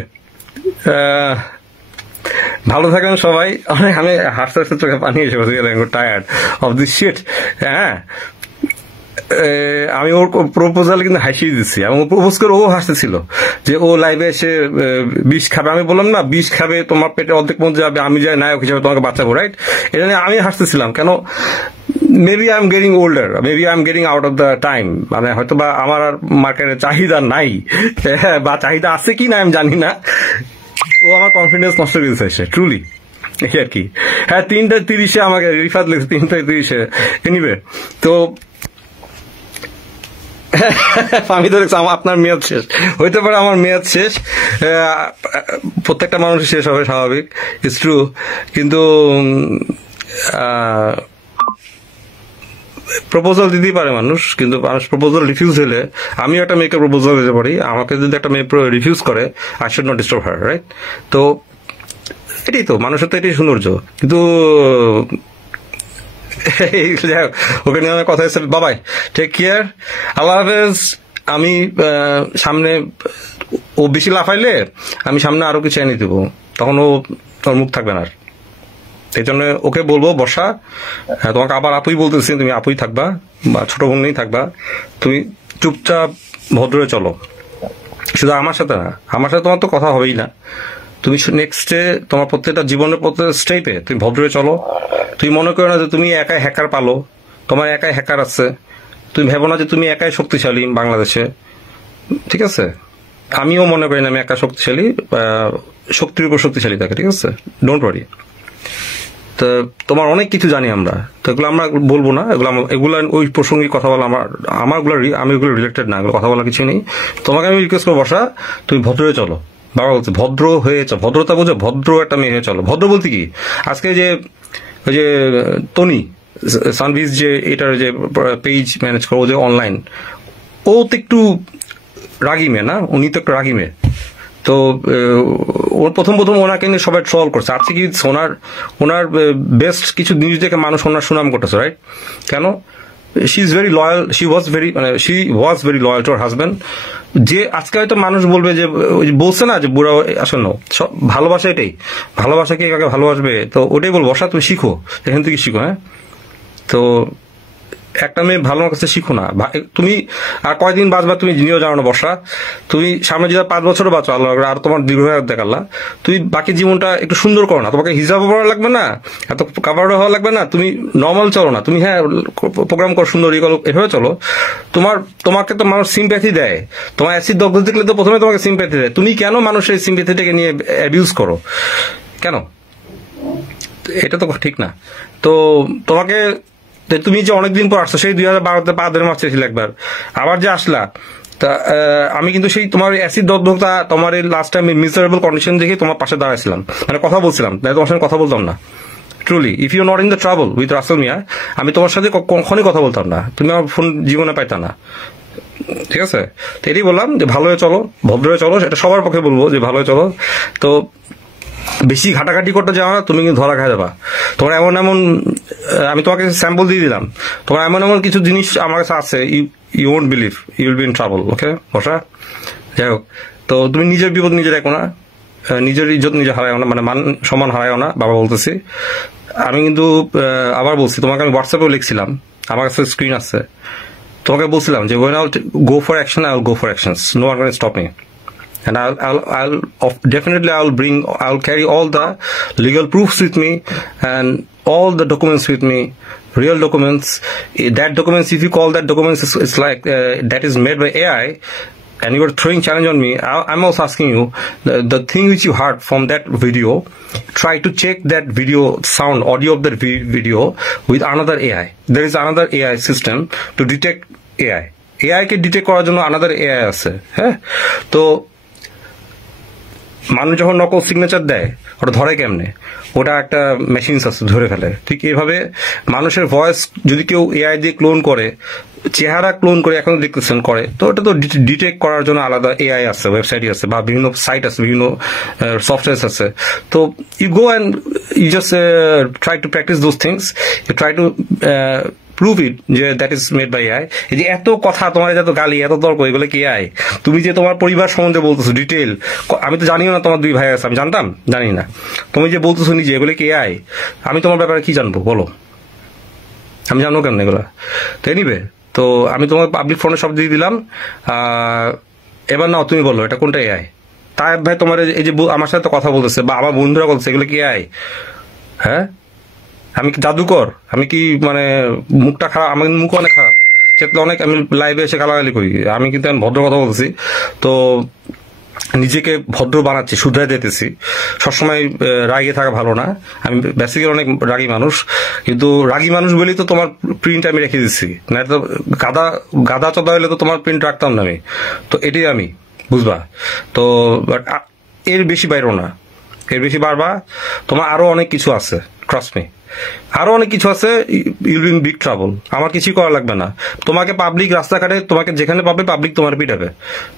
ভালো থাকেন সবাই। আমি হাসতে হাসতে চোখে পানি এসে বসে গেলাম, টায়ার্ড অফ দিস শিট। হ্যাঁ, আমি ওর প্রপোজাল কিন্তু হাসিয়ে দিচ্ছি, এবং প্রপোজ করে ও হাসতেছিল, যে ও লাইভে এসে বিষ খাবে। আমি বললাম না, বিষ খাবে, তোমার পেটে অর্ধেক মধ্যে যাবে, আমি যাই নায়ক হিসেবে তোমাকে বাঁচাবো, রাইট? এটা নিয়ে আমি হাসতেছিলাম। কেন? Maybe I am getting older, maybe I am getting out of the time, মানে হয়তো বা আমার আর মার্কেটে চাহিদা নাই, বা চাহিদা আছে কি না আমি জানি না। ও আমার কনফিডেন্স নষ্ট করে দিচ্ছে, ট্রুলি, এই আর কি। হ্যাঁ, 3:30 আমাকে রিফাত লিখছে, 3:30। এনিওয়ে, তো আমি তো দেখছি আপনার মেয়াদ শেষ হইতে পারে, আমার মেয়াদ শেষ, প্রত্যেকটা মানুষ শেষ হবে, স্বাভাবিক, ইটস ট্রু, কিন্তু প্রপোজাল দিতেই পারে মানুষ, কিন্তু মানুষ প্রপোজাল রিফিউজ হলে, আমিও একটা মেয়েকে প্রপোজাল দিতে পারি, আমাকে যদি একটা মেয়ে রিফিউজ করে, I should not disturb her, right? তো এটাই তো মানুষের, তো এটাই সৌন্দর্য। কিন্তু ওকে নিয়ে আমার কথা হচ্ছে, বাবাই টেক কেয়ার, আল্লাহ হাফেজ। আমি সামনে ও বেশি লাফাইলে আমি সামনে আরো কিছু এনে দেবো, তখন ও তোর মুখ থাকবে না। এই জন্য ওকে বলবো, বর্ষা তোমাকে আবার আপুই বলতেছি, তুমি আপুই থাকবা বা ছোট বোন নেই থাকবা, তুমি চুপচাপ ভদ্রে চলো, শুধু আমার সাথে না, আমার সাথে তোমার তো কথা হবেই না, তুমি নেক্সটে তোমার প্রত্যেকটা জীবনের প্রত্যেকটা স্টেপে তুমি ভদ্রে চলো। তুমি মনে করো না যে তুমি একাই হ্যাকার পালো, তোমার একাই হ্যাকার আছে, তুমি ভেবো না যে তুমি একাই শক্তিশালী বাংলাদেশে, ঠিক আছে? আমিও মনে করি না আমি একা শক্তিশালী, শক্তির উপর শক্তিশালী থাকে, ঠিক আছে? Don't worry. তো তোমার অনেক কিছু জানি আমরা, তো এগুলো আমরা বলবো না, এগুলো ওই প্রসঙ্গে কথা বলা আমারগুলো, আমি ওগুলো রিলেটেড না, এগুলো কথা বলা কিছু নেই। তোমাকে আমি রিকোয়েস্ট করবো, বর্ষা তুমি ভদ্রে চলো, বাবা বলছে ভদ্র হয়ে চলো, ভদ্রতা বোঝো, ভদ্র একটা মেয়ে হয়ে চলো। ভদ্র বলতে কি, আজকে যে ওই যে তনি সানভিজ যে এটার যে পেজ ম্যানেজ করো, যে অনলাইন, ও তো একটু রাগি মেয়ে না, উনি তো একটু রাগি মেয়ে। তো ওর প্রথম ওনাকে নিয়ে সবাই ট্রল করছে, আজকে কি ওনার বেস্ট কিছু জিনিস দেখে মানুষ ওনার সুনাম করতেছে, রাইট? কেন? She is very loyal, she was very loyal to her husband. যে আজকে হয়তো মানুষ বলবে যে বলছে না যে বুড়া, আসলে ভালোবাসা এটাই, ভালোবাসা কে কাকে ভালোবাসবে, তো ওটাই বলবো, বর্ষা তুমি শিখো, এখান থেকে শিখো। হ্যাঁ, তো একটা মেয়ে ভালো কাছে শিখো না, তুমি আর কয়দিন বাঁচবা তুমি জিনিও জানো না বর্ষা, তুমি সামনে যদি 5 বছরও বাঁচো আল্লাহ, আর তোমার দীর্ঘায়ু দেখাল্লা, তুমি বাকি জীবনটা একটু সুন্দর করো না, তোমাকে হিসাবও করা লাগবে না, এত কাভারও হওয়া লাগবে না, তুমি নর্মাল চলো না, তুমি হ্যাঁ প্রোগ্রাম করো, সুন্দর এভাবে চলো। তোমাকে তো মানুষ সিম্প্যাথি দেয়, তোমার অ্যাসিড দগ্ধ দেখলে তো প্রথমে তোমাকে সিম্প্যাথি দেয়, তুমি কেন মানুষের সিম্প্যাথিটাকে নিয়ে অ্যাবিউজ করো কেন? এটা তো ঠিক না। তো তোমাকে, তুমি যে অনেকদিন পর আসছো, সেই 2012-তে 5 মাস চেয়েছিল একবার, আবার যে আসলা, তা আমি কিন্তু সেই তোমার অ্যাসিড দগ্ধতা, তোমার এই লাস্ট টাইম মিজারেবল কন্ডিশন দেখে তোমার পাশে দাঁড়াইছিলাম, মানে কথা বলছিলাম, তাই তোমার সঙ্গে কথা বলতাম না। Truly, if you not in the trouble with Rasel Mia, আমি তোমার সাথে কখনই কথা বলতাম না, তুমি আমার ফোন জীবনে পাইতা না, ঠিক আছে? তো এটাই বললাম যে ভালো হয়ে চলো, ভদ্র হয়ে চলো, এটা সবার পক্ষে বলবো যে ভালো হয়ে চলো। তো বেশি ঘাটাঘাটি করতে যাও না, তুমি কিন্তু ধরা খাই যাবা। তোমার এমন আমি তোমাকে স্যাম্পল দিয়ে দিলাম, তোমার এমন কিছু জিনিস আমার কাছে আছে, you won't believe, you will be in trouble. Okay Barsha, যাই হোক, তো তুমি নিজের বিপদ নিজে দেখো না, নিজের ইজ্জত নিজে হারায়ও না, মানে মান সম্মান হারায়ও না, বাবা বলতেছি। আমি কিন্তু আবার বলছি, তোমাকে আমি হোয়াটসঅ্যাপেও লিখছিলাম, আমার কাছে স্ক্রিন আছে, তোমাকে বলছিলাম যে when I'll go for action, I'll go for actions, no one can stop me. And I'll definitely I'll carry all the legal proofs with me and all the documents with me, real documents. That documents, if you call that documents, it's like that is made by AI, and you are throwing challenge on me. I'm also asking you, the thing which you heard from that video, try to check that video sound, audio of that video with another AI. There is another AI system to detect AI. AI K detect করার জন্য another AI আছে। হ্যাঁ, তো মানুষ যখন নকল signature দেয়, ওটা ধরে কেমনে? ওটা একটা মেশিনস আছে, ধরে ফেলে। ঠিক এইভাবে মানুষের ভয়েস যদি কেউ এআই দিয়ে ক্লোন করে, চেহারা ক্লোন করে এখন দেখতেছেন করে, তো ওটা তো ডিটেক্ট করার জন্য আলাদা এআই আছে, ওয়েবসাইট আছে, বা বিভিন্ন সাইট আছে, বিভিন্ন সফটওয়্যার আছে। তো you go and you just try to practice those things, you try to prove it যে that is made by AI. এই যে এত কথা, তোমার এত গালি, এত তর্ক, এগুলো কি এআই? তুমি যে তোমার পরিবার সম্বন্ধে বলতেছো ডিটেল, আমি তো জানিও না তোমার 2 ভাই আছে, আমি জানতাম? জানি না। তুমি যে বলতেছো নিজে, এগুলো কি এআই? আমি তোমার ব্যাপারে কি জানবো বলো? আমি জানবো কেন এগুলো? তো এনিওয়ে, তো আমি তোমার পাবলিক ফোনে সব দিয়ে দিলাম। এবার নাও তুমি বলো এটা কোনটা এআই? তাই ভাই তোমার এই যে আমার সাথে কথা বলতেছে বা আমার বন্ধুরা বলছে, এগুলো কি এআই? হ্যাঁ, আমি কি জাদুকর? আমি কি মানে মুখটা খারাপ? আমার মুখ অনেক খারাপ, চেতলে অনেক, আমি লাইভে এসে গালাগালি করি, আমি কিন্তু ভদ্র কথা বলছি। তো নিজেকে ভদ্র বানাচ্ছি, শুধরাই দিতেছি। সবসময় রাগে থাকা ভালো না। আমি বেসিক্যালি অনেক রাগী মানুষ, কিন্তু রাগী মানুষ বলেই তো তোমার প্রিন্ট আমি রেখে দিচ্ছি, না তো গাদা চদা হলে তো তোমার প্রিন্ট রাখতাম না আমি। তো এটাই আমি, বুঝবা? তো এর বেশি বাইরো না, এর বেশি বাড়বা। তোমার আরো অনেক কিছু আছে, ট্রাস্ট মি, আরো অনেক কিছু আছে। ইউল ইন বিগ ট্রাবল। আমার কিছুই করা লাগবে না। তোমাকে পাবলিক রাস্তাঘাটে তোমাকে যেখানে পাবে পাবলিক তোমার পিটাবে।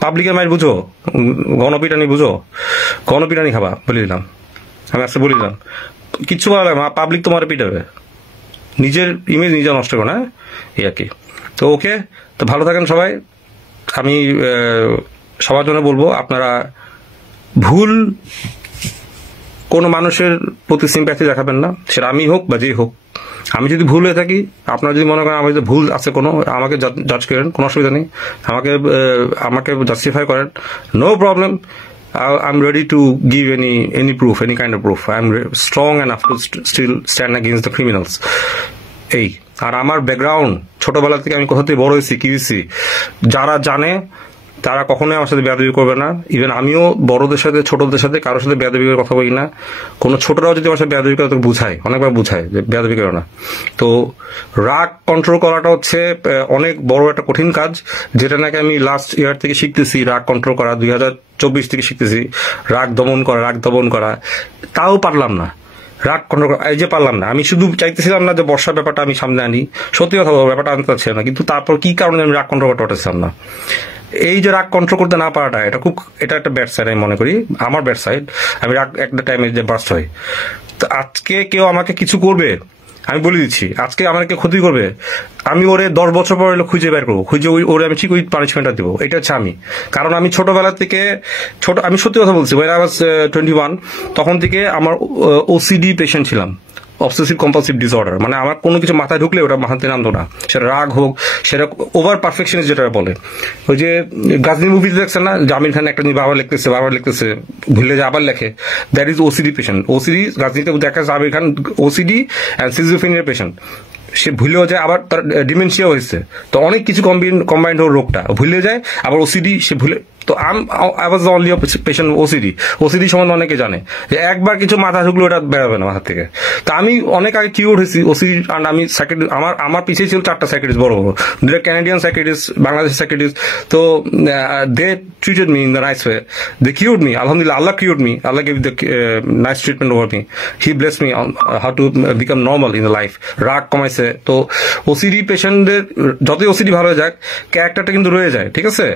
পাবলিকের মায়ের বুঝো, গণপিটানি বুঝো, গণপিটানি খাবা বলে দিলাম আমি, আজকে বলে দিলাম কিচ্ছু করা লাগবে না, পাবলিক তোমার পিটাবে। নিজের ইমেজ নিজে নষ্ট করো না, এই আর কি। তো ওকে, তো ভালো থাকেন সবাই। আমি সবার জন্য বলবো, আপনারা ভুল কোনো মানুষের প্রতি সিম্প্যাথি দেখাবেন না, সেটা আমি হোক বা যেই হোক। আমি যদি ভুল হয়ে থাকি, আপনারা যদি মনে করেন আমার যদি ভুল আছে কোনো, আমাকে জাজ করেন, কোনো অসুবিধা নেই। আমাকে জাস্টিফাই করেন, no problem. I'm ready to give any proof, any kind of proof. I'm strong enough to still stand against the criminals. এই আর আমার ব্যাকগ্রাউন্ড, ছোটবেলা থেকে আমি কোথা থেকে বড় হয়েছি, কি হয়েছি, যারা জানে তারা কখনোই আমার সাথে বেয়াদবি করবে না। ইভেন আমিও বড়দের সাথে ছোটদের সাথে কারোর সাথে বেয়াদবি করে কথা বলি না। কোনো ছোটরাও যদি আমার সাথে বেয়াদবি করে তাকে বুঝায়, অনেকবার বুঝায় যে বেয়াদবি করে না। তো রাগ কন্ট্রোল করাটা হচ্ছে অনেক বড় একটা কঠিন কাজ, যেটা নাকি আমি লাস্ট ইয়ার থেকে শিখতেছি। রাগ কন্ট্রোল করা 2024 থেকে শিখতেছি, রাগ দমন করা, তাও পারলাম না। রাগ কন্ট্রোল করা, এই যে পারলাম না। আমি শুধু চাইতেছিলাম না যে বর্ষার ব্যাপারটা আমি সামনে আনি, সত্যি কথা বলবো, ব্যাপারটা আনতে চাচ্ছিলাম না, কিন্তু তারপর কি কারণে আমি রাগ কন্ট্রোল করতে পারছিলাম না। এই যে রাগ কন্ট্রোল করতে না পারাটা, এটা একটা ব্যাড সাইড আমি মনে করি, আমার ব্যাড সাইড। আমি রাগ একটা টাইমে যে বাস্ট হয়। তো আজকে কেউ আমাকে কিছু করবে, আমি বলে দিচ্ছি, আজকে আমাকে ক্ষতি করবে, আমি ওরে 10 বছর পরে খুঁজে বের করবো, ওরে আমি ঠিক ওই পানিশমেন্টটা দেবো। এটা হচ্ছে আমি। কারণ আমি ছোটবেলা থেকে আমি সত্যি কথা বলছি, when I was 21 তখন থেকে আমার ওসিডি পেশেন্ট ছিলাম, অবসেসিভ কম্পালসিভ ডিসঅর্ডার। মানে আমার কোনো কিছু মাথায় ঢুকলে ওটা মাথাতে নামতো না, সেটা রাগ হোক, সেটা ওভার পারফেকশনিস্ট যেটা বলে। ওই যে গাজনি মুভিতে দেখছেন না, আমির খান একটা জিনিস বারবার লিখতেছে, ভুলে যায় আবার লেখে, that is OCD patient. OCD গাজনিতে দেখা যাচ্ছে Aamir Khan OCD and schizophrenia patient. সে ভুলেও যায়, আবার তার ডিমেনশিয়া হয়েছে। তো অনেক কিছু কম্বাইন্ড হোক রোগটা, ভুলে যায়, আবার ওসিডি সে ভুলে। তো I was the only patient OCD সম্বন্ধে অনেকে জানে যে একবার কিছু মাথা ঢুকলে ওটা বেরোবে না মাথা থেকে। তো আমি অনেক আগে কিউর হয়েছি ওসিডি। আর আমি আমার পিছিয়ে ছিল 4টা সাইকিয়াট্রিস্ট, বড় দুটো ক্যানাডিয়ান সাইকিয়াট্রিস্ট, বাংলাদেশি সাইকিয়াট্রিস্ট। তো they treated me in the nice way, they cured me, আলহামদুলিল্লাহ। Allah cured me, Allah gave the nice treatment over me. He bless me how to become normal in the life. রাগ কমাইছে। তো OCD পেশেন্টদের যতই OCD ভালো হয়ে যাক, ক্যারেক্টারটা কিন্তু রয়ে যায়, ঠিক আছে?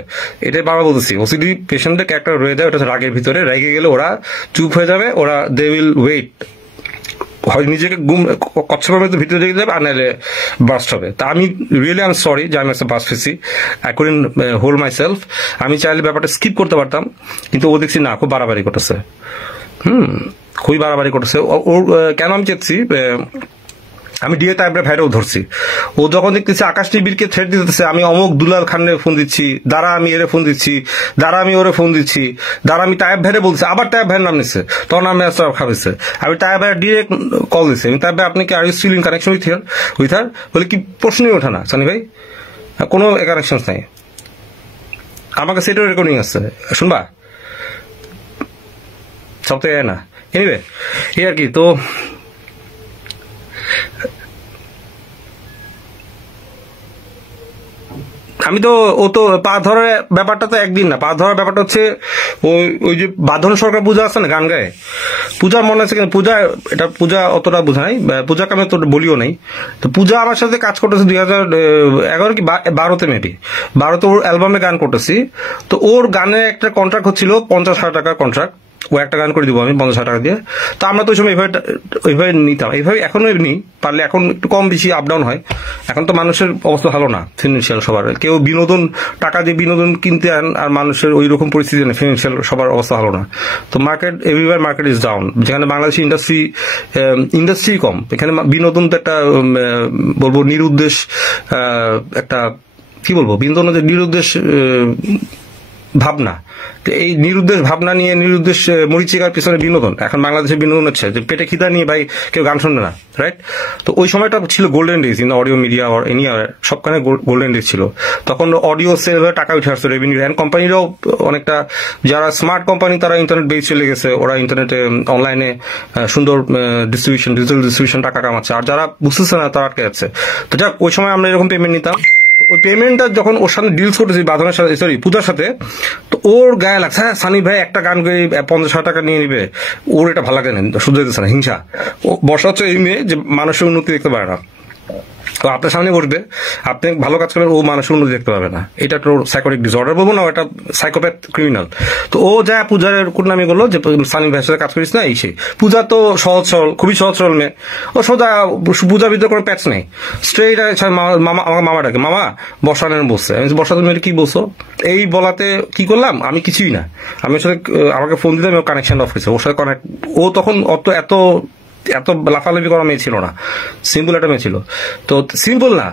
এটাই বাবা বলতেছি, ওসিডি পেশেন্টের ক্যারেক্টার রয়ে যায়, ওটা রাগের ভিতরে। রেগে গেলে ওরা চুপ হয়ে যাবে, ওরা দে উইল ওয়েট, হয় নিজেকে কচ্ছপের মধ্যে ভিতরে রেখে যাবে, আর নাহলে বাস্ট হবে। তা আমি রিয়েলি আই এম সরি যে আমি একটা বাস্ট হয়েছি। I couldn't hold my self. আমি চাইলে ব্যাপারটা স্কিপ করতে পারতাম, কিন্তু ও দেখছি না, খুব বাড়াবাড়ি করতেছে। খুবই বাড়াবাড়ি করতেছে। ওর কেন আমি চেয়েছি, আমি ডিএ তাইবরা ভাইরাও ধরছি। ও যখন দেখতেছি আকাশ টিভিরকে থ্রেট দিতেছে, আমি অমুক দুলাল খানরে ফোন দিচ্ছি, দ্বারা আমি এরে ফোন দিচ্ছি, দ্বারা আমি ওরে ফোন দিচ্ছি, দ্বারা আমি তাইব ভাইরে বলছি, আবার তাইব ভাইয়ের নাম নিচ্ছে, তখন আমি খাবেছে। আমি তাইব ভাইয়ের ডিরেক্ট কল দিচ্ছি, আমি তাইব ভাই আপনি কি are you still in connection with her? বলে কি প্রশ্নই ওঠে না সানি ভাই, কোনো কানেকশন নাই। আমাকে সেটাও রেকর্ডিং আছে, শুনবা? সব তো না। এনিওয়ে, এই আর কি। তো আমি তো ও তো পা ধরার ব্যাপারটা তো একদিন না, পা ধরার ব্যাপারটা হচ্ছে ওই যে বাঁধন সরকার পূজা আছে না, গান গায়ে পূজা, মনে আছে কিন্তু পূজা অতটা বোঝা নাই, পূজাকে আমি তো বলিও নাই। তো পূজা আমার সাথে কাজ করতেছে 2011 কি 12তে, মেবি 12তে ওর অ্যালবামে গান করতেছি। তো ওর গানে একটা কন্ট্রাক্ট হচ্ছিল 50,000 টাকার কন্ট্রাক্ট, ও একটা গান করে দিব আমি 50,000 টাকা দিয়ে। তো আমরা তো ওই সময় এইভাবে নিতাম, এইভাবে এখনো নিই, পারলে এখন একটু কম বেশি আপ ডাউন হয়। এখন তো মানুষের অবস্থা ভালো না, ফিনান্সিয়াল সবার, কেউ বিনোদন টাকা দিয়ে বিনোদন কিনতে আন, আর মানুষের ওই রকম পরিস্থিতি নেই, ফিনান্সিয়াল সবার অবস্থা ভালো না। তো এভরিওয়্যার মার্কেট ইজ ডাউন। যেখানে বাংলাদেশি ইন্ডাস্ট্রি কম, এখানে বিনোদন তো একটা বলবো নিরুদ্দেশ, একটা কি বলবো, বিনোদন যে নিরুদ্দেশ ভাবনা, তো এই নিরুদ্দেশ ভাবনা নিয়ে নিরুদ্দেশ মরিচিকার পিছনে বিনোদন, এখন বাংলাদেশের বিনোদন হচ্ছে যে পেটে খিদা নিয়ে ভাই কেউ গান শুনবে না, রাইট? তো ওই সময়টা ছিল golden days in audio media or any সবখানে গোল্ডেন ডেজ ছিল। তখন অডিও সেল হয়ে টাকা উঠে আসছে, রেভিনিউ, অ্যান্ড কোম্পানিরাও অনেকটা, যারা স্মার্ট কোম্পানি তারা ইন্টারনেট বেস চলে গেছে, ওরা ইন্টারনেটে অনলাইনে সুন্দর ডিস্ট্রিবিউশন, ডিজিটাল ডিস্ট্রিবিউশন টাকা কামাচ্ছে, আর যারা বুঝতেছে না তারা আটকে যাচ্ছে। তো যাক, ওই সময় আমরা এরকম পেমেন্ট নিতাম। ওই পেমেন্টটা যখন ওর সাথে ডিলস করতেছি বাঁধনের সাথে, সরি পূজার সাথে, তো ওর গায়ে লাগছে, হ্যাঁ সানি ভাই একটা গান করে 50,000 টাকা নিয়ে নিবে, ওর এটা ভালো লাগে না, শুধু দিতেছে না, হিংসা। ও বসা হচ্ছে এই মেয়ে যে মানুষের উন্নতি দেখতে পারে না, তো আপনার সামনে বসবে, আপনি ভালো কাজ করলেন, ও মানুষের উন্নতি দেখতে পাবে না। এটা একটা সাইকোটিক ডিসঅর্ডার বলবো না, এটা সাইকোপ্যাথ ক্রিমিনাল। তো ও যা পূজার কুটনামি করলো যে সানি ভাইয়ের সাথে কাজ করিস না, এই সে। পূজা তো সহজ সরল, খুবই সহজ সরল মেয়ে, ও সোজা, পূজার ভিতরে কোনো প্যাচ নেই, স্ট্রেইট মামা, আমাকে মামাটাকে মামা বসানের বলছে। আমি বসা, তুমি কি বলছো? এই বলাতে কি করলাম আমি, কিছুই না, আমি আসলে আমাকে ফোন দিলাম, ও কানেকশন অফ করেছে, ওর সাথে কানেক্ট, ও তখন এত লাফালাফি করা মেয়ে ছিল না, সিম্পল একটা মেয়ে ছিল। তো সিম্পল না,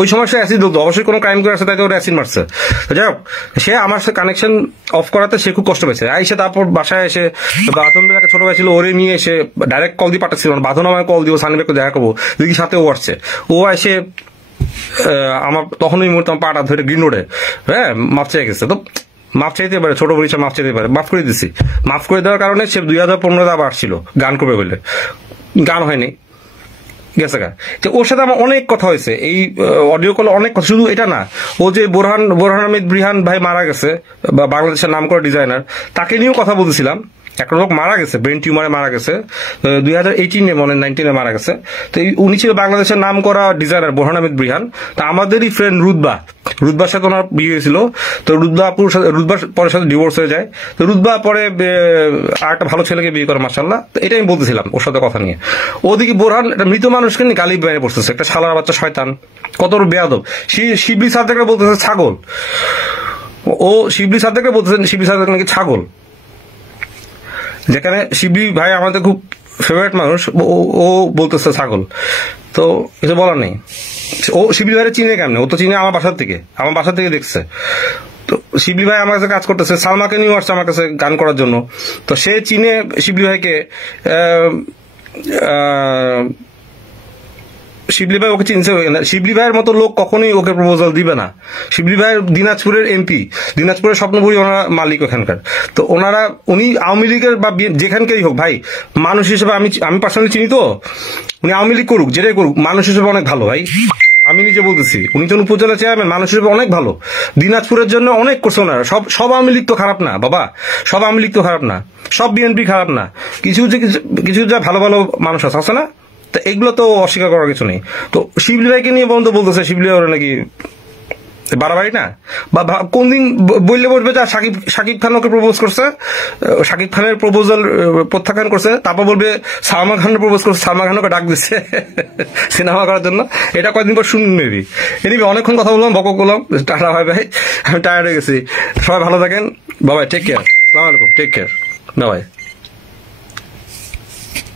ওই সময় সে অ্যাসিড বলতো, অবশ্যই কোনো ক্রাইম করে আসছে, তাই তো ওরা অ্যাসিড মারছে। যাই হোক, সে আমার সাথে কানেকশন অফ করাতে সে খুব কষ্ট পেয়েছে। আইসে তারপর বাসায় এসে বাথরুমের একটা ছোট ভাই ছিল, ওরে নিয়ে এসে ডাইরেক্ট কল দিয়ে পাঠাচ্ছিল না, বাঁধন আমায় কল দিব, সানি ভাইকে দেখা করবো, দেখি সাথে ও আসছে। ও এসে আমার তখন ওই মুহূর্তে আমার পাটা ধরে গ্রিন রোডে, হ্যাঁ মাপ চেয়ে গেছে। তো মাফ চাইতে পারে, ছোট পরিচয় মাফ চাইতে পারে, মাফ করে দিছি। মাফ করে দেওয়ার কারণে সে 2015 আবার আসছিল গান করবে বলে, গান হয়নি, গেছে গা। তো ওর সাথে আমার অনেক কথা হয়েছে, এই অডিও কলে অনেক কথা, শুধু এটা না, ও যে বোরহান আহমেদ বৃহান ভাই মারা গেছে, বা বাংলাদেশের নাম করা ডিজাইনার, তাকে নিয়েও কথা বলতেছিলাম। একটা লোক মারা গেছে, ব্রেন টিউমারে মারা গেছে, 2018 মনে 19 মারা গেছে। তো উনি ছিল বাংলাদেশের নাম করা ডিজাইনার বোরহান আহমেদ বৃহান। তা আমাদেরই ফ্রেন্ড রুদবার সাথে ওনার বিয়ে হয়েছিল। তো রুদবার পরের সাথে ডিভোর্স হয়ে যায়। তো রুদবা পরে আর একটা ভালো ছেলেকে বিয়ে করে, মাশাআল্লাহ। তো এটাই আমি বলতেছিলাম ওর সাথে কথা নিয়ে। ওদিকে বোরহান একটা মৃত মানুষকে নিয়ে গালি বাইরে পড়তেছে, একটা শালার বাচ্চা শয়তান, কত বেয়াদব। শিবলি সাদ্দাকরা বলতেছে ছাগল, ও শিবলি সাদ্দাকরা বলতেছেন শিবলি সাদ্দাক নাকি ছাগল, যেখানে শিবলি ভাই আমাদের খুব ফেভারিট মানুষ, ও বলতেছে ছাগল। তো কিছু বলার নেই। ও শিবলি ভাইয়ের চিনে কেমনে? ও তো চিনে আমার বাসার থেকে দেখছে। তো শিবলি ভাই আমার কাছে কাজ করতেছে, সালমাকে নিয়ে আসছে আমার কাছে গান করার জন্য। তো সে চিনে শিবলি ভাইকে, শিবলি ভাই ওকে চিনছে না। শিবলি ভাইয়ের মতো লোক কখনোই ওকে প্রপোজাল দিবে না। শিবলি ভাইয়ের দিনাজপুরের এমপি, দিনাজপুরের স্বপ্নপুরী ওনারা মালিক ওখানকার। তো উনি আওয়ামী লীগের বা যেখানকারই হোক ভাই, মানুষ হিসেবে আমি পার্সোনালি চিনি। তো উনি আওয়ামী লীগ করুক, যেটাই করুক, মানুষ হিসেবে অনেক ভালো ভাই। আমি নিজে বলতেছি, উনি যখন উপজেলা চেয়ারম্যান, মানুষ হিসেবে অনেক ভালো। দিনাজপুরের জন্য অনেক করছে ওনারা। সব আওয়ামী লীগ তো খারাপ না বাবা, সব আওয়ামী লীগ তো খারাপ না, সব বিএনপি খারাপ না, কিছু যা ভালো ভালো মানুষ আছে না। তো এগুলো তো অস্বীকার করার কিছু নেই। তো শিবলি ভাইকে নিয়ে বন্ধু বলতেছে শিবলি ভাই নাকি বাড়াবাড়ি না, বা কোন দিন বললে বলবে যে শাকিব খান ওকে প্রপোজ করছে, শাকিব খানের প্রপোজাল প্রত্যাখ্যান করছে, তারপর বলবে সালমান খানের প্রপোজ করছে, সালমান খান ওকে ডাক দিচ্ছে সিনেমা করার জন্য। এটা কয়েকদিন পর শুনুন নেবি। এনিবে অনেকক্ষণ কথা বললাম, বক করলাম, টাটা ভাই ভাই, আমি টায়ার্ড হয়ে গেছি। সবাই ভালো থাকেন, বাবাই, টেক কেয়ার, আসসালামু আলাইকুম, টেক কেয়ার, বাবাই।